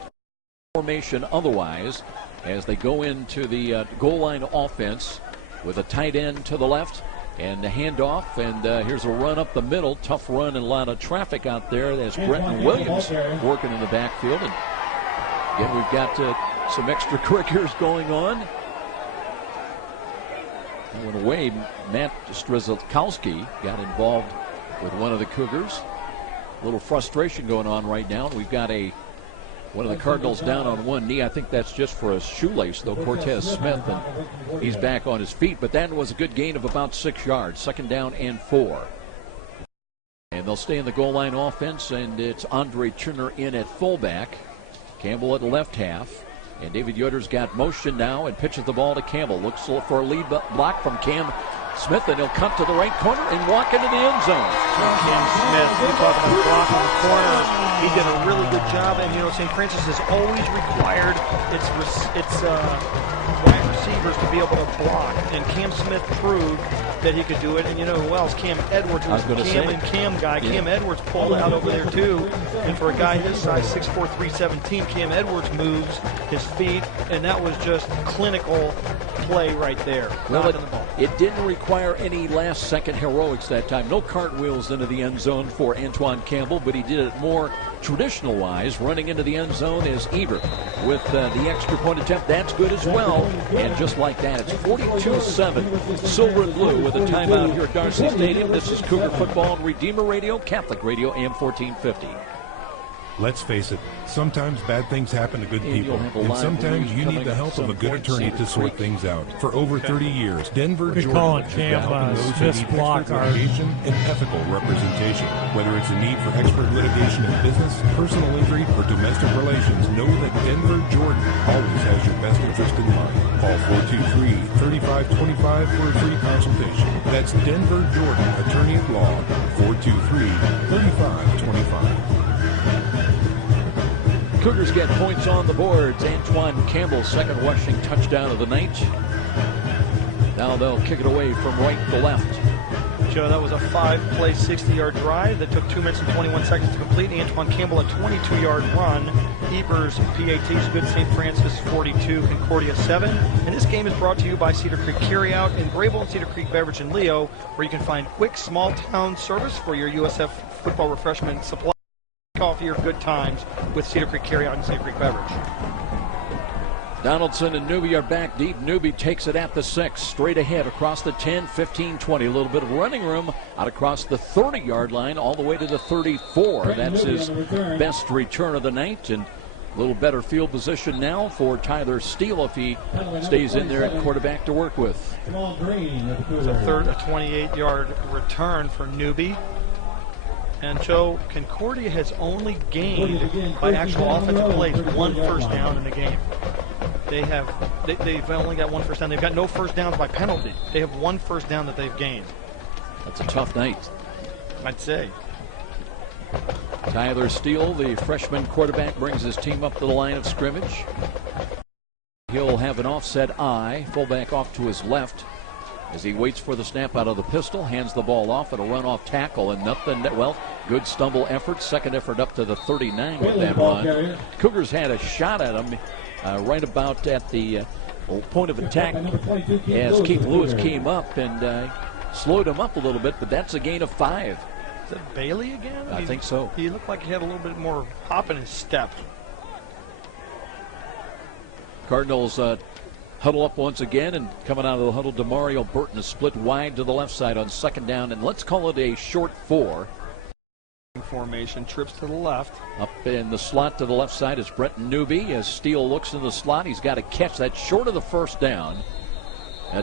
Formation otherwise as they go into the goal line offense with a tight end to the left and the handoff, and here's a run up the middle. Tough run and a lot of traffic out there. There's Brenton Williams working in the backfield, and again we've got some extracurriculars going on. Went away. Matt Strzelkowski got involved with one of the Cougars. A little frustration going on right now. We've got one of the Cardinals down on one knee. I think that's just for a shoelace, though, Cortez Smith, and he's back on his feet. But that was a good gain of about 6 yards. Second down and 4. And they'll stay in the goal line offense, and it's Andre Turner in at fullback. Campbell at left half. And David Yoder's got motion now and pitches the ball to Campbell. Looks for a lead block from Cam Smith, and he'll cut to the right corner and walk into the end zone. Cam Smith, we talked about a block on the corner. He did a really good job, and St. Francis has always required its wide receivers to be able to block, and Cam Smith proved that he could do it. And who else? Cam Edwards was the Cam guy. Yeah. Cam Edwards pulled out over there too, and for a guy his size, 6'4", 317, Cam Edwards moves his feet, and that was just clinical play right there. Well, it didn't require any last-second heroics that time. No cartwheels into the end zone for Antoine Campbell, but he did it more traditional-wise. Running into the end zone is Eber with the extra point attempt. That's good as well. And just like that, it's 42-7. Silver and blue with a timeout here at Darcy Stadium. This is Cougar Football on Redeemer Radio, Catholic Radio, AM 1450. Let's face it, sometimes bad things happen to good people, and sometimes you need the help of a good attorney to sort things out. For over 30 years, Denver, Jordan has been helping those who need expert litigation and ethical representation. Whether it's a need for expert litigation in business, personal injury, or domestic relations, know that Denver, Jordan always has your best interest in mind. Call 423-3525 for a free consultation. That's Denver, Jordan, attorney at law, 423-3525. Cougars get points on the boards. Antoine Campbell's second rushing touchdown of the night. Now they'll kick it away from right to left. Joe, that was a 5-play, 60-yard drive that took 2 minutes and 21 seconds to complete. Antoine Campbell, a 22-yard run. Ebers, PAT's good. St. Francis 42, Concordia 7. And this game is brought to you by Cedar Creek Carryout in Grable and Cedar Creek Beverage in Leo, where you can find quick, small-town service for your USF football refreshment supply. Coffee or good times with Cedar Creek Carryout and Cedar Creek Beverage. Donaldson and Newby are back deep. Newby takes it at the 6, straight ahead across the 10, 15, 20. A little bit of running room out across the 30-yard line all the way to the 34. That's his best return of the night, and a little better field position now for Tyler Steele if he stays in there at quarterback to work with. It's a 28-yard return for Newby. And Joe, Concordia has only gained by actual offensive plays 1 first down in the game. They've only got 1 first down. They've got no first downs by penalty. They have 1 first down that they've gained. That's a tough night, I'd say. Tyler Steele, the freshman quarterback, brings his team up to the line of scrimmage. He'll have an offset eye. Fullback off to his left. as he waits for the snap out of the pistol, hands the ball off at a runoff tackle, and nothing. Well, good stumble effort. Second effort up to the 39 with that run. Cougars had a shot at him right about at the point of attack as Keith Lewis came up and slowed him up a little bit, but that's a gain of 5. Is that Bailey again? I think so. He looked like he had a little bit more hop in his step. Cardinals huddle up once again, and coming out of the huddle, Demario Burton is split wide to the left side on second down, and let's call it a short 4. Formation, trips to the left. Up in the slot to the left side is Brenton Newby. As Steele looks in the slot, he's got to catch that short of the first down.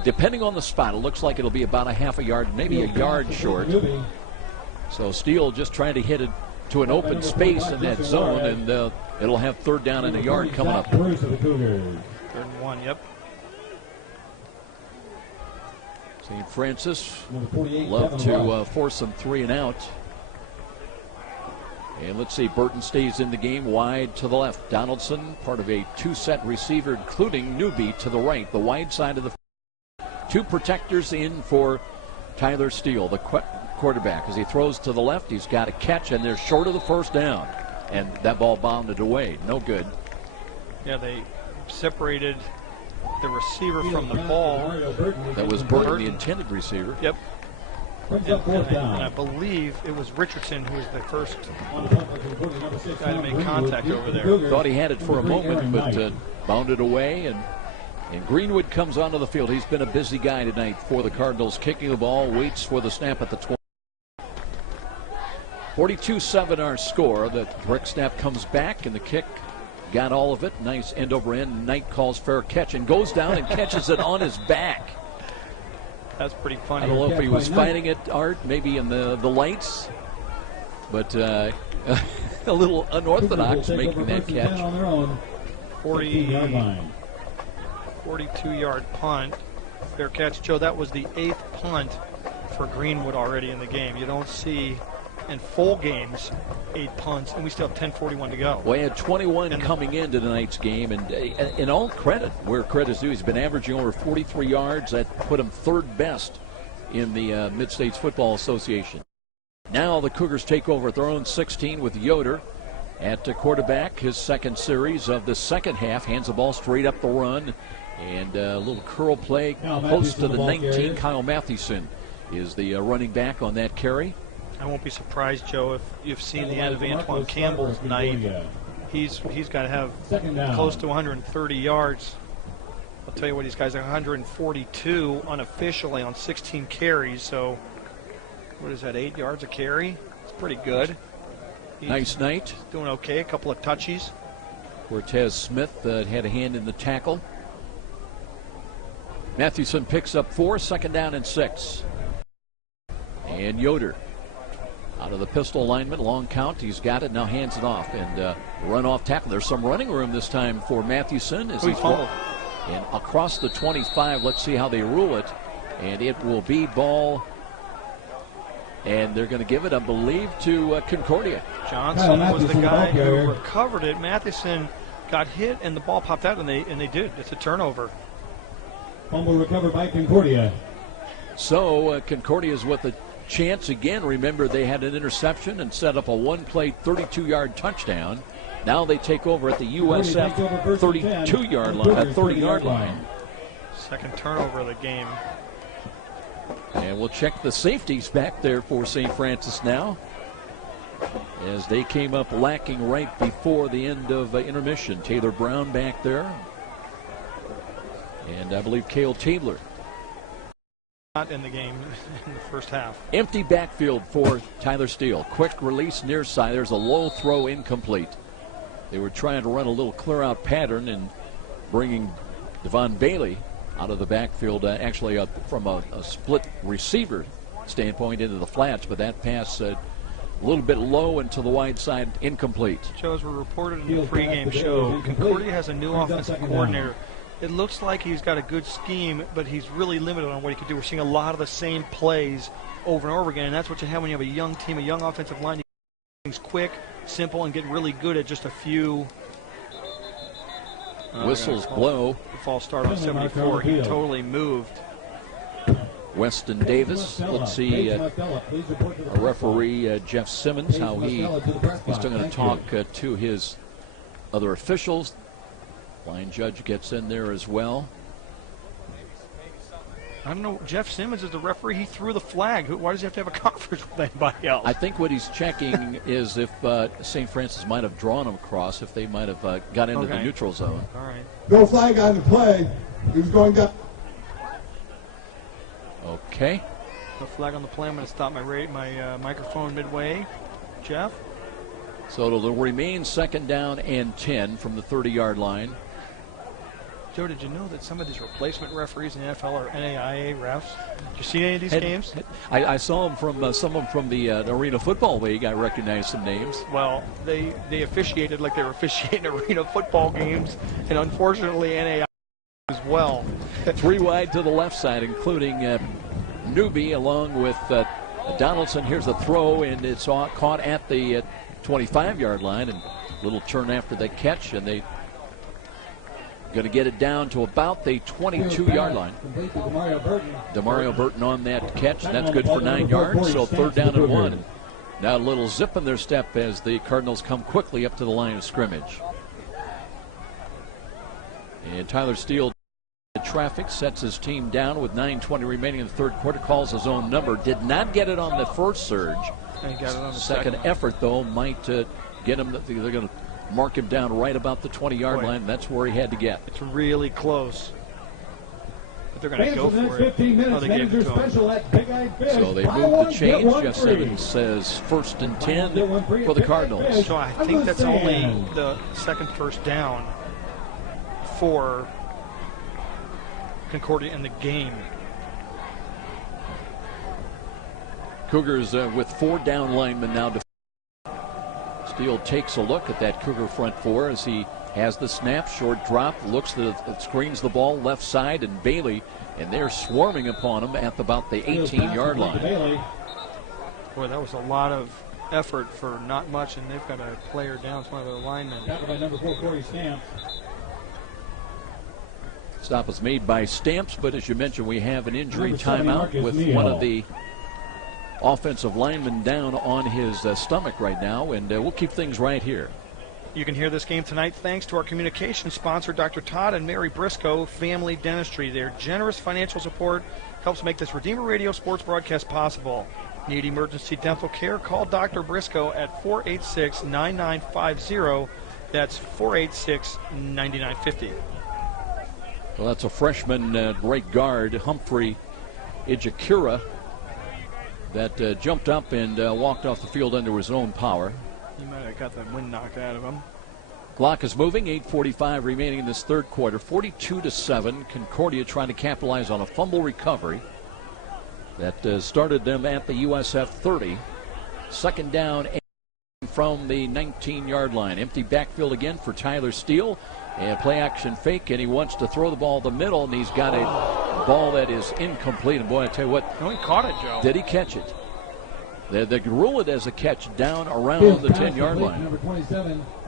Depending on the spot, it looks like it'll be about a half a yard, maybe a yard short. So Steele just trying to hit it to an open space in that zone, and it'll have third down and a yard coming up. 3rd and 1, yep. St. Francis love to force some 3 and out. And let's see, Burton stays in the game wide to the left. Donaldson, part of a 2-set receiver, including Newby to the right, the wide side of the 2 protectors in for Tyler Steele, the quarterback. As he throws to the left, he's got a catch, and they're short of the first down. And that ball bounded away. No good. Yeah, they separated the receiver from the ball. That was Burton, the intended receiver. Yep. And I believe it was Richardson who was the first guy to make contact over there. Thought he had it for a moment, but bounded away, and Greenwood comes onto the field. He's been a busy guy tonight for the Cardinals, kicking the ball, waits for the snap at the 20. 42-7 our score. The direct snap comes back, and the kick got all of it. Nice end over end. Knight calls fair catch and goes down and catches it on his back. That's pretty funny. I don't know if he was fighting it, Art, maybe in the lights, but a little unorthodox making that catch. 42-yard punt. Fair catch. Joe, that was the 8th punt for Greenwood already in the game. You don't see in full games 8 punts, and we still have 10:41 to go. Well, he had 21 coming into tonight's game, and in all credit, where credit's due, he's been averaging over 43 yards. That put him 3rd best in the Mid-States Football Association. Now the Cougars take over at their own 16 with Yoder at quarterback. His 2nd series of the second half. Hands the ball straight up the run, and a little curl play close to the 19. Kyle Mathewson is the running back on that carry. I won't be surprised, Joe, if you've seen the end of Antoine Campbell's night. He's got to have close to 130 yards. I'll tell you what, these guys are 142 unofficially on 16 carries. So what is that, 8 yards a carry? It's pretty good. Nice night. Doing okay, a couple of touchies. Cortez Smith had a hand in the tackle. Mathewson picks up 4, 2nd down and 6. And Yoder out of the pistol alignment, long count. He's got it, now hands it off, and run off tackle. There's some running room this time for Mathewson as he throws. And across the 25, let's see how they rule it. And it will be ball. And they're going to give it, I believe, to Concordia. Johnson was the guy who recovered it. Mathewson got hit, and the ball popped out, and they did. It's a turnover. Fumble recovered by Concordia. So Concordia's with a chance again. Remember, they had an interception and set up a one-play 32-yard touchdown. Now they take over at the USF 32-yard line, 30-yard line. Second turnover of the game. And we'll check the safeties back there for St. Francis now, as they came up lacking right before the end of intermission. Taylor Brown back there, and I believe Cale Tabler. Not in the game in the first half. Empty backfield for Tyler Steele. Quick release near side. There's a low throw, incomplete. They were trying to run a little clear out pattern and bringing Devon Bailey out of the backfield, actually from a split receiver standpoint into the flats, but that pass a little bit low and to the wide side, incomplete. Joe, as we reported in the pregame show, Concordia has a new offensive coordinator. It looks like he's got a good scheme, but he's really limited on what he can do. We're seeing a lot of the same plays over and over again, and that's what you have when you have a young team, a young offensive line. You can do things quick, simple, and get really good at just a few. Whistles blow. The false start on 74. He totally moved. Weston Davis. Let's see our referee, Jeff Simmons, how he's still going to talk to his other officials. Line judge gets in there as well. I don't know. Jeff Simmons is the referee. He threw the flag. Why does he have to have a conference with anybody else? I think what he's checking is if St. Francis might have drawn him across, if they might have got into the neutral zone. All right. No flag on the play. He was going down. Okay. No flag on the play. I'm going to stop my microphone midway. Jeff? So it'll remain 2nd down and 10 from the 30-yard line. Joe, did you know that some of these replacement referees in the NFL are NAIA refs? Did you see any of these games? I saw them from someone from the Arena Football League. I recognized some names. Well, they officiated like they were officiating arena football games, and unfortunately NAIA as well. 3 wide to the left side, including Newby along with Donaldson. Here's the throw, and it's caught at the 25-yard line, and a little turn after the catch, and they going to get it down to about the 22-yard line. Demario Burton on that catch, and that's good for 9 yards, so 3rd down and 1. Now a little zip in their step as the Cardinals come quickly up to the line of scrimmage. And Tyler Steele, traffic, sets his team down with 9:20 remaining in the 3rd quarter, calls his own number. Did not get it on the first surge. And got it on the second effort, though, might get him. They're going to mark him down right about the 20-yard line. That's where he had to get. It's really close. But they're going to go for it. 15 minutes, they gave it to him. So they moved the change. Jeff Simmons says 1st and 10 for the Cardinals. So I think that's only the second first down for Concordia in the game. Cougars with 4 down linemen now. Steele takes a look at that Cougar front 4 as he has the snap, short drop, looks that screens the ball left side, and Bailey, and they're swarming upon him at about the 18-yard line. Boy, that was a lot of effort for not much, and they've got a player down. It's one of their linemen. By number 440 Stamps. Stop is made by Stamps, but as you mentioned, we have an injury timeout with one of the offensive linemen down on his stomach right now, and we'll keep things right here. You can hear this game tonight thanks to our communications sponsor, Dr. Todd and Mary Briscoe Family Dentistry. Their generous financial support helps make this Redeemer Radio sports broadcast possible. Need emergency dental care? Call Dr. Briscoe at 486-9950. That's 486-9950. Well, that's a freshman right guard, Humphrey Ijakura, that jumped up and walked off the field under his own power. He might have got that wind knocked out of him. Clock is moving, 8:45 remaining in this 3rd quarter, 42-7. Concordia trying to capitalize on a fumble recovery that started them at the USF 30. 2nd down from the 19-yard line. Empty backfield again for Tyler Steele. And play action fake, and he wants to throw the ball the middle, and he's got a ball that is incomplete. And boy, I tell you what. No, he caught it, Joe. Did he catch it? They rule it as a catch down around the 10-yard line.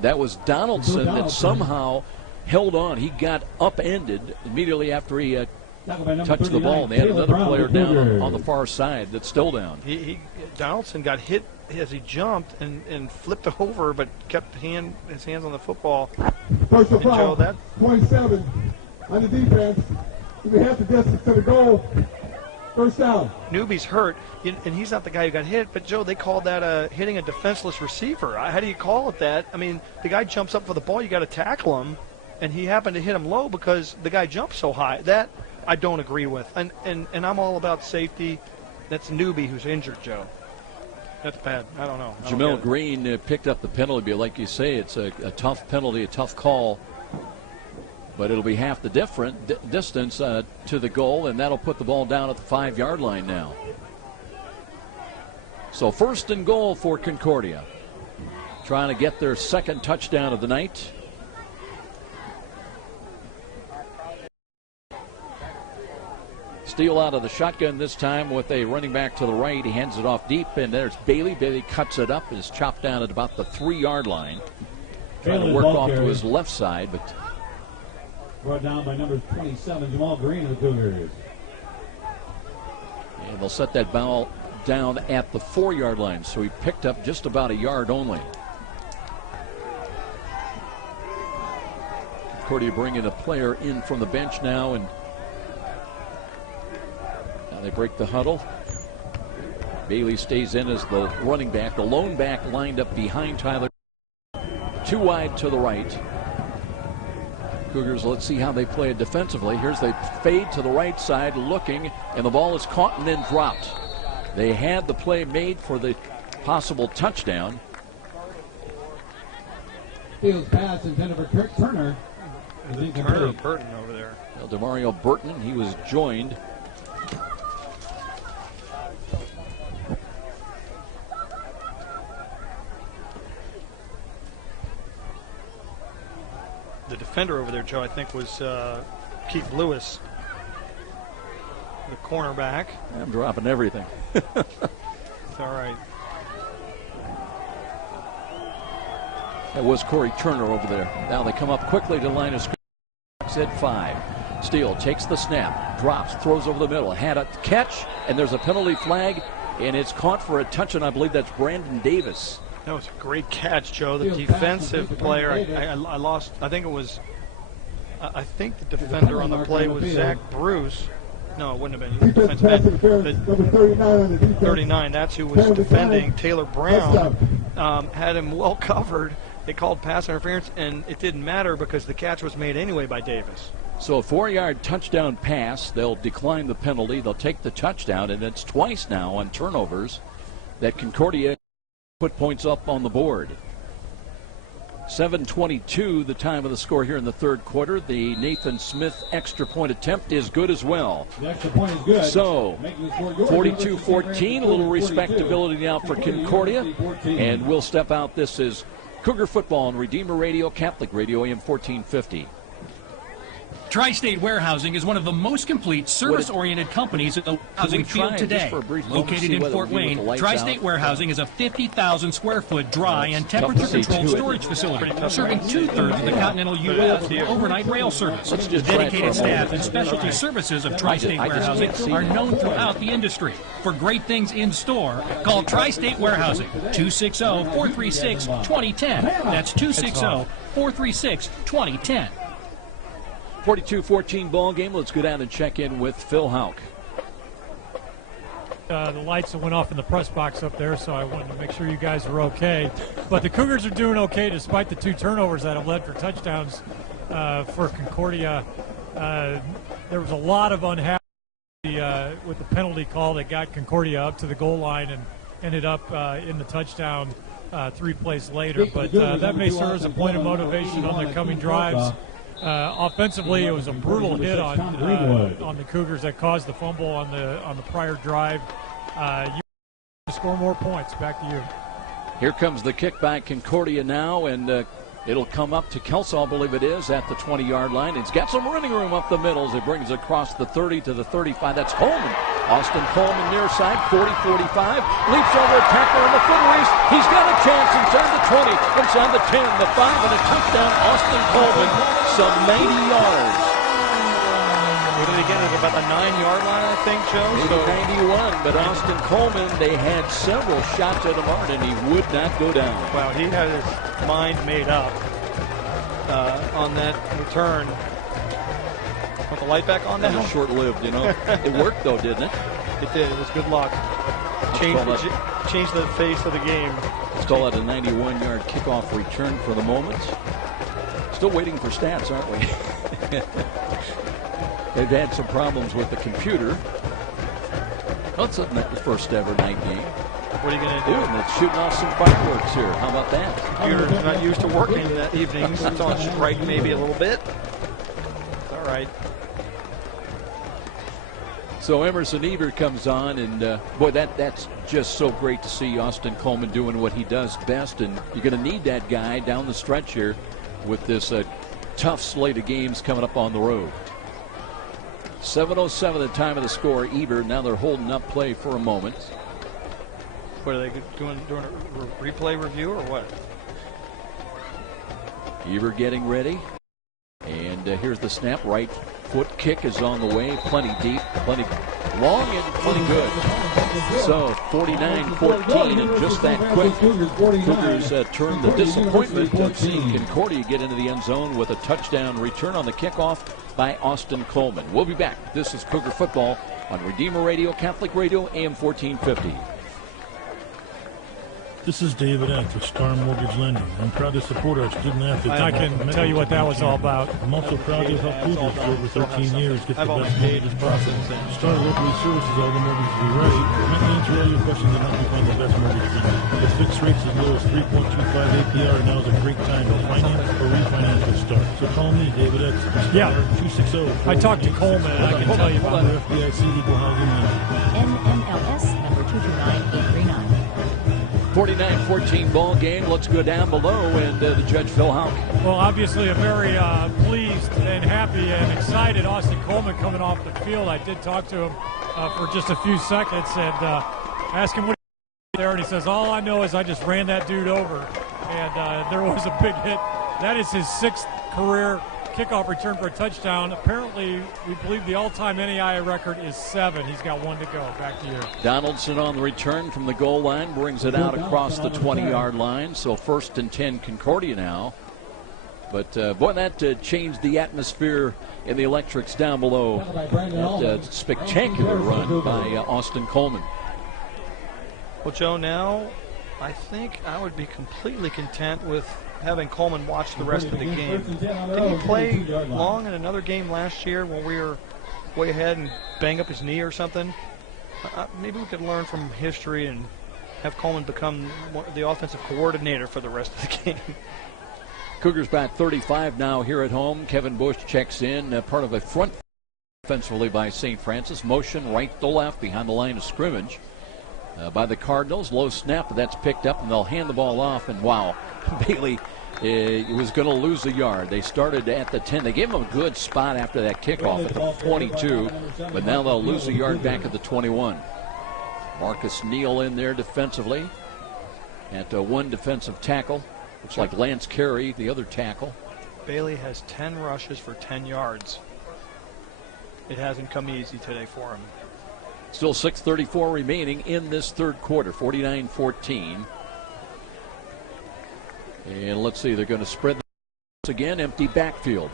That was Donaldson that somehow held on. He got upended immediately after he touched the ball. And they had another player down on the far side that's still down. Donaldson got hit as he jumped and flipped over, but kept his hands on the football. First of all, Joe, 27 on the defense. We have the distance to the goal. First down. Newby's hurt, and he's not the guy who got hit, but Joe, they called that hitting a defenseless receiver. How do you call it that? I mean, the guy jumps up for the ball, you got to tackle him, and he happened to hit him low because the guy jumped so high. That I don't agree with, and I'm all about safety. That's Newby who's injured, Joe. That's bad. I don't know. Jamel Green picked up the penalty, but like you say, it's a tough penalty, a tough call. But it'll be half the distance to the goal, and that'll put the ball down at the 5-yard line now. So 1st and goal for Concordia. Trying to get their 2nd touchdown of the night. Steele out of the shotgun this time with a running back to the right. He hands it off deep, and there's Bailey. Bailey cuts it up and is chopped down at about the 3-yard line. Trying to work off to his left side, but brought down by number 27, Jamal Green of the Cougars. And they'll set that ball down at the 4-yard line. So he picked up just about a yard only. Concordia bringing a player in from the bench now, and now they break the huddle. Bailey stays in as the running back, the lone back lined up behind Tyler. Too wide to the right. Cougars, let's see how they play it defensively. Here's they fade to the right side looking, and the ball is caught and then dropped. They had the play made for the possible touchdown. Fields pass intended for Kirk Turner. Turner or Burton over there. Well, DeMario Burton, he was joined. The defender over there, Joe, I think was Keith Lewis, the cornerback. I'm dropping everything. It's all right. That was Corey Turner over there. Now they come up quickly to the line of scrimmage at 5. Steele takes the snap, drops, throws over the middle, had a catch, and there's a penalty flag, and it's caught for a touch, and I believe that's Brandon Davis. That was a great catch, Joe. The defensive player, I lost, I think the defender on the play was Zach Bruce. No, it wouldn't have been. Defensive end. 39, that's who was defending. Taylor Brown had him well covered. They called pass interference, and it didn't matter because the catch was made anyway by Davis. So a 4-yard touchdown pass. They'll decline the penalty. They'll take the touchdown, and it's twice now on turnovers that Concordia put points up on the board. 7:22 the time of the score here in the third quarter. The Nathan Smith extra point attempt is good as well. The extra point is good. So 42-14, a little respectability now for Concordia. And we'll step out. This is Cougar Football on Redeemer Radio, Catholic Radio, AM 1450. Tri-State Warehousing is one of the most complete service-oriented companies in the housing field today. Located in Fort Wayne, Tri-State Warehousing is a 50,000 square foot dry and temperature-controlled storage facility serving 2/3 of the continental U.S. with overnight rail service. The dedicated staff and specialty services of Tri-State Warehousing are known throughout the industry. For great things in store, call Tri-State Warehousing, 260-436-2010. That's 260-436-2010. 42-14 ball game. Let's go down and check in with Phil Houck. The lights that went off in the press box up there, so I wanted to make sure you guys were okay. But the Cougars are doing okay despite the 2 turnovers that have led for touchdowns for Concordia. There was a lot of unhappiness with the penalty call that got Concordia up to the goal line and ended up in the touchdown 3 plays later. But that may serve as a point of motivation on the coming drives. Offensively, it was a brutal hit on the Cougars that caused the fumble on the prior drive. You score more points. Back to you. Here comes the kick by Concordia now, and it'll come up to Kelso, I believe it is, at the 20-yard line. It's got some running room up the middle as it brings it across the 30 to the 35. That's Coleman. Austin Coleman near side, 40-45. Leaps over a tackler in the foot race. He's got a chance inside the 20, inside the 10, the 5, and a touchdown. Austin Coleman, some 90 yards. What did he get? About the 9-yard line, I think, Joe? Maybe 91, but Austin Coleman, they had several shots at him, and he would not go down. Wow, he had his mind made up on that return. Want the light back on now? That was short-lived, you know. It worked, though, didn't it? It did. It was good luck. Changed the face of the game. Let's call it a 91-yard kickoff return for the moment. Still waiting for stats, aren't we? They've had some problems with the computer. Well, it's the first ever night game. What are you going to do? And it's shooting off some fireworks here. How about that? The computer's not used to working that evening. It's on strike maybe a little bit. It's all right. So Emerson Ebert comes on, and boy, that's just so great to see Austin Coleman doing what he does best, and you're going to need that guy down the stretch here with this tough slate of games coming up on the road. 7:07 the time of the score. Ebert, now they're holding up play for a moment. What are they doing a replay review or what? Ebert getting ready. And here's the snap, right 4-foot kick is on the way. Plenty deep, plenty long, and plenty good. So 49-14, and just that quick, Cougars turned the disappointment of seeing Concordia get into the end zone with a touchdown return on the kickoff by Austin Coleman. We'll be back. This is Cougar Football on Redeemer Radio, Catholic Radio, AM 1450. This is David X with Star Mortgage Lending. I'm proud to support our student athletes. I can tell you what that was all about. I'm also proud to help Cougars for over 13 years get the best mortgages possible. Star locally services all the mortgages we write. I can answer all your questions and help you find the best mortgage for you. With fixed rates as low as 3.25 APR, now is a great time to finance or refinance with Star. So call me, David X. Yeah. 260. I talked to Coleman, and I can tell you about it. FDIC Equal Housing Lender. NMLS number 229839. 49-14 ball game. Let's go down below and the judge Phil Houck. Well, obviously a very pleased and happy and excited Austin Coleman coming off the field. I did talk to him for just a few seconds and asked him what he did there, and he says, all I know is I just ran that dude over, and there was a big hit. That is his 6th career kickoff return for a touchdown. Apparently, we believe the all-time NAIA record is 7. He's got 1 to go. Back to you. Donaldson on the return from the goal line brings it out across the 20-yard line. So 1st and 10 Concordia now. But, boy, that changed the atmosphere in the electrics down below. That spectacular run by Austin Coleman. Well, Joe, now I think I would be completely content with having Coleman watch the rest of the game. Didn't he play long in another game last year when we were way ahead and bang up his knee or something? Maybe we could learn from history and have Coleman become the offensive coordinator for the rest of the game. Cougars back 35 now here at home. Kevin Bush checks in, part of a front offensively by St. Francis. Motion right to left behind the line of scrimmage by the Cardinals. Low snap, but that's picked up, and they'll hand the ball off. And wow, Bailey was going to lose a yard. They started at the 10. They gave him a good spot after that kickoff at the 22, but now they'll lose a yard back at the 21. Marcus Neal in there defensively at one defensive tackle. Looks like Lance Carey, the other tackle. Bailey has 10 rushes for 10 yards. It hasn't come easy today for him. Still 6:34 remaining in this third quarter, 49-14. And let's see, they're going to spread this again, empty backfield.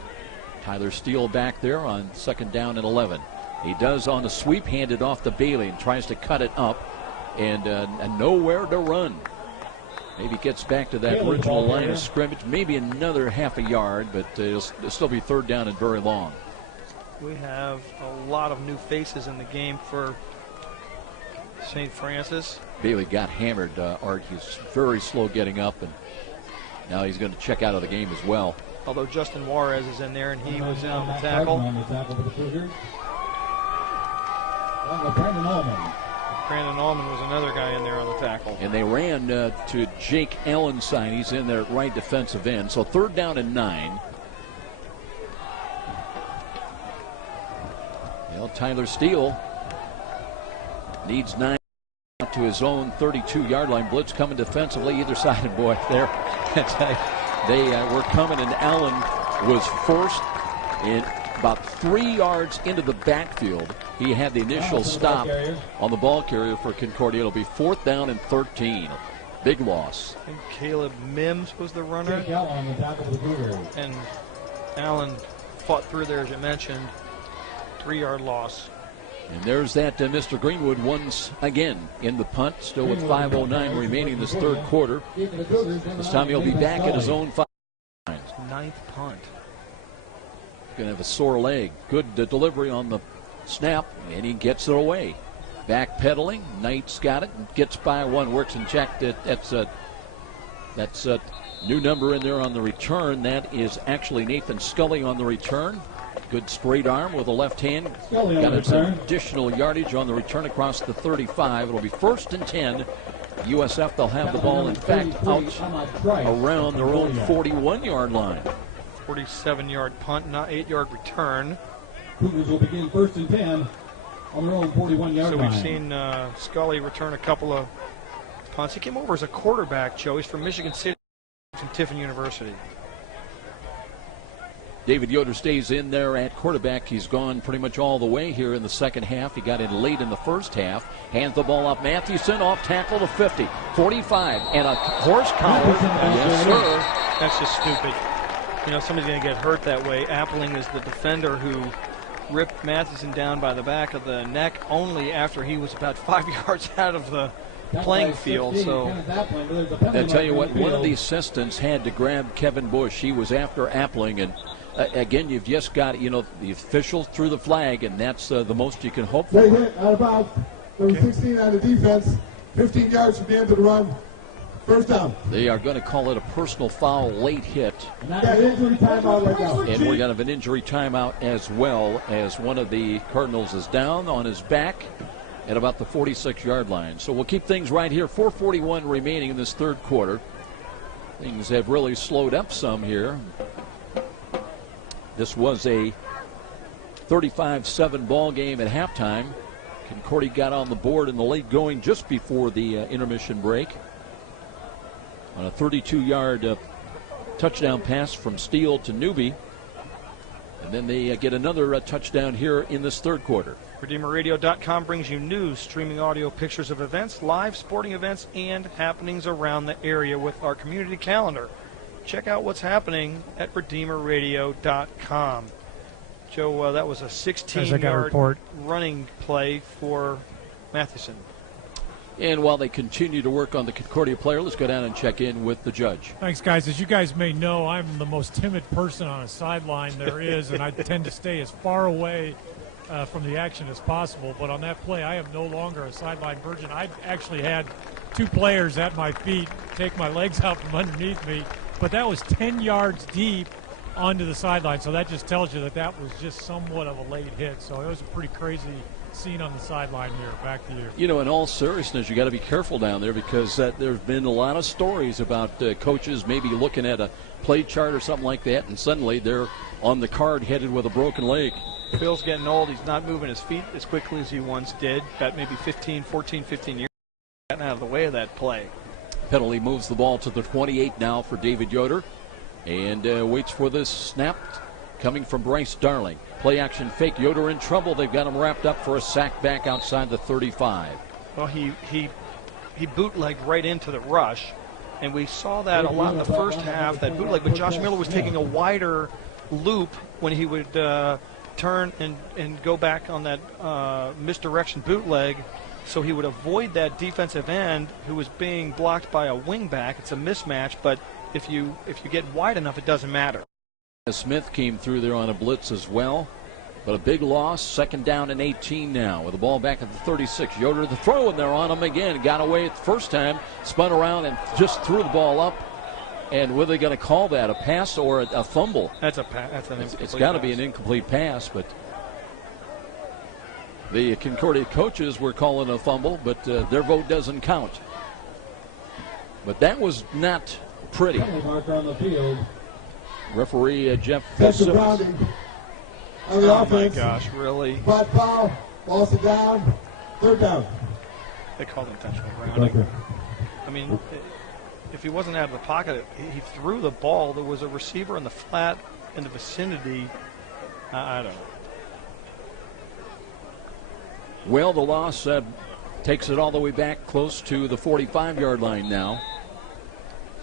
Tyler Steele back there on 2nd down and 11. He does on the sweep, handed off to Bailey and tries to cut it up, and nowhere to run. Maybe gets back to that original line of scrimmage, maybe another half a yard, but it'll still be 3rd down and very long. We have a lot of new faces in the game for St. Francis. Bailey got hammered, Art. He's very slow getting up, and now he's going to check out of the game as well. Although Justin Juarez is in there, and he was in on the tackle. Brandon Allman was another guy in there on the tackle. And they ran to Jake Allenstein. He's in there at right defensive end. So 3rd down and 9. Well, Tyler Steele needs 9 to his own 32-yard line. Blitz coming defensively either side, and boy, there they were coming, and Allen was first in about 3 yards into the backfield. He had the initial stop on the ball carrier for Concordia. It'll be 4th down and 13. Big loss. I think Caleb Mims was the runner, and Allen fought through there, as you mentioned. 3-yard loss. And there's that Mr. Greenwood once again in the punt, still with 5:09 remaining this third quarter. This time he'll be back at his own 5. 9th punt. Going to have a sore leg. Good delivery on the snap, and he gets it away. Backpedaling, Knight's got it, gets by one, works and checked it. That's a new number in there on the return. That is actually Nathan Scully on the return. Good straight arm with a left hand. Got some additional yardage on the return across the 35. It'll be 1st and 10. USF, they'll have the ball, in fact, out around their own 41-yard line. 47-yard punt, not 8-yard return. Cougars will begin 1st and 10 on their own 41-yard line. So we've seen Scully return a couple of punts. He came over as a quarterback, Joe. He's from Michigan City, from Tiffin University. David Yoder stays in there at quarterback. He's gone pretty much all the way here in the second half. He got in late in the first half. Hands the ball off. Mathewson off tackle to 50. 45. And a horse collar. Yes, sir. That's just stupid. You know, somebody's going to get hurt that way. Appling is the defender who ripped Mathewson down by the back of the neck only after he was about 5 yards out of the playing field. So I tell you what, one of the assistants had to grab Kevin Bush. He was after Appling, and again, you've just got, you know, the official threw the flag, and that's the most you can hope for. They hit out of bounds. There was 16 on the defense, 15 yards from the end of the run. First down. They are going to call it a personal foul, late hit. That injury timeout right now. And we're going to have an injury timeout as well, as one of the Cardinals is down on his back at about the 46-yard line. So we'll keep things right here. 4:41 remaining in this third quarter. Things have really slowed up some here. This was a 35-7 ball game at halftime. Concordia got on the board in the late going just before the intermission break on a 32-yard touchdown pass from Steele to Newby. And then they get another touchdown here in this third quarter. RedeemerRadio.com brings you news, streaming audio, pictures of events, live sporting events, and happenings around the area with our community calendar. Check out what's happening at RedeemerRadio.com. Joe, that was a 16-yard running play for Mathewson. And while they continue to work on the Concordia player, let's go down and check in with the judge. Thanks, guys. As you guys may know, I'm the most timid person on a sideline there is, and I tend to stay as far away from the action as possible. But on that play, I am no longer a sideline virgin. I actually had two players at my feet take my legs out from underneath me, but that was 10 yards deep onto the sideline. So that just tells you that that was just somewhat of a late hit. So it was a pretty crazy scene on the sideline here. Back to you. You know, in all seriousness, you got to be careful down there, because there's been a lot of stories about coaches maybe looking at a play chart or something like that, and suddenly they're on the card headed with a broken leg. Phil's getting old. He's not moving his feet as quickly as he once did. About maybe 15 years. Gotten out of the way of that play. Penalty moves the ball to the 28 now for David Yoder, and waits for this snap coming from Bryce Darling. Play action fake. Yoder in trouble. They've got him wrapped up for a sack back outside the 35. Well, he bootlegged right into the rush, and we saw that a lot in the first half, that bootleg. But Josh Miller was taking a wider loop when he would turn and go back on that misdirection bootleg, so he would avoid that defensive end who was being blocked by a wingback. It's a mismatch, but if you get wide enough, it doesn't matter. Smith came through there on a blitz as well, but a big loss. Second down and 18 now with the ball back at the 36. Yoder the throw, and they're on him again. Got away the first time, spun around and just threw the ball up. And were they going to call that a pass or a fumble? That's a pass. It's got to be an incomplete pass, but the Concordia coaches were calling a fumble, but their vote doesn't count. But that was not pretty. Referee Jeff Simmons. Oh my gosh, really? Flat foul, loss of down, third down. They called intentional grounding. I mean, if he wasn't out of the pocket, he threw the ball. There was a receiver in the flat in the vicinity. I don't know. Well, the loss takes it all the way back close to the 45-yard line now.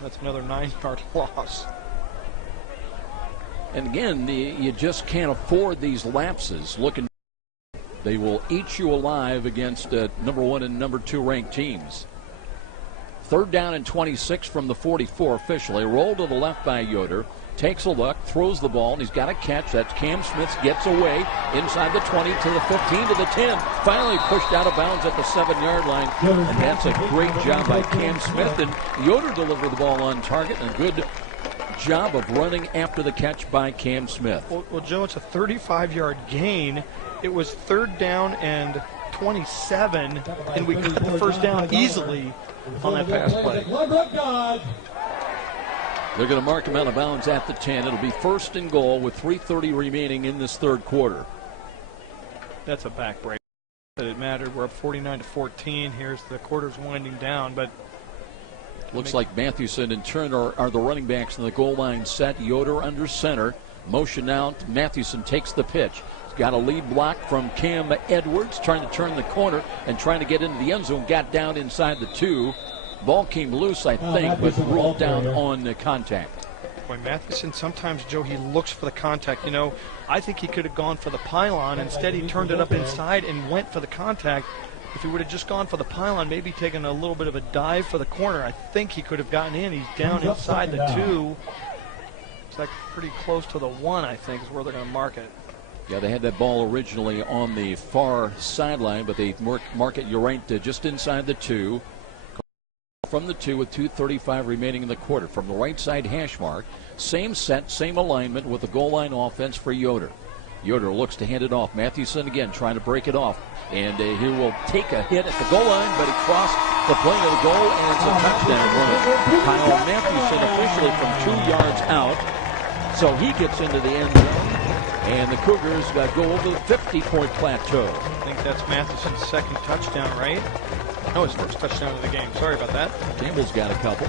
That's another 9-yard loss. And again, you just can't afford these lapses. They will eat you alive against number 1 and number 2 ranked teams. Third down and 26 from the 44 officially. Roll to the left by Yoder. Takes a look, throws the ball, and he's got a catch. That's Cam Smith, gets away inside the 20 to the 15 to the 10. Finally pushed out of bounds at the 7-yard line. And that's a great job by Cam Smith. And Yoder delivered the ball on target. And a good job of running after the catch by Cam Smith. Well, Joe, it's a 35-yard gain. It was third down and 27, and we got the first down easily on that pass play. They're going to mark him out of bounds at the 10. It'll be first and goal with 3:30 remaining in this third quarter. That's a backbreaker. It mattered. We're up 49-14. Here's the quarters winding down, but looks like Mathewson and Turner are the running backs in the goal line set. Yoder under center. Motion out. Mathewson takes the pitch. He's got a lead block from Cam Edwards, trying to turn the corner and trying to get into the end zone. Got down inside the 2. Ball came loose, I think, but ruled down on the contact. Boy, Mathewson, sometimes, Joe, he looks for the contact. You know, I think he could have gone for the pylon. Instead, he turned it up inside and went for the contact. If he would have just gone for the pylon, maybe taken a little bit of a dive for the corner, I think he could have gotten in. He's down inside the 2. It's like pretty close to the 1, I think, is where they're going to mark it. Yeah, they had that ball originally on the far sideline, but they mark it, you're right, just inside the 2. From the 2 with 2:35 remaining in the quarter. From the right side hash mark, same set, same alignment with the goal line offense for Yoder. Yoder looks to hand it off. Mathewson again trying to break it off. And he will take a hit at the goal line, but he crossed the plane of the goal, and it's a touchdown run. Kyle Mathewson officially from 2 yards out. So he gets into the end zone, and the Cougars go over the 50-point plateau. I think that's Mathewson's second touchdown, right? No, his first touchdown of the game. Sorry about that. Campbell's got a couple.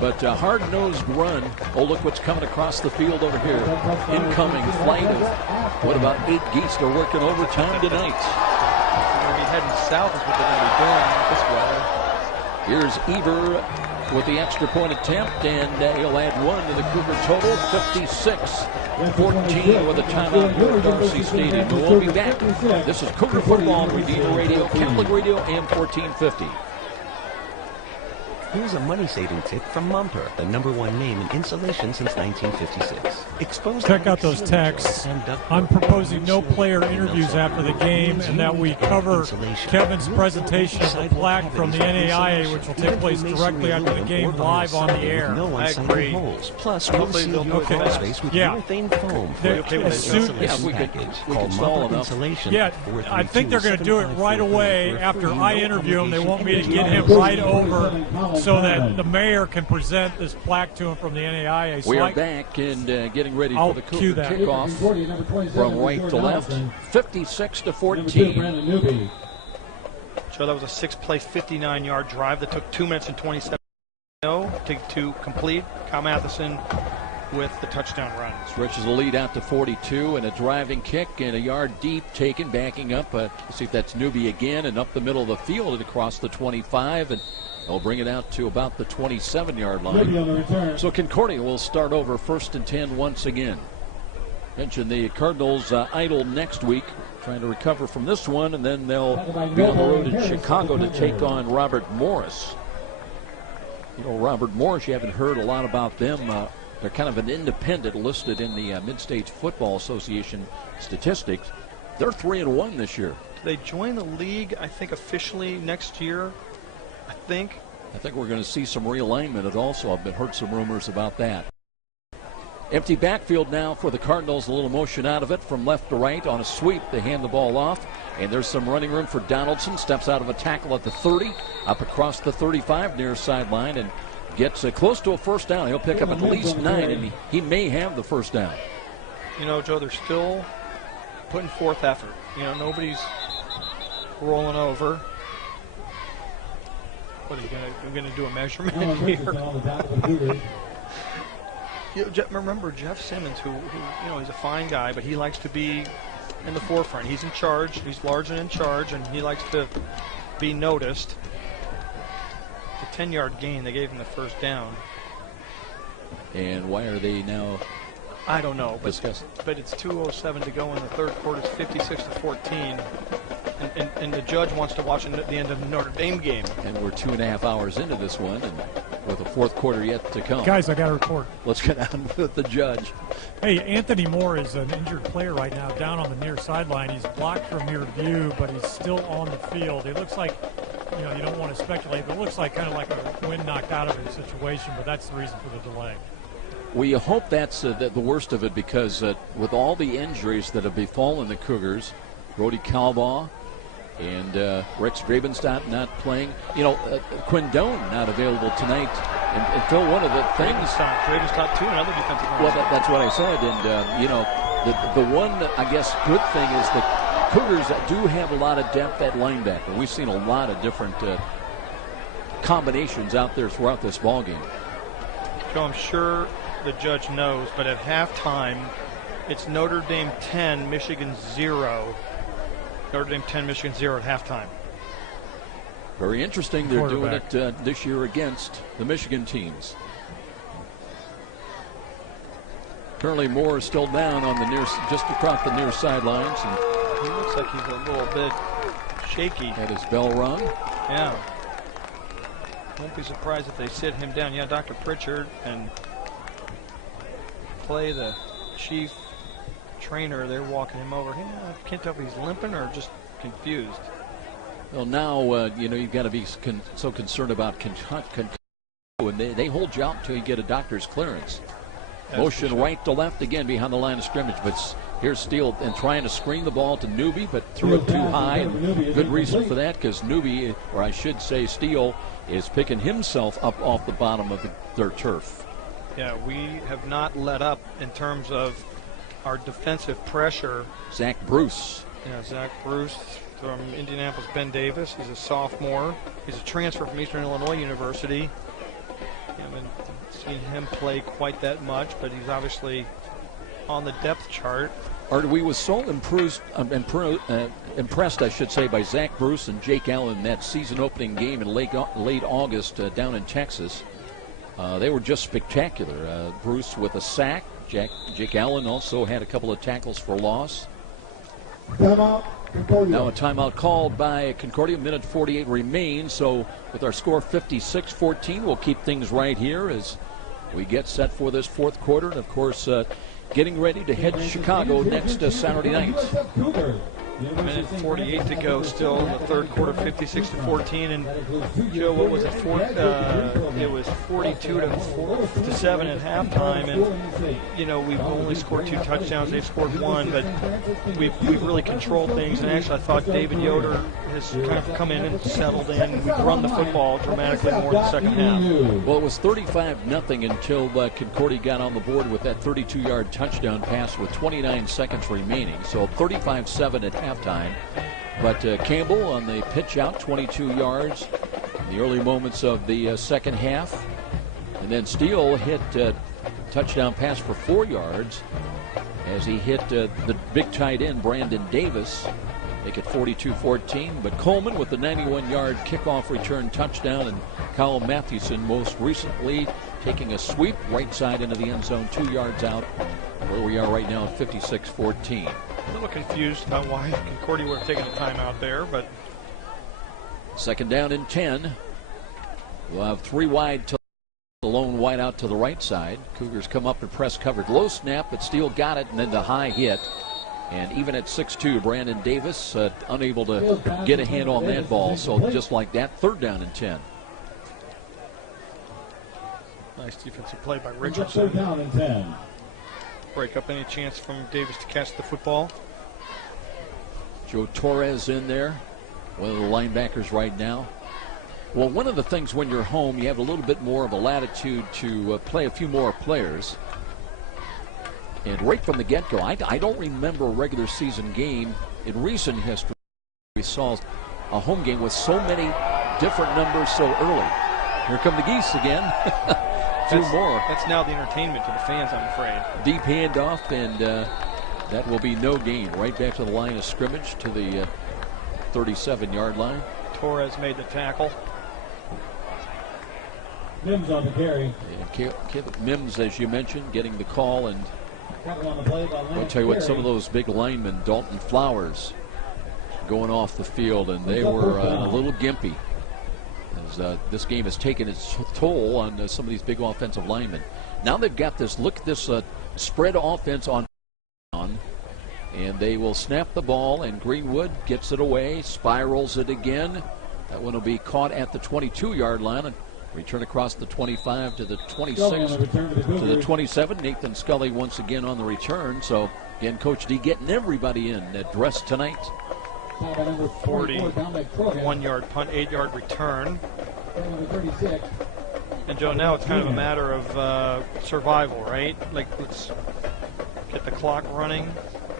But a hard-nosed run. Oh, look what's coming across the field over here. Incoming flight of, what about 8 geese? They're working overtime tonight. They're going to be heading south is what they're going to be doing this way. Here's Eber with the extra point attempt, and he'll add 1 to the Cougar total. 56-14 with a timeout here at Darcy Stadium. We'll be back. This is Cougar Football on Redeemer Radio, Catholic Radio, AM 1450. Here's a money-saving tip from Mumper, the #1 name in insulation since 1956. Exposed Check out those texts. I'm proposing no player interviews after the game, and that we cover Kevin's presentation of the plaque from the NAIA, which will take place directly after the game, live on the air. I agree. Plus, we'll seal your crawl space with urethane foam for a insulation package called Mumper Insulation. Yeah, I think they're going to do it right away after I interview him. They want me to get him right over so that the mayor can present this plaque to him from the NAIA. So we are back and getting ready for the Cougar kickoff from right to left. 56-14. So that was a 6-play, 59-yard drive that took 2 minutes and 27 to complete. Kyle Mathewson with the touchdown run. Stretches the lead out to 42, and a driving kick and a yard deep taken, backing up. Let's see if that's Newby again, and up the middle of the field and across the 25, and they'll bring it out to about the 27-yard line. So Concordia will start over 1st and 10 once again. Mentioned the Cardinals idle next week, trying to recover from this one, and then they'll be on the road in Chicago to take on Robert Morris. You know, Robert Morris, you haven't heard a lot about them. They're kind of an independent listed in the Mid-States Football Association statistics. They're 3-1 this year. They join the league, I think, officially next year. I think we're going to see some realignment also. I've heard some rumors about that. Empty backfield now for the Cardinals. A little motion out of it from left to right on a sweep. They hand the ball off, and there's some running room for Donaldson. Steps out of a tackle at the 30, up across the 35 near sideline, and gets close to a first down. He'll pick up at least 9, and he may have the first down. You know, Joe, they're still putting forth effort. You know, nobody's rolling over. What are you going to do a measurement here? Remember Jeff Simmons, who you know, he's a fine guy, but he likes to be in the forefront. He's in charge. He's large and in charge, and he likes to be noticed. The 10-yard gain, they gave him the first down. And why are they now? I don't know, but it's 2:07 to go in the third quarter. It's 56-14. And the judge wants to watch the end of the Notre Dame game. And we're 2.5 hours into this one, and with the fourth quarter yet to come. Guys, I got a report. Let's get on with the judge. Hey, Anthony Moore is an injured player right now down on the near sideline. He's blocked from your view, but he's still on the field. It looks like, you know, you don't want to speculate, but it looks like kind of like a wind knocked out of his situation, but that's the reason for the delay. We hope that's the worst of it, because with all the injuries that have befallen the Cougars, Brody Calbaugh and Rex Gravenstadt not playing. You know, Quindone not available tonight. And Phil, one of the things... Gravenstadt too, another defensive line. Well, that's what I said. And, you know, the one, I guess, good thing is the Cougars do have a lot of depth at linebacker. We've seen a lot of different combinations out there throughout this ballgame. Joe, I'm sure the judge knows, but at halftime, it's Notre Dame 10, Michigan 0. Notre Dame 10, Michigan 0 at halftime. Very interesting. They're doing it this year against the Michigan teams. Currently, Moore is still down on the near, just across the near sidelines. And he looks like he's a little bit shaky. Had his bell rung. Yeah. Won't be surprised if they sit him down. Yeah, Dr. Pritchard and Clay, the chief trainer, they're walking him over. I can't tell if he's limping or just confused. Well, now, you've got to be so concerned about and they hold you out until you get a doctor's clearance. That's motion right to left again behind the line of scrimmage, but here's Steele and trying to screen the ball to Newby, but threw it too high. And good reason for that, because Newby, or I should say Steele, is picking himself up off the bottom of their turf. Yeah, we have not let up in terms of our defensive pressure. Zach Bruce. Yeah, Zach Bruce from Indianapolis. Ben Davis, he's a sophomore. He's a transfer from Eastern Illinois University. Haven't seen him play quite that much, but he's obviously on the depth chart. We was so impressed, I should say, by Zach Bruce and Jake Allen in that season opening game in late August down in Texas. They were just spectacular. Bruce with a sack. Jake Allen also had a couple of tackles for loss. Timeout, Concordia. Now a timeout called by Concordia. Minute 48 remains. So with our score 56-14, we'll keep things right here as we get set for this fourth quarter. And, of course, getting ready to head to Chicago next Saturday night. Minute 48 to go still in the third quarter, 56-14. And, Joe, what was it? It was 42-7 at halftime. And, we've only scored 2 touchdowns. They've scored 1. But we've really controlled things. And actually, I thought David Yoder has kind of come in and settled in. We've run the football dramatically more in the second half. Well, it was 35-0 until Concordia got on the board with that 32-yard touchdown pass with 29 seconds remaining. So 35-7 at halftime. But Campbell on the pitch out, 22 yards in the early moments of the second half. And then Steele hit touchdown pass for 4 yards as he hit the big tight end, Brandon Davis. Make it 42-14. But Coleman with the 91-yard kickoff return touchdown, and Kyle Mathewson most recently taking a sweep right side into the end zone, 2 yards out, where we are right now at 56-14. A little confused about why Concordia would have taken a timeout there, but second down and 10. We'll have 3 wide to the lone wide out to the right side. Cougars come up and press covered. Low snap, but Steele got it, and then the high hit. And even at 6'2", Brandon Davis unable to get a hand on that ball. So just like that, third down and 10. Nice defensive play by Richardson. Third down and 10. Break up any chance from Davis to catch the football. Joe Torres in there, one of the linebackers right now. Well, one of the things when you're home, you have a little bit more of a latitude to play a few more players. And right from the get-go, I don't remember a regular season game in recent history we saw a home game with so many different numbers so early. Here come the Geese again. Two more. That's now the entertainment to the fans, I'm afraid. Deep handoff, and that will be no gain. Right back to the line of scrimmage to the 37-yard line. Torres made the tackle. Mims on the carry. And Mims, as you mentioned, getting the call. And I'll tell you what, some of those big linemen, Dalton Flowers, going off the field, and they were a little gimpy. As this game has taken its toll on some of these big offensive linemen. Now they've got this, look at this spread offense on, and they will snap the ball, and Greenwood gets it away, spirals it again. That one will be caught at the 22-yard line and return across the 25 to the 26 to the 27. Nathan Scully once again on the return. So again, Coach D getting everybody in dressed tonight. 41-yard punt, 8-yard return. And Joe, now it's kind of a matter of survival, right? Like, let's get the clock running.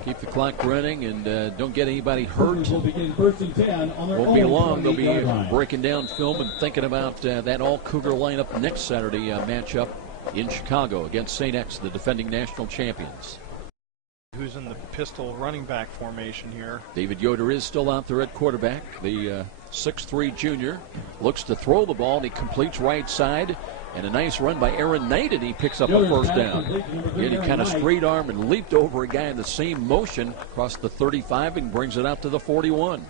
Keep the clock running and don't get anybody hurt. Will begin first and 10 on their Won't be long. They'll be line. breaking down film and thinking about that all Cougar lineup next Saturday matchup in Chicago against St. X, the defending national champions. Who's in the pistol running back formation here? David Yoder is still out there at quarterback. The 6'3" junior looks to throw the ball, and he completes right side. And a nice run by Aaron Knight, and he picks up a first down. And he kind of straight arm and leaped over a guy in the same motion across the 35 and brings it out to the 41.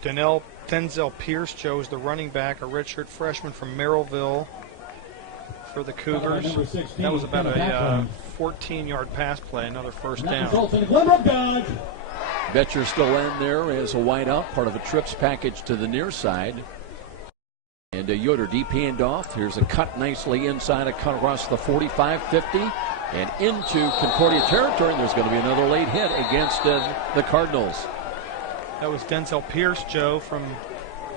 Denzel Pierce, Joe, is the running back, a redshirt freshman from Merrillville for the Cougars. That was about a 14-yard pass play, another first down. Betcher still in there as a wideout, part of a trips package to the near side. And Yoder deep handoff. Here's a cut nicely inside, a cut across the 45-50 and into Concordia territory. And there's going to be another late hit against the Cardinals. That was Denzel Pierce, Joe, from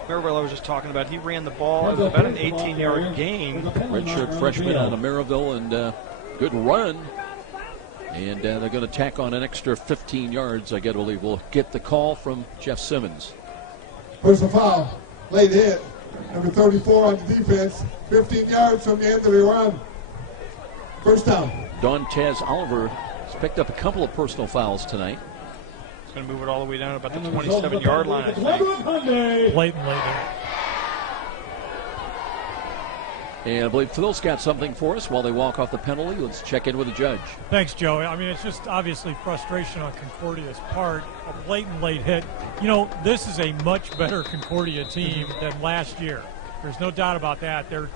Merrillville I was just talking about. He ran the ball. It was about an 18-yard gain. Redshirt freshman out of Merrillville, and good run. And they're going to tack on an extra 15 yards, I believe. We'll get the call from Jeff Simmons. Personal foul, late hit. Number 34 on the defense, 15 yards from the end of the run. First down. Dontez Oliver has picked up a couple of personal fouls tonight. He's going to move it all the way down about the 27-yard line, I think. Blatantly. And I believe Phil's got something for us while they walk off the penalty. Let's check in with the judge. Thanks, Joe. I mean, it's just obviously frustration on Concordia's part. A blatant late hit. You know, this is a much better Concordia team than last year. There's no doubt about that. They're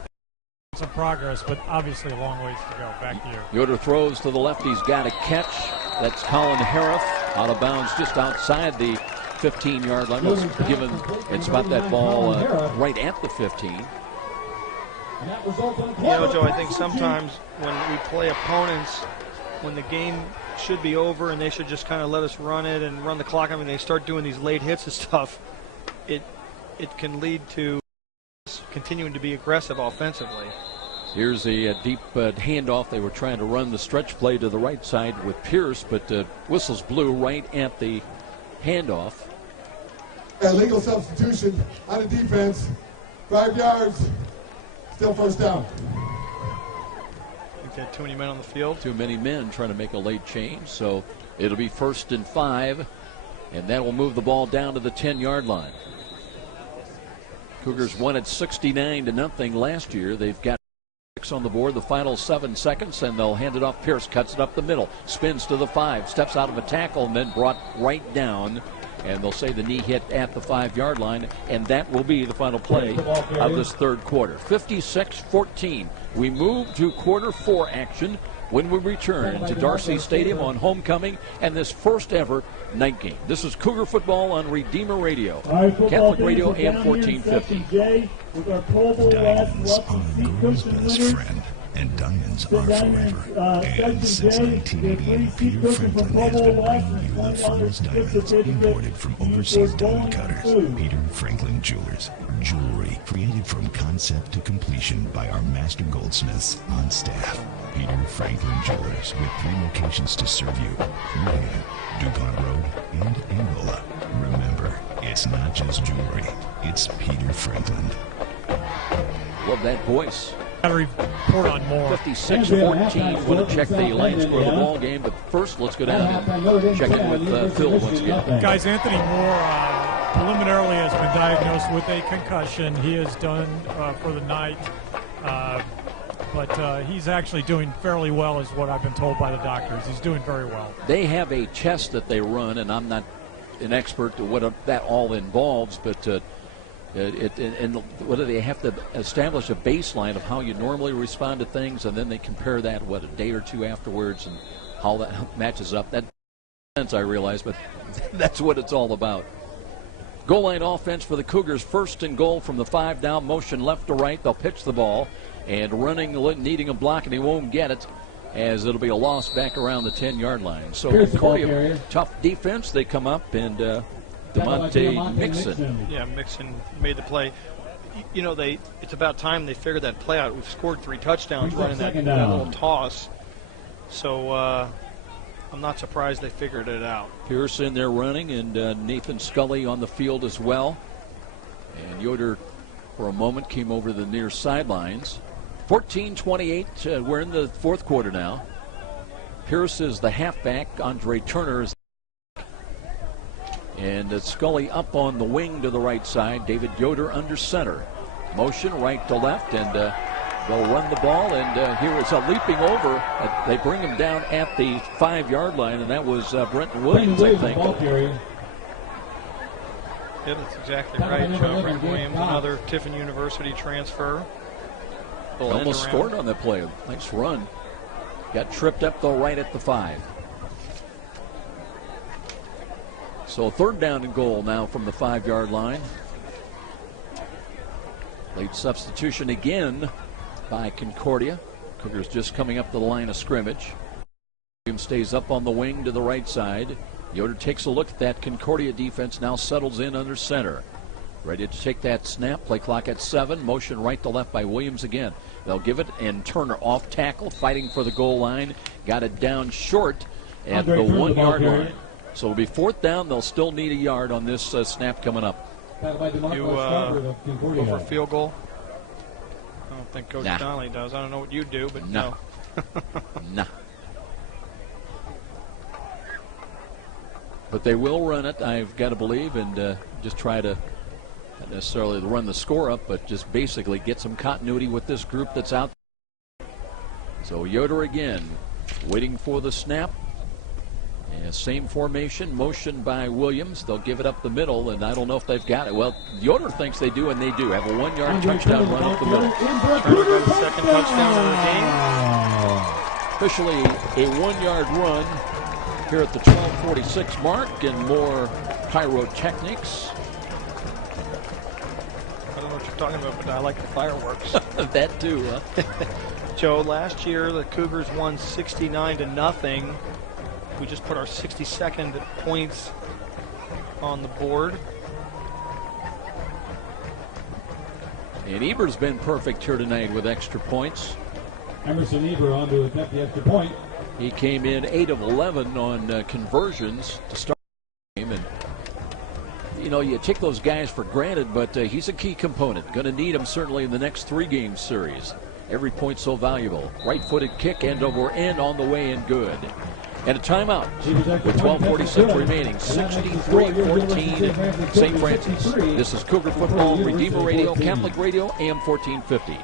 some progress, but obviously a long ways to go. Back to you. Yoder throws to the left. He's got a catch. That's Colin Harriff out of bounds just outside the 15-yard line. Let's give him and spot that ball right at the 15. You know, Joe, I think sometimes when we play opponents, when the game should be over and they should just kind of let us run it and run the clock, I mean, they start doing these late hits and stuff, it can lead to continuing to be aggressive offensively. Here's a deep handoff. They were trying to run the stretch play to the right side with Pierce, but whistles blew right at the handoff. Legal substitution on the defense, 5 yards. Still first down. We've got too many men on the field. Too many men trying to make a late change, so it'll be 1st and 5, and that will move the ball down to the 10-yard line. Cougars won at 69-0 last year. They've got 6 on the board, the final 7 seconds, and they'll hand it off. Pierce cuts it up the middle, spins to the 5, steps out of a tackle, and then brought right down. And they'll say the knee hit at the 5-yard line, and that will be the final play of this third quarter. 56-14. We move to quarter 4 action when we return to Darcy Stadium on homecoming and this first ever night game. This is Cougar Football on Redeemer Radio, Catholic Radio AM 1450. Diamonds are girl's best friend, and diamonds are forever. And since 1988, Peter Franklin has been bringing you the finest diamonds imported from overseas diamond cutters. Peter Franklin Jewelers. Jewelry created from concept to completion by our master goldsmiths on staff. Peter Franklin Jewelers, with 3 locations to serve you: Marion, DuPont Road, and Angola. Remember, it's not just jewelry, it's Peter Franklin. Love that voice. Got to report on more. 56-14. Want to check the line score of the ball game, but first let's go down and check in with Phil once again. Guys, Anthony Moore preliminarily has been diagnosed with a concussion. He is done for the night, but he's actually doing fairly well, is what I've been told by the doctors. He's doing very well. They have a test that they run, and I'm not an expert to what that all involves, but and what do they have to establish a baseline of how you normally respond to things, and then they compare that a day or two afterwards and how that matches up. That makes sense, I realize, but that's what it's all about. Goal line offense for the Cougars. 1st and goal from the 5 down. Motion left to right. They'll pitch the ball, and running, needing a block, and he won't get it, as it'll be a loss back around the 10-yard line. So Concordia, tough defense. They come up and DeMonte Mixon. Yeah, Mixon made the play. You know, it's about time they figured that play out. We've scored 3 touchdowns running that little toss. So I'm not surprised they figured it out. Pierce in there running, and Nathan Scully on the field as well. And Yoder, for a moment, came over the near sidelines. 14-28. We're in the fourth quarter now. Pierce is the halfback. Andre Turner is. And Scully up on the wing to the right side. David Yoder under center. Motion right to left, and they'll run the ball. And here is a leaping over. They bring him down at the 5-yard line, and that was Brenton Williams, I think. Yeah, that's exactly right, Joe. Brenton Williams, another Tiffin University transfer. Almost scored on that play. Nice run. Got tripped up, though, right at the 5. So 3rd down and goal now from the 5-yard line. Late substitution again by Concordia. Cougars just coming up the line of scrimmage. Williams stays up on the wing to the right side. Yoder takes a look at that Concordia defense, now settles in under center. Ready to take that snap. Play clock at 7. Motion right to left by Williams again. They'll give it, and Turner off tackle, fighting for the goal line. Got it down short at the 1-yard line. So it'll be 4th down. They'll still need a yard on this snap coming up. You go for a field goal? I don't think Coach Donnelly does. I don't know what you do, but no. Nah. But they will run it, I've got to believe, and just try to not necessarily run the score up, but just basically get some continuity with this group that's out. So Yoder again, waiting for the snap. And same formation, motion by Williams. They'll give it up the middle, and I don't know if they've got it. Well, Yoder thinks they do, and they do. Have a 1-yard touchdown run up the middle. Turner got the 2nd touchdown of the game. Officially a 1-yard run here at the 12:46 mark, and more pyrotechnics. I don't know what you're talking about, but I like the fireworks. That too, huh? Joe, last year the Cougars won 69-0. We just put our 62nd points on the board. And Eber's been perfect here tonight with extra points. Emerson Eber on to attempt the extra point. He came in 8 of 11 on conversions to start the game. And, you know, you take those guys for granted, but he's a key component. Going to need him certainly in the next 3-game series. Every point so valuable. Right-footed kick, end over end on the way and good. And a timeout with 12:46 remaining. 63-14 St. Francis. This is Cougar Football, Redeemer Radio, Catholic Radio, AM 1450.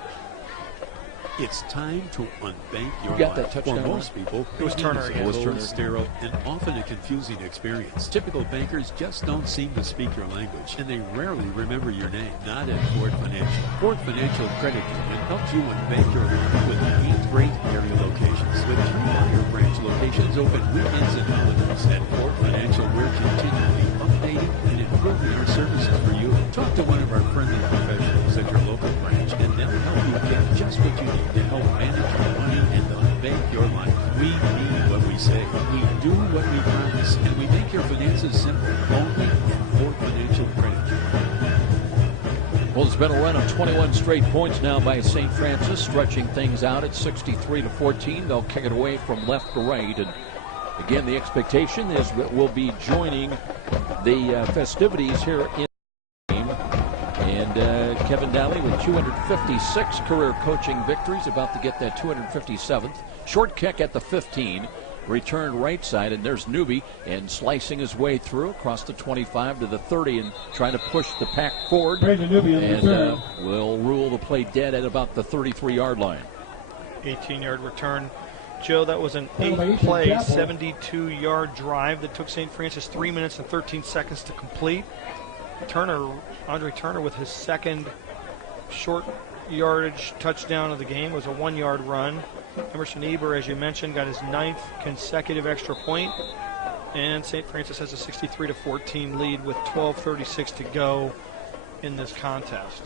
It's time to unbank your You got that life. touchdown. For most people, it was Turner again. It was Turner. Sterile and often a confusing experience. Typical bankers just don't seem to speak your language, and they rarely remember your name. Not at Ford Financial. Ford Financial Credit Union helps you unbank your life with 8 great area locations. With 3 larger branch locations open weekends and holidays. At Ford Financial, we're continually updating and improving our services for you. Talk to one of our friendly professionals at your local branch, and they'll help you get just what you need to help manage your money and unbank your life. We mean what we say. We do what we promise, and we make your finances simple. Only at Ford Financial Credit Union. Well, there's been a run of 21 straight points now by St. Francis, stretching things out at 63-14. They'll kick it away from left to right. And again, the expectation is that we'll be joining the festivities here in the game. And Kevin Daly with 256 career coaching victories, about to get that 257th. Short kick at the 15. Returned right side, and there's Newby, and slicing his way through across the 25 to the 30 and trying to push the pack forward. And will rule the play dead at about the 33-yard line. 18-yard return. Joe, that was an 8-play, 72-yard drive that took St. Francis 3 minutes and 13 seconds to complete. Andre Turner with his 2nd short yardage touchdown of the game was a 1-yard run. Emerson Eber, as you mentioned, got his 9th consecutive extra point. And St. Francis has a 63-14 lead with 12:36 to go in this contest.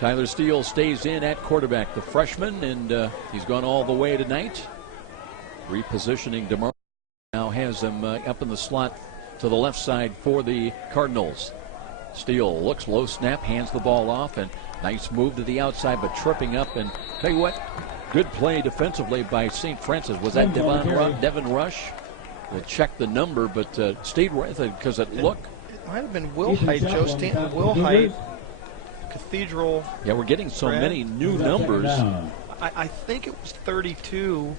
Tyler Steele stays in at quarterback, the freshman, and he's gone all the way tonight. Repositioning DeMar now has him up in the slot to the left side for the Cardinals. Steele looks low snap, hands the ball off, and nice move to the outside, but tripping up. And tell you what, good play defensively by St. Francis. Was that Devin Rush? They checked the number, but stayed with it because it looked. It might have been Will Height, Joe Stanton. Will Height Cathedral. Yeah, we're getting so many new numbers. I think it was 32.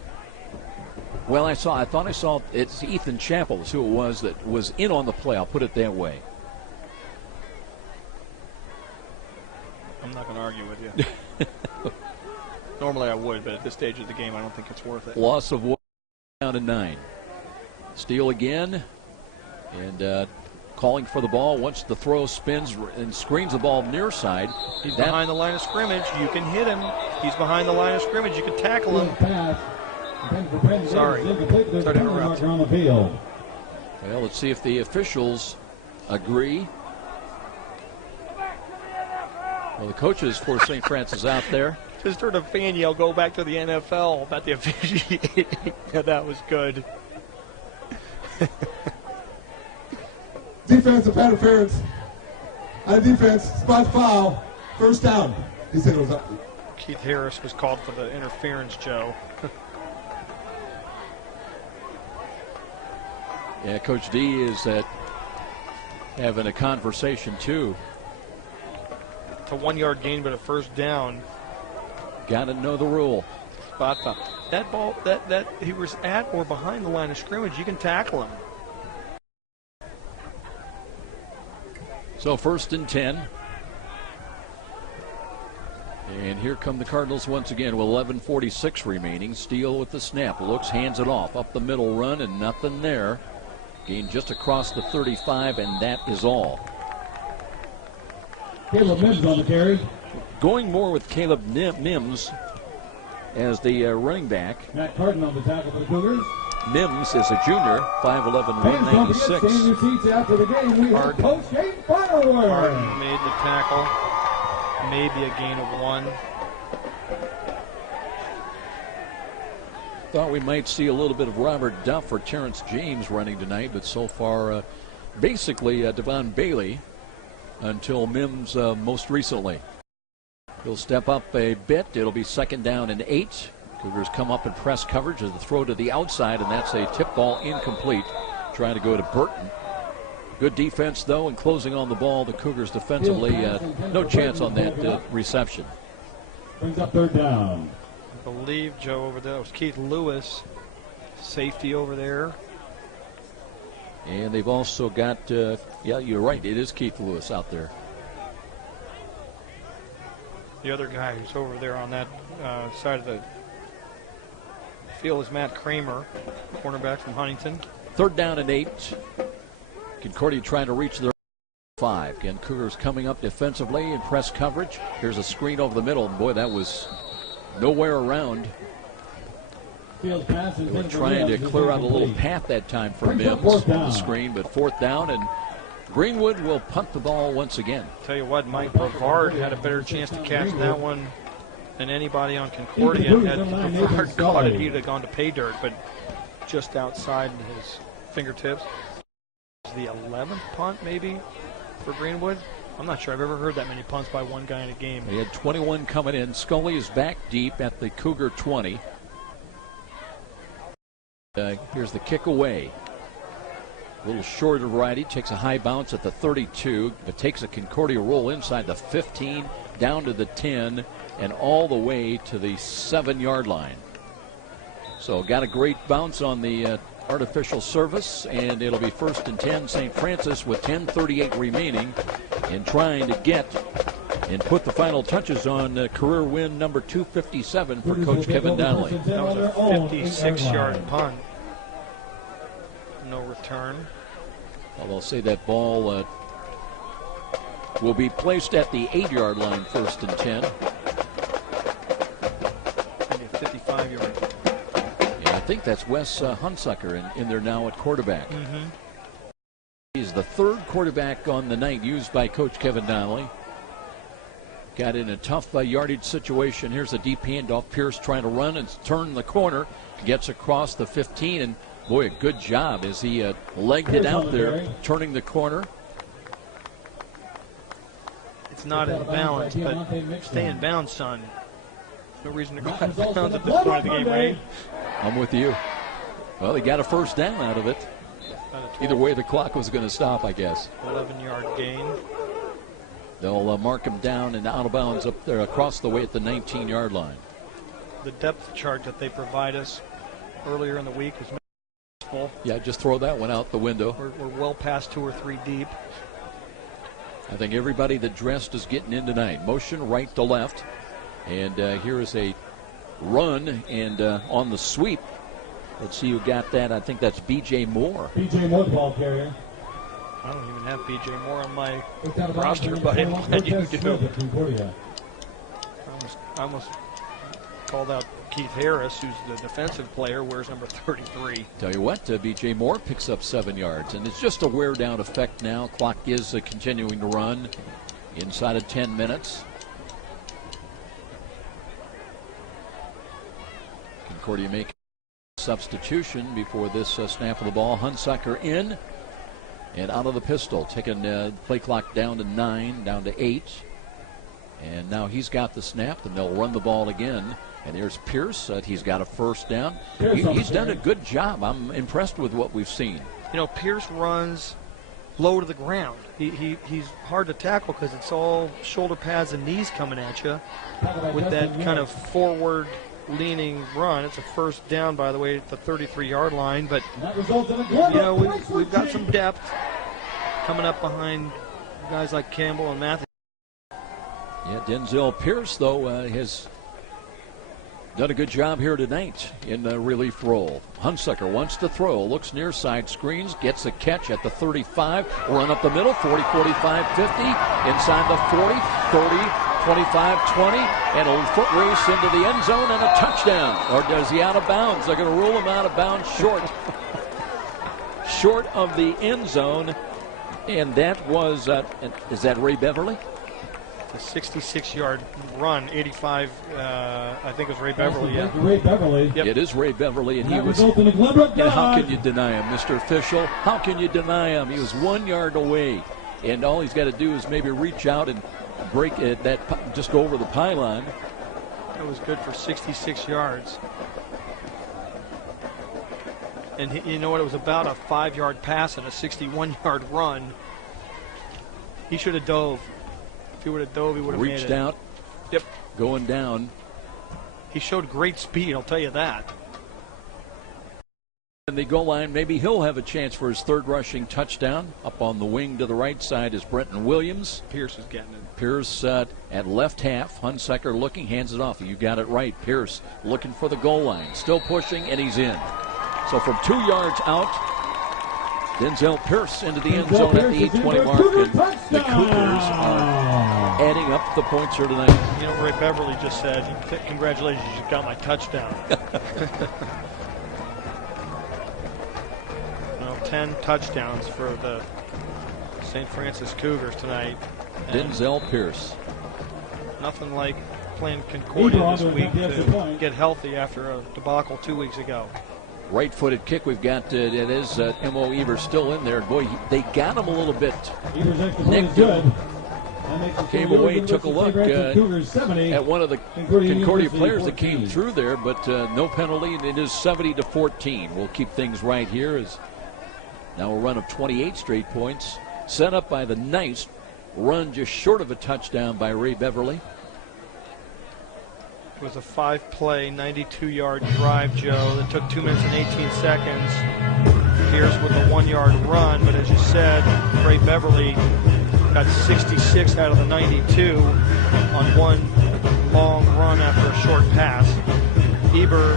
Well, I thought I saw it's Ethan Chappell is who it was that was in on the play. I'll put it that way. I'm not going to argue with you. Normally I would, but at this stage of the game, I don't think it's worth it. Loss of 1, down to 9. Steele again, and calling for the ball. Once the throw spins and screens the ball near side. He's behind the line of scrimmage. You can hit him. He's behind the line of scrimmage. You can tackle him. Sorry to interrupt. Well, let's see if the officials agree. Well, the coaches for St. Francis out there. Just heard a fan yell, "Go back to the NFL" about the officiating. Yeah, that was good. Defensive interference. On defense, spot foul, first down. He said it was up. Keith Harris was called for the interference, Joe. Yeah, Coach D is having a conversation too. It's a 1-yard gain, but a first down. Got to know the rule. Spot foul. That ball, that he was at or behind the line of scrimmage, you can tackle him. So 1st and 10. And here come the Cardinals once again with 11:46 remaining. Steele with the snap. Looks, hands it off. Up the middle run and nothing there. Gain just across the 35, and that is all. Caleb Mims on the carry. Going more with Caleb Mims as the running back. Matt Carden on the tackle for the Cougars. Mims is a junior, 5'11", 196. Stay in your seats after the game. We have post-game final word. Harden made the tackle. Maybe a gain of 1. Thought we might see a little bit of Robert Duff or Terrence James running tonight, but so far, basically Devon Bailey until Mims most recently. He'll step up a bit. It'll be 2nd down and 8. Cougars come up in press coverage as the throw to the outside, and that's a tip ball incomplete. Trying to go to Burton. Good defense, though, and closing on the ball. The Cougars defensively, no chance on that reception. Brings up 3rd down. I believe, Joe, over there, it was Keith Lewis, safety over there. And they've also got, yeah, you're right, it is Keith Lewis out there. The other guy who's over there on that side of the field is Matt Kramer, cornerback from Huntington. 3rd down and 8. Concordia trying to reach their 5. Again, Cougars coming up defensively in press coverage. Here's a screen over the middle. Boy, that was nowhere around. They were trying to clear out a little path that time for Mims on the screen, but 4th down, and Greenwood will punt the ball once again. Tell you what, Mike Brevard had a better chance to catch that one than anybody on Concordia. Had Brevard caught it, he'd have gone to pay dirt, but just outside his fingertips. The 11th punt, maybe, for Greenwood. I'm not sure I've ever heard that many punts by one guy in a game. They had 21 coming in. Scully is back deep at the Cougar 20. Here's the kick away. A little short of right. He takes a high bounce at the 32. It takes a Concordia roll inside the 15, down to the 10, and all the way to the 7-yard line. So got a great bounce on the artificial surface, and it'll be 1st and 10. St. Francis with 10:38 remaining, and trying to get and put the final touches on career win number 257 for Coach Kevin Donnelly. That was a 56-yard punt. No return. Well, they'll say that ball will be placed at the 8-yard line, 1st and 10. Maybe a 55-yard. Yeah, I think that's Wes Hunsucker in there now at quarterback. Mm-hmm. He's the 3rd quarterback on the night used by Coach Kevin Donnelly. Got in a tough yardage situation. Here's a deep handoff. Pierce trying to run and turn the corner. Gets across the 15, and boy, a good job as he legged it out there, turning the corner. It's not in bounds, but stay in bounds, son. No reason to go out of bounds at this point of the game, right? I'm with you. Well, he got a 1st down out of it. Either way, the clock was going to stop, I guess. 11-yard gain. They'll mark him down and out of bounds up there across the way at the 19-yard line. The depth chart that they provide us earlier in the week is full. Yeah, just throw that one out the window. We're well past 2 or 3 deep. I think everybody that dressed is getting in tonight. Motion right to left. And here is a run and on the sweep. Let's see who got that. I think that's B.J. Moore. B.J. Moore, the ball carrier. I don't even have B.J. Moore on my roster, but I'm glad you do. I almost called out Keith Harris, who's the defensive player, wears number 33. Tell you what, B.J. Moore picks up 7 yards, and it's just a wear-down effect now. Clock is continuing to run inside of 10 minutes. Concordia making a substitution before this snap of the ball. Hunsucker in and out of the pistol, taking play clock down to 9, down to 8. And now he's got the snap, and they'll run the ball again. And here's Pierce. He's got a first down. He's done a good job. I'm impressed with what we've seen. You know, Pierce runs low to the ground. He's hard to tackle because it's all shoulder pads and knees coming at you with that kind of forward-leaning run. It's a first down, by the way, at the 33-yard line. But, you know, we've got some depth coming up behind guys like Campbell and Matthews. Yeah, Denzel Pierce, though, has done a good job here tonight in the relief role. Hunsucker wants to throw, looks near side, screens, gets a catch at the 35, run up the middle, 40, 45, 50, inside the 40, 30, 25, 20, and a foot race into the end zone and a touchdown. Or does he out of bounds? They're going to rule him out of bounds short. Short of the end zone. And that was, is that Ray Beverly? A 66-yard run, 85, I think it was Ray Beverly. Yeah. Ray Beverly. Yep. It is Ray Beverly, and he was. And how can you deny him, Mr. Official? How can you deny him? He was 1 yard away, and all he's got to do is maybe reach out and break it. Just go over the pylon. That was good for 66 yards. And you know what? It was about a 5-yard pass and a 61-yard run. He should have dove. If he would have dove, he would have made it. Reached out. Yep. Going down. He showed great speed, I'll tell you that. And the goal line, maybe he'll have a chance for his third rushing touchdown. Up on the wing to the right side is Brenton Williams. Pierce is getting it. Pierce at left half. Hunsucker looking, hands it off. You got it right. Pierce looking for the goal line. Still pushing, and he's in. So from 2 yards out, Denzel Pierce into the end zone at the 8:20 mark, and the Cougars are adding up the points here tonight. You know, Ray Beverly just said, congratulations, you got my touchdown. 10 touchdowns for the St. Francis Cougars tonight. Denzel Pierce. Nothing like playing Concordia this week to get healthy after a debacle 2 weeks ago. Right-footed kick. We've got it is M.O. Evers still in there. Boy, they got him a little bit. Nicked him. Came away, took a look at one of the Concordia players that came through there, but no penalty, and it is 70-14. We'll keep things right here as now a run of 28 straight points set up by the nice run just short of a touchdown by Ray Beverly. It was a 5-play, 92-yard drive, Joe, that took 2 minutes and 18 seconds. Pierce with a 1-yard run, but as you said, Ray Beverly got 66 out of the 92 on one long run after a short pass. Eber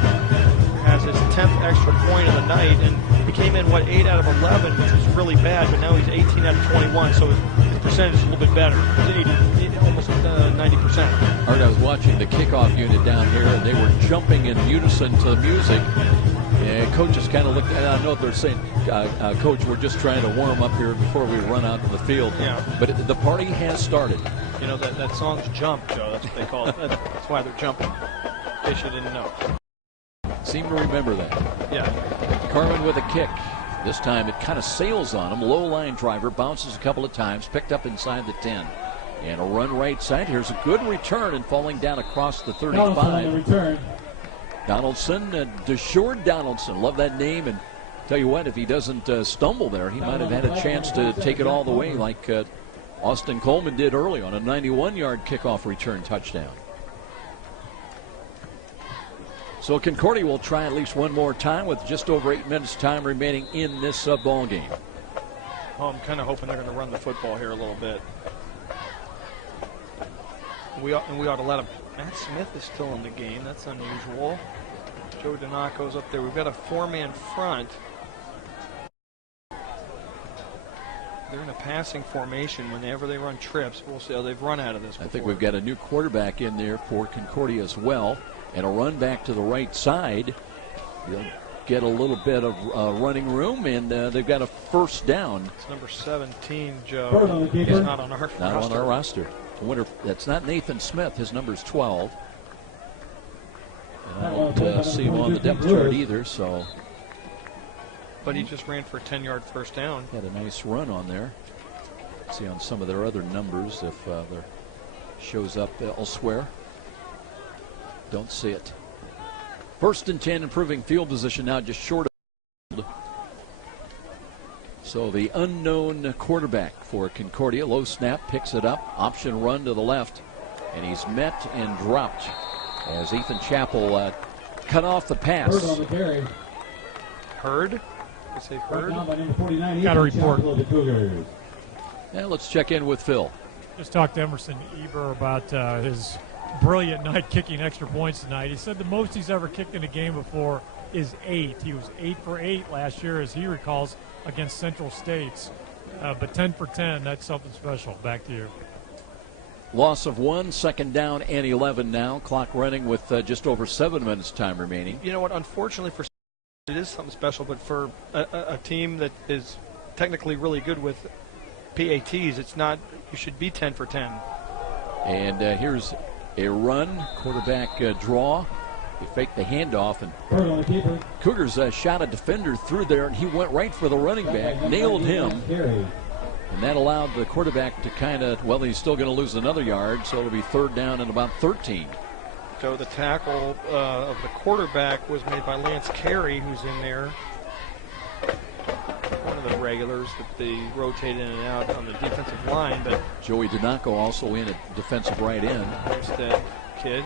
has his 10th extra point of the night, and he came in, 8 out of 11, which was really bad, but now he's 18 out of 21, so his percentage is a little bit better. He's almost 90%. Art, I was watching the kickoff unit down here, and they were jumping in unison to the music. And coaches kind of looked, and I know what they're saying, Coach, we're just trying to warm up here before we run out to the field. Yeah. But the party has started. You know, that song's Jump, Joe. That's what they call it. That's why they're jumping. In case you didn't know. Seem to remember that. Yeah. Carmen with a kick. This time it kind of sails on him. Low line driver, bounces a couple of times, picked up inside the 10. And a run right side. Here's a good return and falling down across the 35. Donaldson, Deshaun Donaldson. Love that name. And tell you what, if he doesn't stumble there, he might have had a chance to take it all the way like Austin Coleman did early on a 91-yard kickoff return touchdown. So Concordia will try at least one more time with just over 8 minutes time remaining in this ball game. Well, I'm kind of hoping they're going to run the football here a little bit. We ought to let him. Matt Smith is still in the game. That's unusual. Joe Donaco's up there. We've got a 4-man front. They're in a passing formation whenever they run trips. We'll see how they've run out of this before. I think we've got a new quarterback in there for Concordia as well. And a run back to the right side. They'll get a little bit of running room, and they've got a first down. It's number 17, Joe. He's not on our roster. Not on our roster. I wonder if that's not Nathan Smith. His number's 12. And I don't see him on the depth chart either, so. But he just ran for a 10-yard first down. Had a nice run on there. Let's see on some of their other numbers if there shows up elsewhere. Don't see it. 1st and 10, improving field position now just short of. So the unknown quarterback for Concordia, low snap, picks it up, option run to the left, and he's met and dropped as Ethan Chappell cut off the pass. Hurd on the carry. Hurd? I say Hurd? Got a report. Yeah, let's check in with Phil. Just talked to Emerson Eber about his brilliant night kicking extra points tonight. He said the most he's ever kicked in a game before is 8. He was 8 for 8 last year, as he recalls, against Central States. But 10 for 10, that's something special. Back to you. Loss of 1, 2nd down and 11 now. Clock running with just over 7 minutes time remaining. You know what? Unfortunately for it is something special, but for a team that is technically really good with PATs, it's not. You should be 10 for 10. And here's a run, quarterback draw. They faked the handoff, and Cougars shot a defender through there, and he went right for the running back, nailed him, and that allowed the quarterback to kind of, well, he's still going to lose another yard, so it'll be 3rd down and about 13. So the tackle of the quarterback was made by Lance Carey, who's in there. One of the regulars that they rotate in and out on the defensive line, but Joey Donaco also in at defensive right end. There's that kid.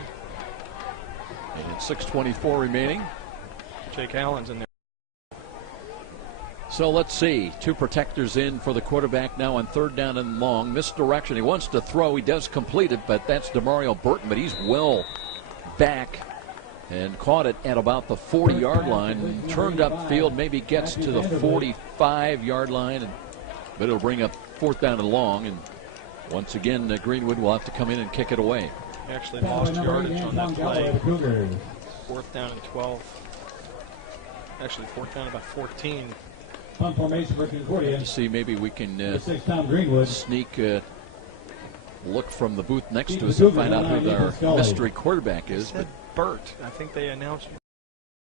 And 6:24 remaining. Jake Allen's in there. So let's see. 2 protectors in for the quarterback now on 3rd down and long. Misdirection. He wants to throw. He does complete it, but that's DeMario Burton, but he's well back and caught it at about the 40-yard line. Turned upfield, maybe gets to the 45-yard line, but it'll bring up 4th down and long. And once again, Greenwood will have to come in and kick it away. Actually lost yardage on that play. 4th down and 12. Actually, 4th down about 14. To see maybe we can sneak look from the booth next to us and find out who their mystery quarterback is. But Burt, I think they announced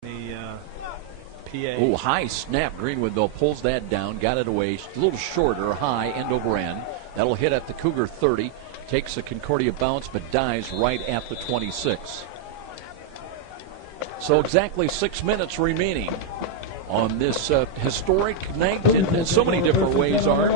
the PA. Oh, high snap. Greenwood, though, pulls that down, got it away. A little shorter, high, end over end. That'll hit at the Cougar 30. Takes a Concordia bounce, but dies right at the 26. So exactly 6 minutes remaining on this historic night in so many different ways, Art.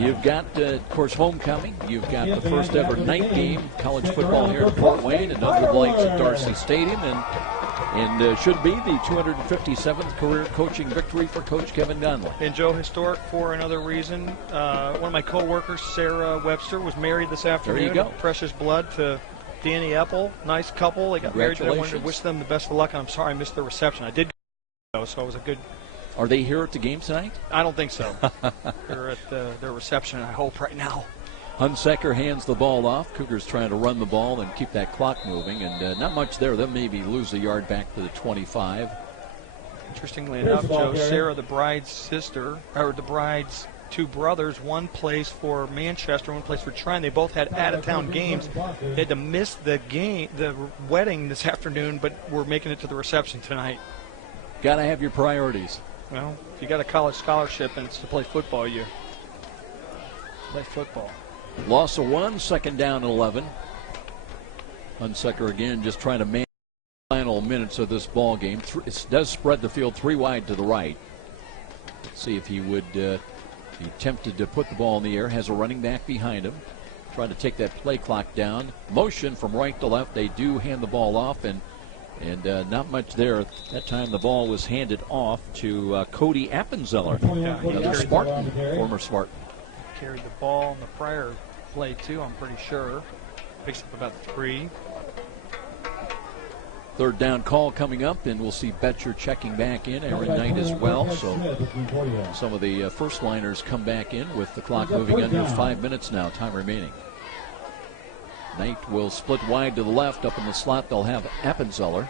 You've got, of course, homecoming. You've got the first ever night game, college football here in Fort Wayne, and under the lights at Darcy Stadium, and should be the 257th career coaching victory for Coach Kevin Donnelly. And Joe, historic for another reason. One of my co-workers, Sarah Webster, was married this afternoon. There you go. Precious blood to Danny Epple. Nice couple. They got married today. I wanted to wish them the best of luck, and I'm sorry I missed the reception. I did go, so it was a good. Are they here at the game tonight? I don't think so. They're at their reception, I hope, right now. Hunsaker hands the ball off. Cougars trying to run the ball and keep that clock moving, and not much there. They'll maybe lose a yard back to the 25. Interestingly enough, Joe, Sarah, the bride's sister, or the bride's 2 brothers, one plays for Manchester, one plays for Trine. They both had out-of-town games. They had to miss the wedding this afternoon, but we're making it to the reception tonight. Got to have your priorities. Well, if you got a college scholarship and it's to play football, you play football. Loss of 1, 2nd down and 11. Hunsaker again just trying to manage the final minutes of this ball game. It does spread the field 3 wide to the right. Let's see if he would He attempted to put the ball in the air, has a running back behind him, trying to take that play clock down. Motion from right to left. They do hand the ball off, and not much there. That time the ball was handed off to Cody Appenzeller, another Spartan, former Spartan. Carried the ball in the prior play, too, I'm pretty sure. Picks up about 3. Third down call coming up, and we'll see Betcher checking back in, Aaron Knight as well. So some of the first liners come back in with the clock moving under 5 minutes now, time remaining. Knight will split wide to the left. Up in the slot, they'll have Appenzeller.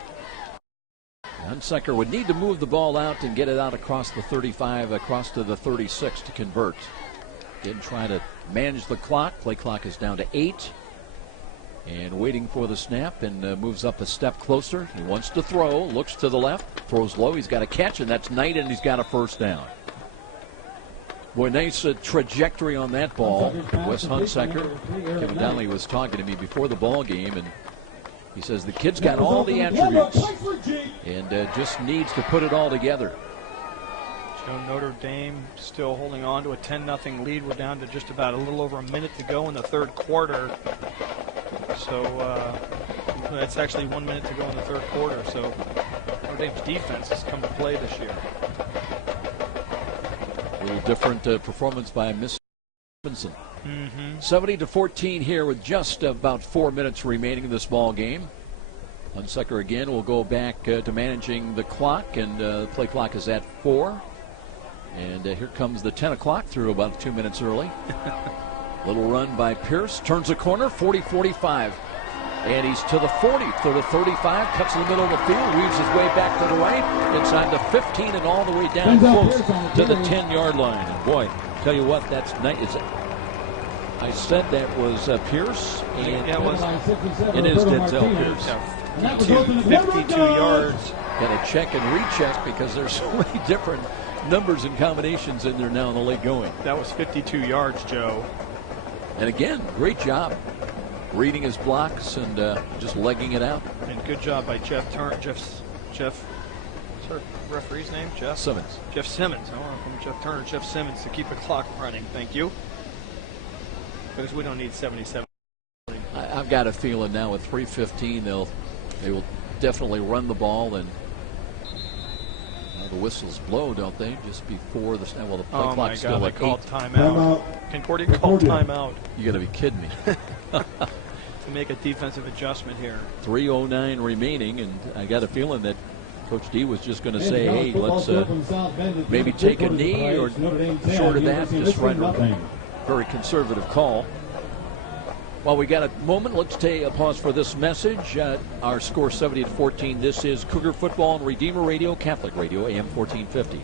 Hunsaker would need to move the ball out and get it out across the 35, across to the 36 to convert. Again, try to manage the clock. Play clock is down to 8. And waiting for the snap, and moves up a step closer. He wants to throw, looks to the left, throws low. He's got a catch, and that's Knight, and he's got a first down. Boy, nice trajectory on that ball. Wes Hunsaker. Kevin Donnelly was talking to me before the ball game, and he says the kid's got all the attributes and just needs to put it all together. So Notre Dame still holding on to a 10-0 lead. We're down to just about a little over a minute to go in the third quarter. So that's actually 1 minute to go in the third quarter. So Notre Dame's defense has come to play this year. A little different performance by Miss Robinson. 70-14 here with just about 4 minutes remaining in this ball game. Hunsaker again will go back to managing the clock, and the play clock is at 4. And here comes the 10 o'clock through about 2 minutes early. Little run by Pierce, turns a corner, 40-45. And he's to the 40, to the 35, cuts in the middle of the field, weaves his way back to the right, inside the 15 and all the way down close to the 10-yard line. And boy, tell you what, that's nice. I said that was Pierce, and it is Denzel Pierce. 52 yards. Got to check and recheck because there's so many different numbers and combinations in there now in the late going. That was 52 yards, Joe. And again, great job reading his blocks and just legging it out. And good job by Jeff Turner. What's our referee's name? Jeff Simmons. Jeff Simmons. I want to call him Jeff Turner. Jeff Simmons to keep the clock running. Thank you. Because we don't need 77. I've got a feeling now with 3:15 they will definitely run the ball, and the whistles blow, don't they? Just before the snap. Well, the play clock's still at 8. Timeout. Concordia called timeout. You got to be kidding me. To make a defensive adjustment here. 3:09 remaining, and I got a feeling that Coach D was just going to say, hey, let's maybe take a knee or short of that, just run a very conservative call. While we got a moment, let's take a pause for this message. Our score 70-14. This is Cougar Football on Redeemer Radio, Catholic Radio, AM 1450.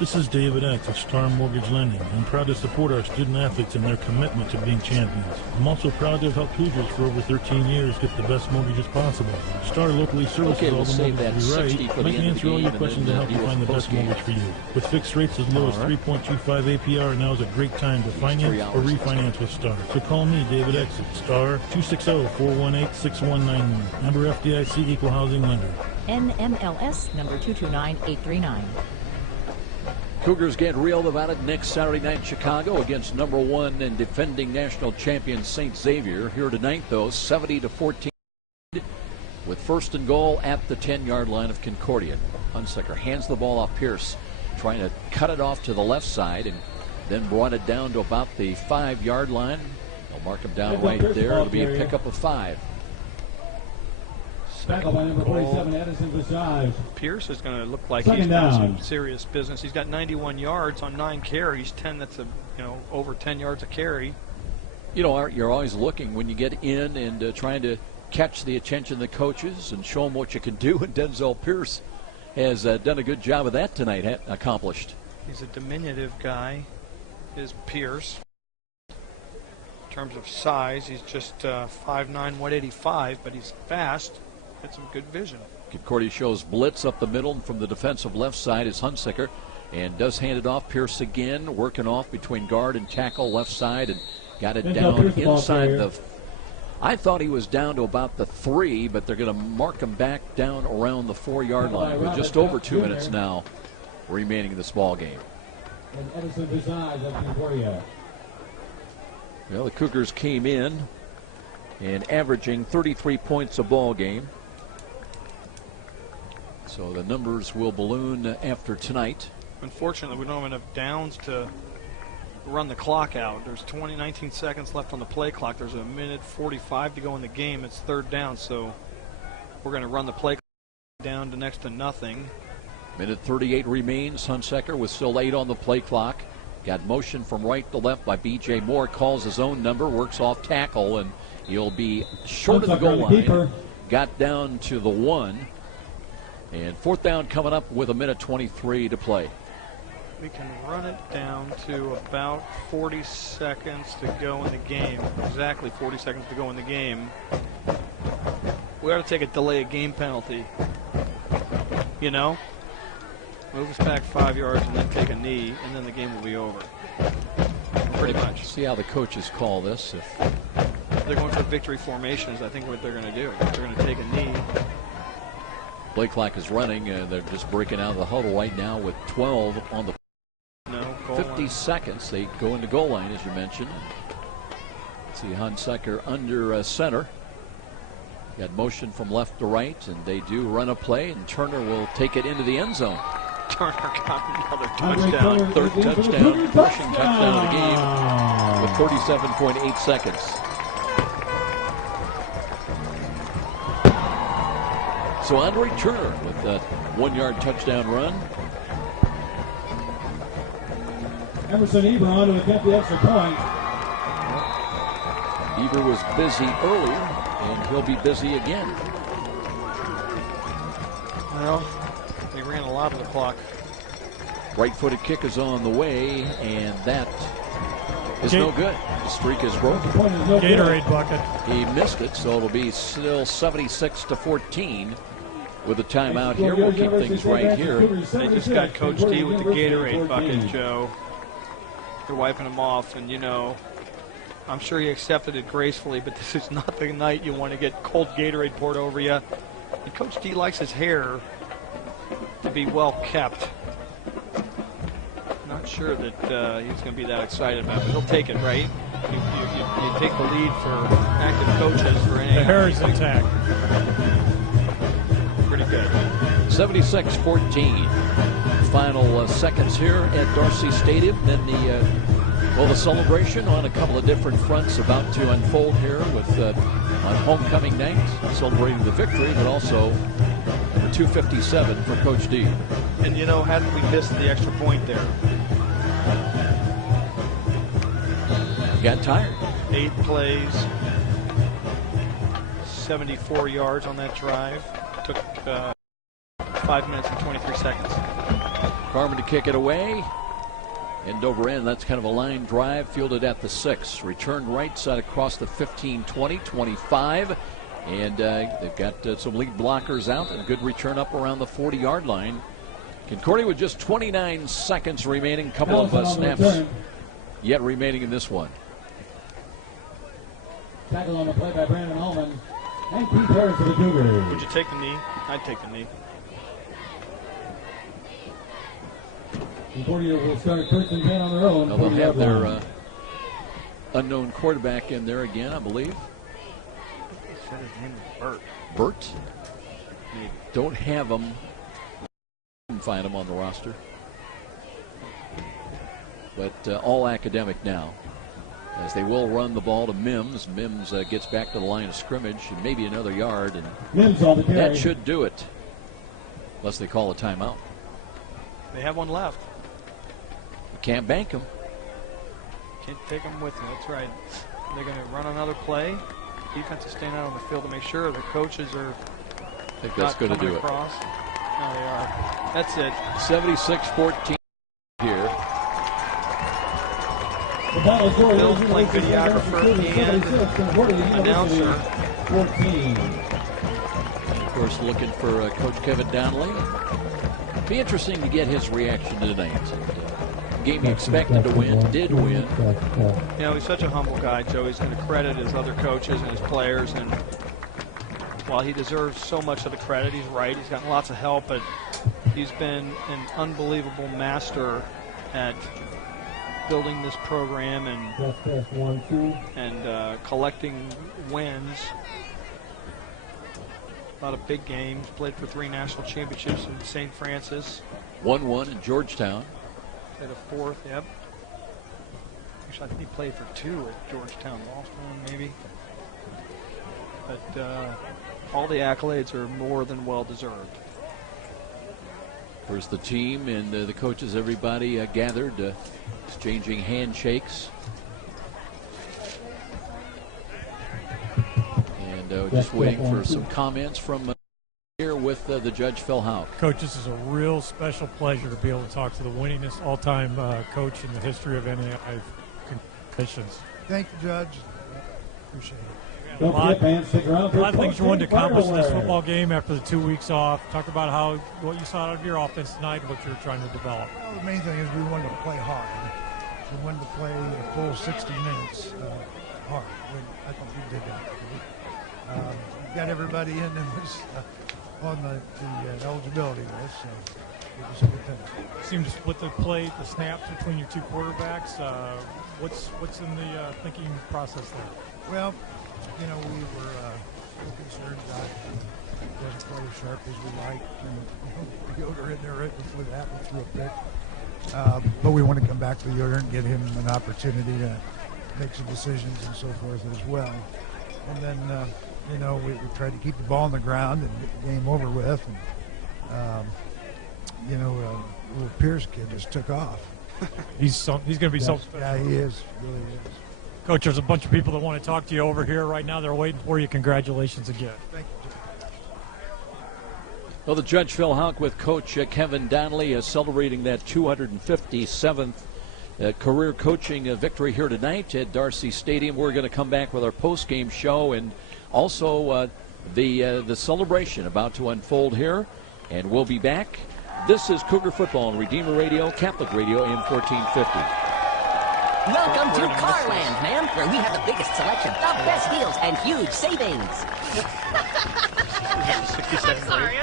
This is David X of Star Mortgage Lending. I'm proud to support our student athletes in their commitment to being champions. I'm also proud to have helped Cougars for over 13 years get the best mortgages possible. Star locally services all the mortgages we write. Let me answer all your questions and help you find the best mortgage for you. With fixed rates as low as 3.25 APR, now is a great time to finance or refinance with Star. So call me, David X, at Star 260-418-6191. Member FDIC Equal Housing Lender. NMLS number 229839. Cougars get real about it next Saturday night in Chicago against number 1 and defending national champion St. Xavier. Here tonight, though, 70-14 with first and goal at the 10-yard line of Concordia. Hunsaker hands the ball off Pierce, trying to cut it off to the left side, and then brought it down to about the 5-yard line. They'll mark him down right there. It'll be a pickup of 5. Tackled by number 47, Edison Visage. Pierce is going to look like he's doing some serious business. He's got 91 yards on 9 carries. 10. That's over 10 yards a carry. You know, Art, you're always looking when you get in and trying to catch the attention of the coaches and show them what you can do. And Denzel Pierce has done a good job of that tonight. Accomplished. He's a diminutive guy. Is Pierce. In terms of size, he's just 5'9", 185, but he's fast. Got some good vision. Concordia shows blitz up the middle from the defensive left side is Hunsaker, and does hand it off. Pierce again, working off between guard and tackle left side, and got it down inside the. I thought he was down to about the 3, but they're going to mark him back down around the 4-yard line with just over 2 minutes now remaining in this ball game. And Edison Visage of Concordia. Well, the Cougars came in and averaging 33 points a ball game. So the numbers will balloon after tonight. Unfortunately, we don't have enough downs to run the clock out. There's 19 seconds left on the play clock. There's a minute 45 to go in the game. It's third down, so we're going to run the play clock down to next to nothing. Minute 38 remains. Hunsaker with still 8 on the play clock. Got motion from right to left by B.J. Moore. Calls his own number, works off tackle, and he'll be short of the goal line. Got down to the 1. And fourth down coming up with a minute 23 to play. We can run it down to about 40 seconds to go in the game. Exactly 40 seconds to go in the game. We ought to take a delay of game penalty. You know? Move us back 5 yards and then take a knee, and then the game will be over. Pretty much. See how the coaches call this. If they're going for victory formations, I think what they're going to do. They're going to take a knee. Play clock is running. They're just breaking out of the huddle right now with 12 on the 50 seconds. They go into goal line, as you mentioned. See Hunsaker under center. Got motion from left to right, and they do run a play, and Turner will take it into the end zone. Turner got another touchdown. Third touchdown, rushing touchdown of the game with 37.8 seconds. So Andre Turner with that 1-yard touchdown run. Emerson Eber on to attempt the extra point. Eber was busy earlier, and he'll be busy again. Well, they ran a lot of the clock. Right-footed kick is on the way, and that is no good. The streak is broken. Gatorade bucket. He missed it, so it'll be still 76-14 with a timeout here. We'll keep things right here. They just got Coach D with the Gatorade bucket, Joe. They're wiping him off, and you know, I'm sure he accepted it gracefully, but this is not the night you want to get cold Gatorade poured over you. And Coach D likes his hair to be well kept. Not sure that he's going to be that excited about it, but he'll take it, right? You take the lead for active coaches for any. The hair is intact. Pretty good. 76-14. Final seconds here at Darcy Stadium. Then the celebration on a couple of different fronts about to unfold here with on homecoming night, celebrating the victory, but also number 257 for Coach D. And you know, hadn't we missed the extra point there? Got tired. 8 plays, 74 yards on that drive. Took 5 minutes and 23 seconds. Carmen to kick it away. End over end. That's kind of a line drive. Fielded at the 6. Returned right side across the 15, 20, 25. And they've got some lead blockers out. And a good return up around the 40-yard line. Concordia with just 29 seconds remaining. Couple of snaps yet remaining in this one. Tackle on the play by Brandon Allman. And Pete Harris for the Cougars. Would you take the knee? I'd take the knee. Concordia will start first and 10 on their own. They'll have their unknown quarterback in there again, I believe. He said his name was Bert. Bert? Don't have him. You can find him on the roster. But all academic now, as they will run the ball to Mims. Mims gets back to the line of scrimmage, and maybe another yard, and Mims on the carry. That should do it, unless they call a timeout. They have one left. You can't bank them. Can't take them with you. That's right. They're going to run another play. Defense is staying out on the field to make sure the coaches are. I think that's going to do across. it. No, they are. That's it. 76-14 here. Bill's playing videographer and announcer. 14. Of course, looking for Coach Kevin Donnelly. Be interesting to get his reaction tonight. Game he expected to win, did win. You know, he's such a humble guy, Joe. He's going to credit his other coaches and his players. And while he deserves so much of the credit, he's right. He's gotten lots of help, but He's been an unbelievable master at building this program and collecting wins. A lot of big games. Played for 3 national championships in St. Francis. 1-1 in Georgetown. Played a 4th, yep. Actually, I think he played for 2 at Georgetown. Lost one, maybe. But all the accolades are more than well deserved. There's the team and the coaches, everybody gathered, exchanging handshakes. And just waiting for some comments from here with the judge, Phil Houck. Coach, this is a real special pleasure to be able to talk to the winningest all-time coach in the history of NAI. Congratulations. Thank you, Judge. Appreciate it. A lot of things you wanted to accomplish in this football game after the 2 weeks off. Talk about what you saw out of your offense tonight and what you were trying to develop. Well, the main thing is we wanted to play hard. We wanted to play a full 60 minutes hard. I think we did that. We got everybody in that was on the eligibility list, so it was a good thing. Seemed to split the snaps between your 2 quarterbacks. What's in the thinking process there? Well, we were concerned about it doesn't play as sharp as we like. The Yoder in there right before that, we threw a pick. But we want to come back to the Yoder and get him an opportunity to make some decisions and so forth as well. And then, we tried to keep the ball on the ground and get the game over with. And, little Pierce kid just took off. He's going to be so special. Yeah, he is. Really is. Coach, there's a bunch of people that want to talk to you over here right now. They're waiting for you. Congratulations again. Thank you. Well, the judge, Phil Houck, with Coach Kevin Donnelly, is celebrating that 257th career coaching victory here tonight at Darcy Stadium. We're going to come back with our post-game show and also the celebration about to unfold here. And we'll be back. This is Cougar Football on Redeemer Radio, Catholic Radio, AM 1450. Welcome to Carland, ma'am, where we have the biggest selection, the best deals, and huge savings. I'm sorry.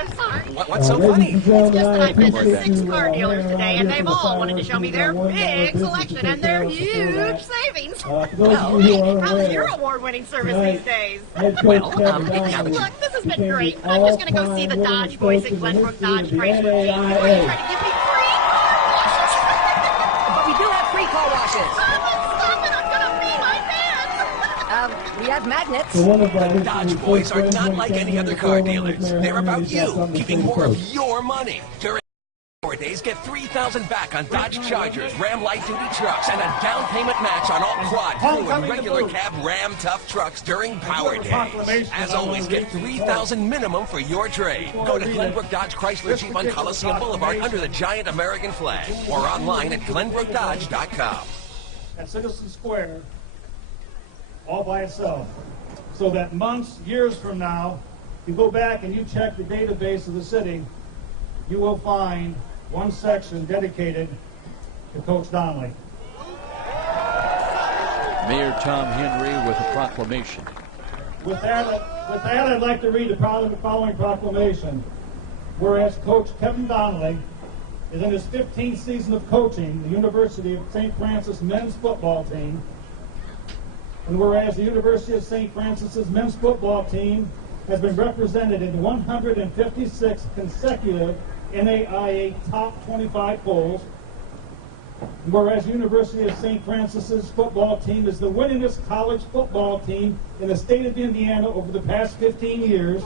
What's so funny? It's just that I've been to 6 car dealers today, and they've all wanted to show me their big selection and their huge savings. Well, how's your award-winning service these days? Well, look, this has been great. I'm just going to go see the Dodge boys at Glenbrook Dodge Chrysler Jeep. Are you trying to give me free car washes? But we do have free car washes. Stop it, I'm going to pee my pants. We have magnets. The Dodge boys are not like any other car dealers. They're about you, keeping more of your money. During Power Days, get $3,000 back on Dodge Chargers, Ram light-duty trucks, and a down payment match on all quad, crew, and regular cab Ram Tough trucks during Power Days. As always, get $3,000 minimum for your trade. Go to Glenbrook Dodge Chrysler Jeep on Coliseum Boulevard under the giant American flag, or online at glenbrookdodge.com. At Citizen Square, all by itself, so that months, years from now, you go back and you check the database of the city, you will find one section dedicated to Coach Donnelly. Mayor Tom Henry with a proclamation. With that, I'd like to read the following proclamation. Whereas Coach Kevin Donnelly is in his 15th season of coaching the University of St. Francis men's football team, and whereas the University of St. Francis's men's football team has been represented in 156 consecutive NAIA top 25 polls, and whereas the University of St. Francis's football team is the winningest college football team in the state of Indiana over the past 15 years,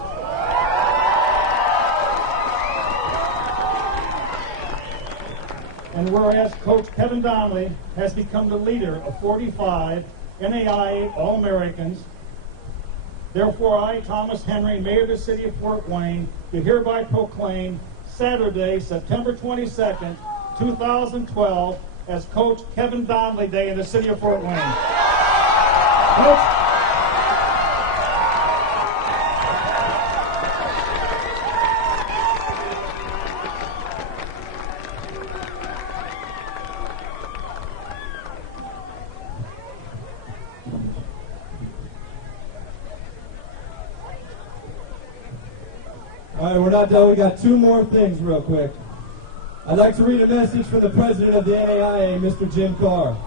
and whereas Coach Kevin Donnelly has become the leader of 45 NAIA All-Americans, therefore I, Thomas Henry, Mayor of the City of Fort Wayne, do hereby proclaim Saturday, September 22nd, 2012, as Coach Kevin Donnelly Day in the City of Fort Wayne. Coach, all right, we're not done. We got 2 more things real quick. I'd like to read a message from the president of the NAIA, Mr. Jim Carr.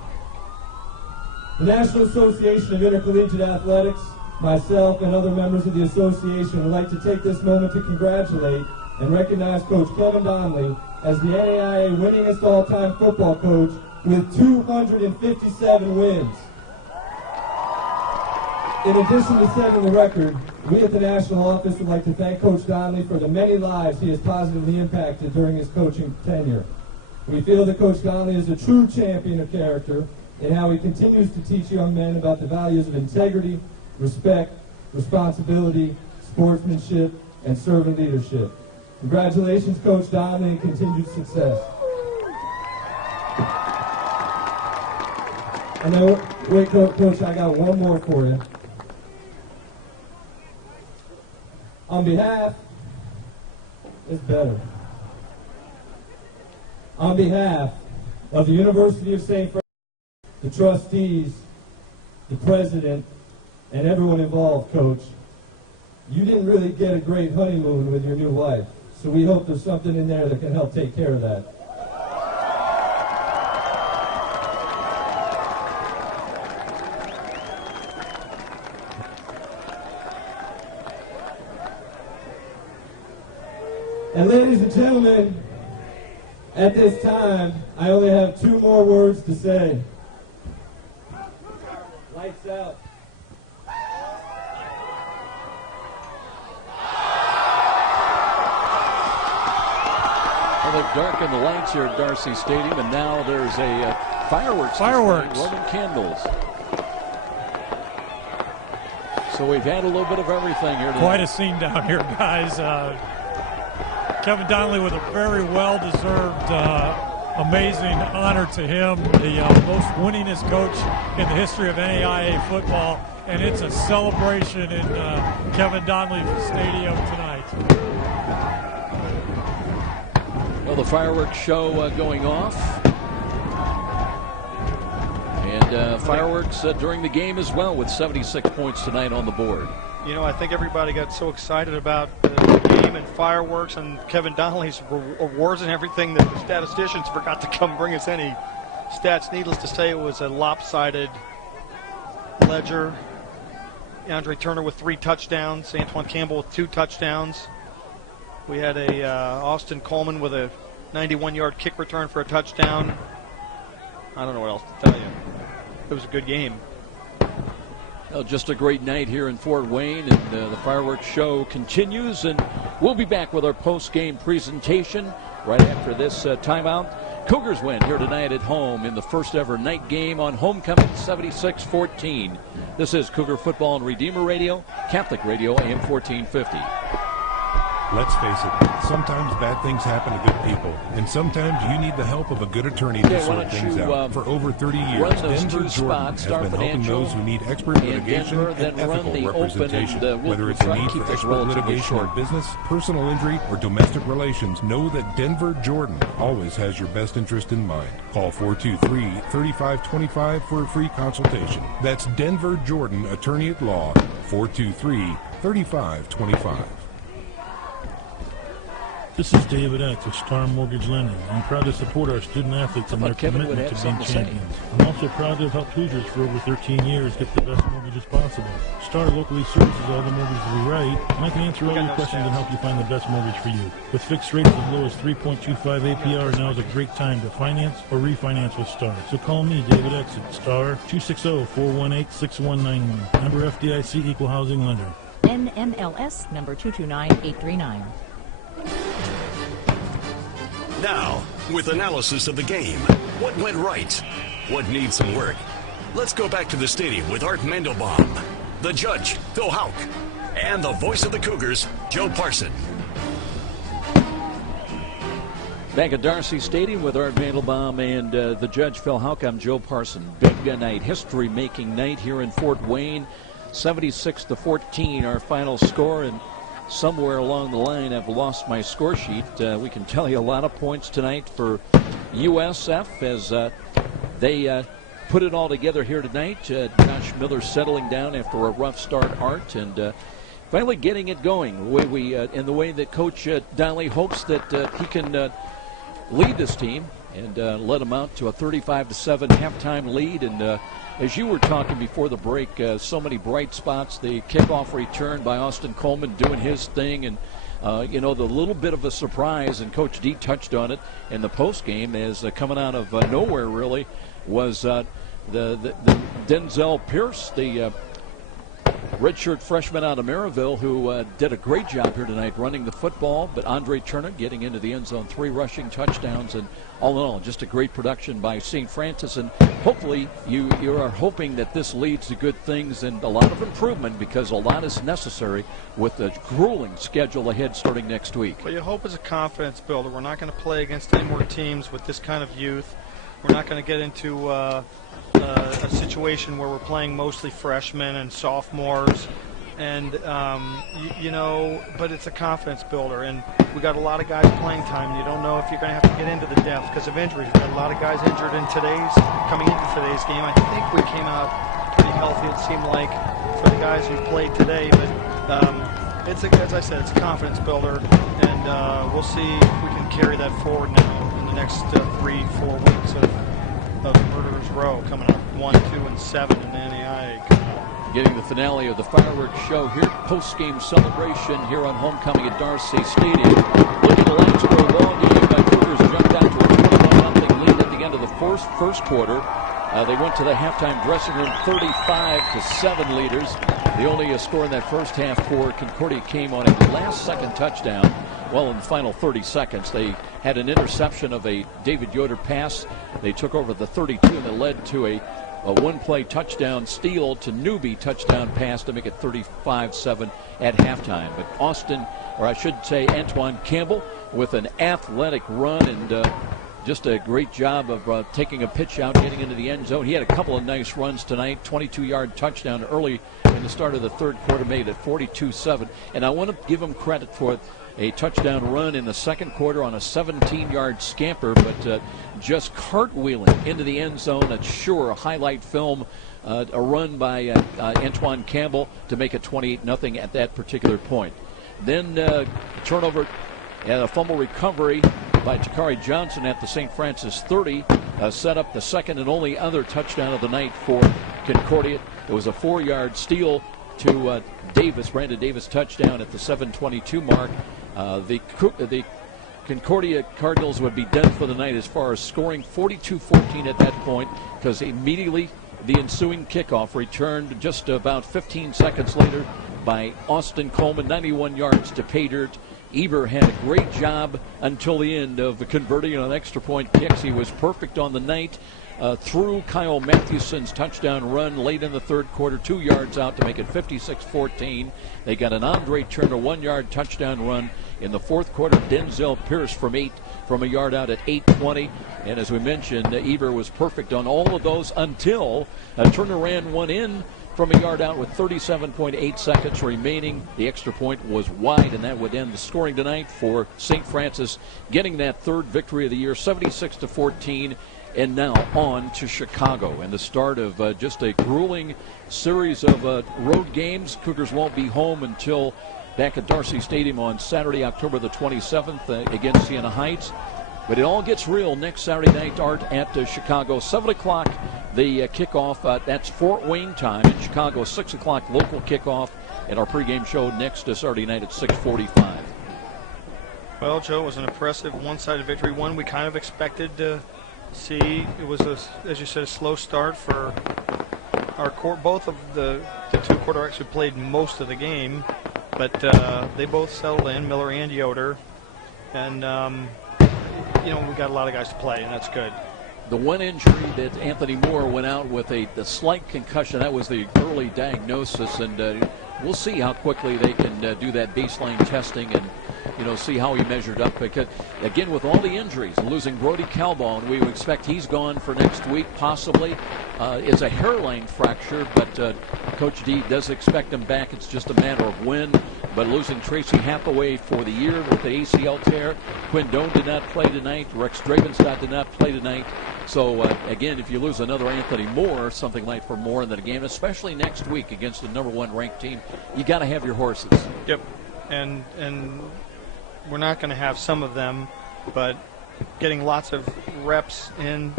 The National Association of Intercollegiate Athletics, myself, and other members of the association would like to take this moment to congratulate and recognize Coach Kevin Donnelly as the NAIA winningest all-time football coach with 257 wins. In addition to setting the record, we at the national office would like to thank Coach Donnelly for the many lives he has positively impacted during his coaching tenure. We feel that Coach Donnelly is a true champion of character in how he continues to teach young men about the values of integrity, respect, responsibility, sportsmanship, and servant leadership. Congratulations, Coach Donnelly, and continued success. And then, wait, Coach, I got one more for you. On behalf of the University of St. Francis, the trustees, the president, and everyone involved, Coach, you didn't really get a great honeymoon with your new wife, so we hope there's something in there that can help take care of that. And ladies and gentlemen, at this time, I only have two more words to say. Lights out. Well, they've darkened the lights here at Darcy Stadium, and now there's a fireworks. Roman candles. So we've had a little bit of everything here today. Quite a scene down here, guys. Kevin Donnelly with a very well-deserved, amazing honor to him, the most winningest coach in the history of NAIA football, and it's a celebration in Kevin Donnelly's stadium tonight. Well, the fireworks show going off, and fireworks during the game as well, with 76 points tonight on the board. You know, I think everybody got so excited about the game and fireworks and Kevin Donnelly's awards and everything that the statisticians forgot to come bring us any stats. Needless to say, it was a lopsided ledger. Andre Turner with 3 touchdowns, Antoine Campbell with 2 touchdowns. We had a Austin Coleman with a 91-yard kick return for a touchdown. I don't know what else to tell you. It was a good game. Well, just a great night here in Fort Wayne, and the fireworks show continues, and we'll be back with our post-game presentation right after this timeout. Cougars win here tonight at home in the first ever night game on homecoming, 76-14. This is Cougar Football and Redeemer Radio, Catholic Radio, AM 1450. Let's face it, sometimes bad things happen to good people, and sometimes you need the help of a good attorney to sort things out. For over 30 years, Denver Jordan has been helping those who need expert litigation and ethical representation. Whether it's a need for expert litigation in business, personal injury, or domestic relations, know that Denver Jordan always has your best interest in mind. Call 423-3525 for a free consultation. That's Denver Jordan, Attorney at Law, 423-3525. This is David X of Star Mortgage Lending. I'm proud to support our student athletes in their commitment to being champions. I'm also proud to have helped Hoosiers for over 13 years get the best mortgages possible. Star locally services all the mortgages we write, and I can answer all your questions and help you find the best mortgage for you. With fixed rates as low as 3.25 APR, now is a great time to finance or refinance with Star. So call me, David X, at Star 260-418-6191. Member FDIC Equal Housing Lender. NMLS number 229839. Now, with analysis of the game, what went right, what needs some work. Let's go back to the stadium with Art Mandelbaum, the judge, Phil Houck, and the voice of the Cougars, Joe Parson. Back at Darcy Stadium with Art Mandelbaum and the judge, Phil Houck. I'm Joe Parson. Big night, history-making night here in Fort Wayne. 76-14, our final score, and somewhere along the line I've lost my score sheet. We can tell you a lot of points tonight for USF as they put it all together here tonight. Josh Miller settling down after a rough start, Art, and finally getting it going. The way that Coach Donnelly hopes that he can lead this team and led them out to a 35-7 halftime lead. And as you were talking before the break, so many bright spots. The kickoff return by Austin Coleman doing his thing, and the little bit of a surprise, and Coach D touched on it in the post game, as coming out of nowhere really was the Denzel Pierce, the redshirt freshman out of Maryville, who did a great job here tonight running the football. But Andre Turner getting into the end zone, 3 rushing touchdowns, and all in all, just a great production by St. Francis. And hopefully you are hoping that this leads to good things and a lot of improvement, because a lot is necessary with the grueling schedule ahead starting next week. Well, you hope it's a confidence builder. We're not going to play against any more teams with this kind of youth. We're not going to get into a situation where we're playing mostly freshmen and sophomores, and but it's a confidence builder, and we got a lot of guys playing time. You don't know if you're going to have to get into the depth because of injuries. We got a lot of guys injured coming into today's game. I think we came out pretty healthy, it seemed like, for the guys who played today. But as I said, it's a confidence builder, and we'll see if we can carry that forward now in the next 3-4 weeks of Murderers Row coming up, 1, 2, and 7 in the NAIA. Getting the finale of the fireworks show here, post-game celebration here on homecoming at Darcy Stadium. Looking to last for a ball game, Cougars jumped out to a 21-0 lead at the end of the first quarter. They went to the halftime dressing room 35-7 leaders. The only score in that first half for Concordia came on a last-second touchdown. Well, in the final 30 seconds, they had an interception of a David Yoder pass. They took over the 32, and it led to a one-play touchdown steal to Newby touchdown pass to make it 35-7 at halftime. But Antoine Campbell with an athletic run and just a great job of taking a pitch out, getting into the end zone. He had a couple of nice runs tonight. 22-yard touchdown early in the start of the third quarter made it 42-7. And I want to give him credit for a touchdown run in the second quarter on a 17-yard scamper, but just cartwheeling into the end zone. A highlight film, a run by Antoine Campbell to make it 28-0 at that particular point. Then turnover and a fumble recovery by Jakari Johnson at the St. Francis 30 set up the second and only other touchdown of the night for Concordia. It was a 4-yard steal to Brandon Davis touchdown at the 7:22 mark. The Concordia Cardinals would be done for the night as far as scoring, 42-14 at that point, because immediately the ensuing kickoff returned just about 15 seconds later by Austin Coleman, 91 yards to pay dirt. Eber had a great job until the end of converting on extra point kicks. He was perfect on the night. Through Kyle Mathewson's touchdown run late in the third quarter, 2 yards out to make it 56-14. They got an Andre Turner 1-yard touchdown run in the fourth quarter. Denzel Pierce from a yard out at 8:20. And as we mentioned, Eber was perfect on all of those until Turner ran one in from a yard out with 37.8 seconds remaining. The extra point was wide, and that would end the scoring tonight for St. Francis, getting that third victory of the year, 76-14. And now on to Chicago and the start of just a grueling series of road games. Cougars won't be home until back at Darcy Stadium on Saturday, October the 27th against Siena Heights. But it all gets real next Saturday night, Art, at Chicago. 7 o'clock, the kickoff. That's Fort Wayne time in Chicago. 6 o'clock local kickoff. And our pregame show next Saturday night at 6:45. Well, Joe, it was an impressive one-sided victory. One we kind of expected to see. It was, as you said, a slow start for our court. Both of the two quarterbacks who played most of the game, but they both settled in, Miller and Yoder. And, we got a lot of guys to play, and that's good. The one injury that Anthony Moore went out with the slight concussion, that was the early diagnosis, and we'll see how quickly they can do that baseline testing and see how he measured up. Because, again, with all the injuries, losing Brody Calbaugh, we would expect he's gone for next week, possibly. It's a hairline fracture, but Coach D does expect him back. It's just a matter of when. But losing Tracy Hathaway for the year with the ACL tear, Quinn Doan did not play tonight, Rex Dravenstadt did not play tonight. So, again, if you lose another Anthony Moore, something like for Moore in the game, especially next week against the number 1 ranked team, you got to have your horses. Yep, and we're not going to have some of them, but getting lots of reps in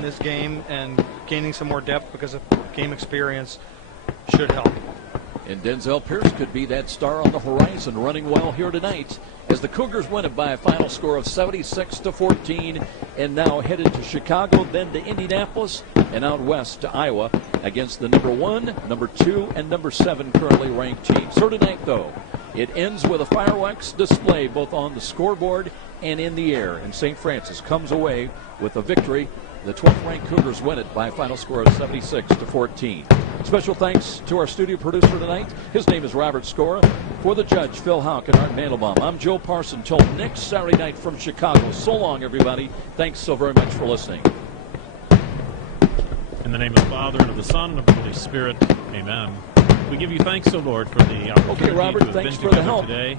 this game and gaining some more depth because of game experience should help. And Denzel Pierce could be that star on the horizon, running well here tonight as the Cougars win it by a final score of 76-14, and now headed to Chicago, then to Indianapolis, and out west to Iowa against the number 1, number 2, and number 7 currently ranked teams. So tonight, though, it ends with a fireworks display both on the scoreboard and in the air, and St. Francis comes away with a victory. The 12th ranked Cougars win it by a final score of 76-14. Special thanks to our studio producer tonight. His name is Robert Scora. For the judge, Phil Houck and Art Mandelbaum, I'm Joe Parson. Till next Saturday night from Chicago. So long, everybody. Thanks so very much for listening. In the name of the Father, and of the Son, and of the Holy Spirit. Amen. We give you thanks, O Lord, for the opportunity Robert, to have thanks been for the together help. today.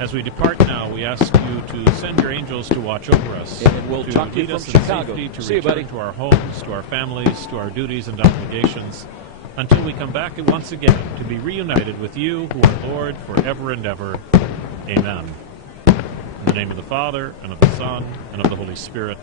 As we depart now, we ask you to send your angels to watch over us. And we'll talk to you lead from us in Chicago. safety, to See you, return buddy. to our homes, to our families, to our duties and obligations, until we come back once again to be reunited with you, who are Lord, forever and ever. Amen. In the name of the Father, and of the Son, and of the Holy Spirit.